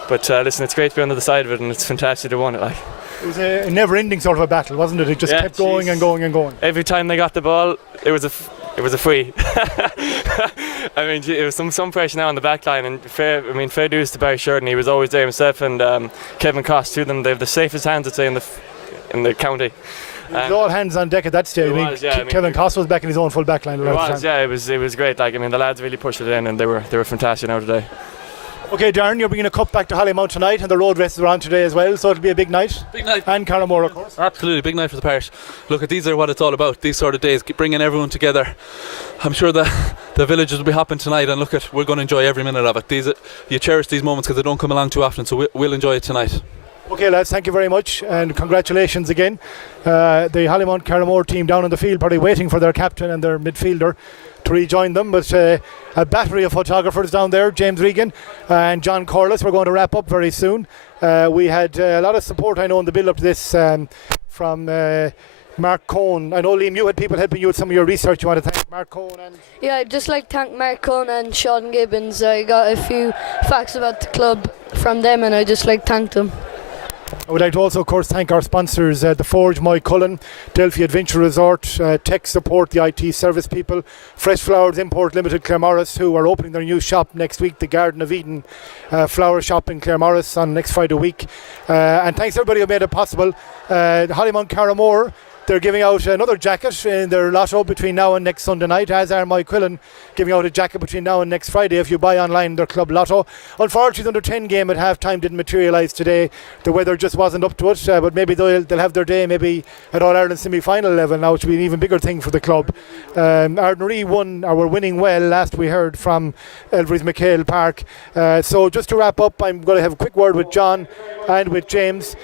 But listen, it's great to be on the other side of it, and it's fantastic to win it. Like, it was a never-ending sort of a battle, wasn't it? It just kept going and going and going. Every time they got the ball, it was a free. I mean, it was some pressure now on the back line, and fair dues to Barry Sheridan. He was always there himself, and Kevin Cost, two of them. They have the safest hands, I'd say, in the county. It was all hands on deck at that stage. Kevin Cost was back in his own full back line. It was great. Like, I mean, the lads really pushed it in, and they were fantastic now today. Okay, Darren, you're bringing a cup back to Hollymunt tonight, and the road races are on today as well, so it'll be a big night. Big night. And Carramore, of course. Absolutely, big night for the parish. Look, these are what it's all about, these sort of days, bringing everyone together. I'm sure the villagers will be hopping tonight, and we're going to enjoy every minute of it. You cherish these moments because they don't come along too often, so we'll enjoy it tonight. Okay, lads, thank you very much, and congratulations again. The Hollymunt Carramore team down on the field, probably waiting for their captain and their midfielder to rejoin them, but a battery of photographers down there, James Regan and John Corliss. We're going to wrap up very soon. We had a lot of support, I know, in the build up to this from Mark Cohn. I know, Liam, you had people helping you with some of your research. You want to thank Mark Cohn? Yeah, I'd just like to thank Mark Cohn and Sean Gibbons. I got a few facts about the club from them, and I just thank them. I would like to also, of course, thank our sponsors, The Forge, Moycullen, Delphi Adventure Resort, Tech Support, the IT service people, Fresh Flowers Import Limited, Claremorris, who are opening their new shop next week, the Garden of Eden flower shop in Claremorris on next Friday week. And thanks to everybody who made it possible. Hollymunt Carramore, they're giving out another jacket in their lotto between now and next Sunday night, as are Moycullen giving out a jacket between now and next Friday if you buy online their club lotto. Unfortunately, the under-10 game at half-time didn't materialise today. The weather just wasn't up to it, but maybe they'll have their day maybe at All-Ireland semi-final level now, which will be an even bigger thing for the club. Ardnaree were winning well last we heard from Elvery's McHale Park. So just to wrap up, I'm going to have a quick word with John and with James.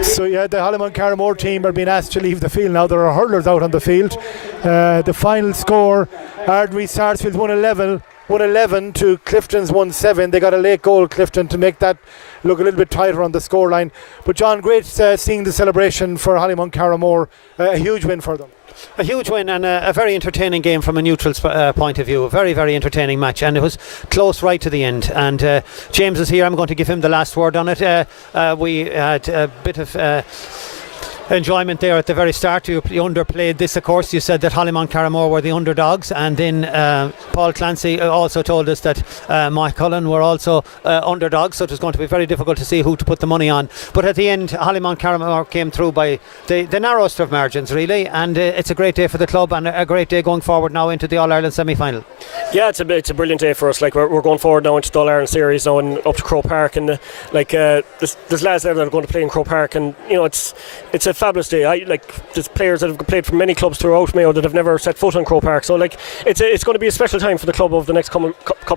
So yeah, the Hollymunt Carramore team are being asked to leave the field now. There are hurlers out on the field. The final score, Ardnaree Sarsfield 111 to Clifton's 1-7. They got a late goal, Clifton, to make that look a little bit tighter on the scoreline. But John, great seeing the celebration for Hollymunt Carramore. A huge win for them. A huge win and a very entertaining game from a neutral point of view. A very, very entertaining match, and it was close right to the end. And James is here. I'm going to give him the last word on it. We had a bit of enjoyment there at the very start. You underplayed this, of course. You said that Hollymunt Carramore were the underdogs, and then Paul Clancy also told us that Moycullen were also underdogs, so it was going to be very difficult to see who to put the money on. But at the end, Hollymunt Carramore came through by the narrowest of margins, really, and it's a great day for the club and a great day going forward now into the All-Ireland semi-final. Yeah, it's a brilliant day for us. We're going forward now into the All-Ireland series now and up to Croke Park, and there's lads there that are going to play in Croke Park, and it's a fabulous day. There's players that have played for many clubs throughout Mayo that have never set foot on Croke Park, so it's going to be a special time for the club over the next couple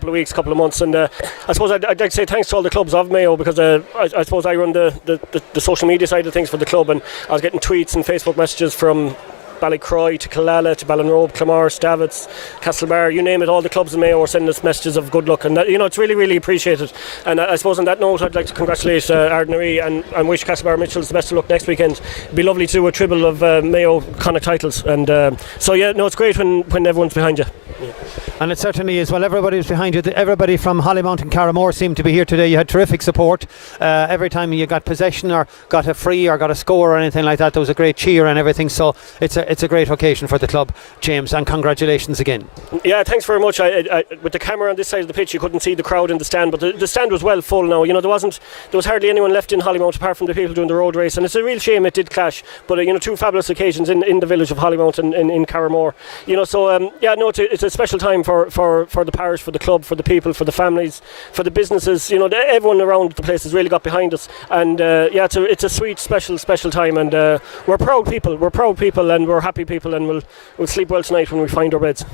of weeks, couple of months. And I suppose I'd like to say thanks to all the clubs of Mayo, because I suppose I run the social media side of things for the club, and I was getting tweets and Facebook messages from Ballycroy to Killala to Ballinrobe, Claremore, Davits, Castlebar, you name it. All the clubs in Mayo are sending us messages of good luck, and that, it's really, really appreciated. And I suppose on that note, I'd like to congratulate Ardnaree and wish Castlebar Mitchells the best of luck next weekend. It'd be lovely to do a triple of Mayo Connacht titles, and it's great when everyone's behind you. Yeah. And it certainly is. Well, everybody was behind you. Everybody from Hollymunt and Carramore seemed to be here today. You had terrific support. Every time you got possession or got a free or got a score or anything like that, there was a great cheer and everything. So it's a great occasion for the club, James, and congratulations again. Yeah, thanks very much. I with the camera on this side of the pitch, you couldn't see the crowd in the stand, but the stand was well full now. There was hardly anyone left in Hollymunt apart from the people doing the road race, and it's a real shame it did clash. But two fabulous occasions in the village of Hollymunt and in Carramore. It's a special time for the parish, for the club, for the people, for the families, for the businesses. Everyone around the place has really got behind us, and it's a sweet, special time, and we're proud people, and we're happy people, and we'll sleep well tonight when we find our beds.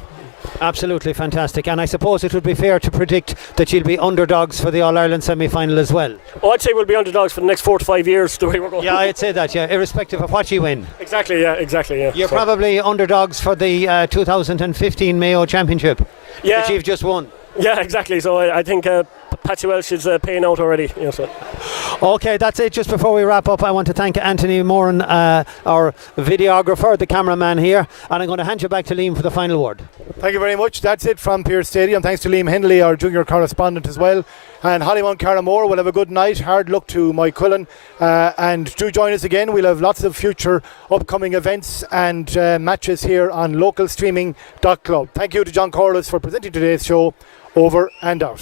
Absolutely fantastic, and I suppose it would be fair to predict that you'll be underdogs for the All-Ireland semi-final as well. I'd say we'll be underdogs for the next 4 to 5 years, the way we're going. Yeah, I'd say that, irrespective of what you win. Exactly, yeah. You're probably underdogs for the 2015 Mayo Championship, which you've just won. Yeah, exactly, so I think Patsy Welsh is paying out already. Okay, that's it. Just before we wrap up, I want to thank Anthony Moran, our videographer, the cameraman here, and I'm going to hand you back to Liam for the final word. Thank you very much. That's it from Pearse Stadium. Thanks to Liam Hindley, our junior correspondent as well. And Hollymunt Carramore will have a good night. Hard luck to Moycullen. And do join us again. We'll have lots of future upcoming events and matches here on localstreaming.club. Thank you to John Corliss for presenting today's show. Over and out.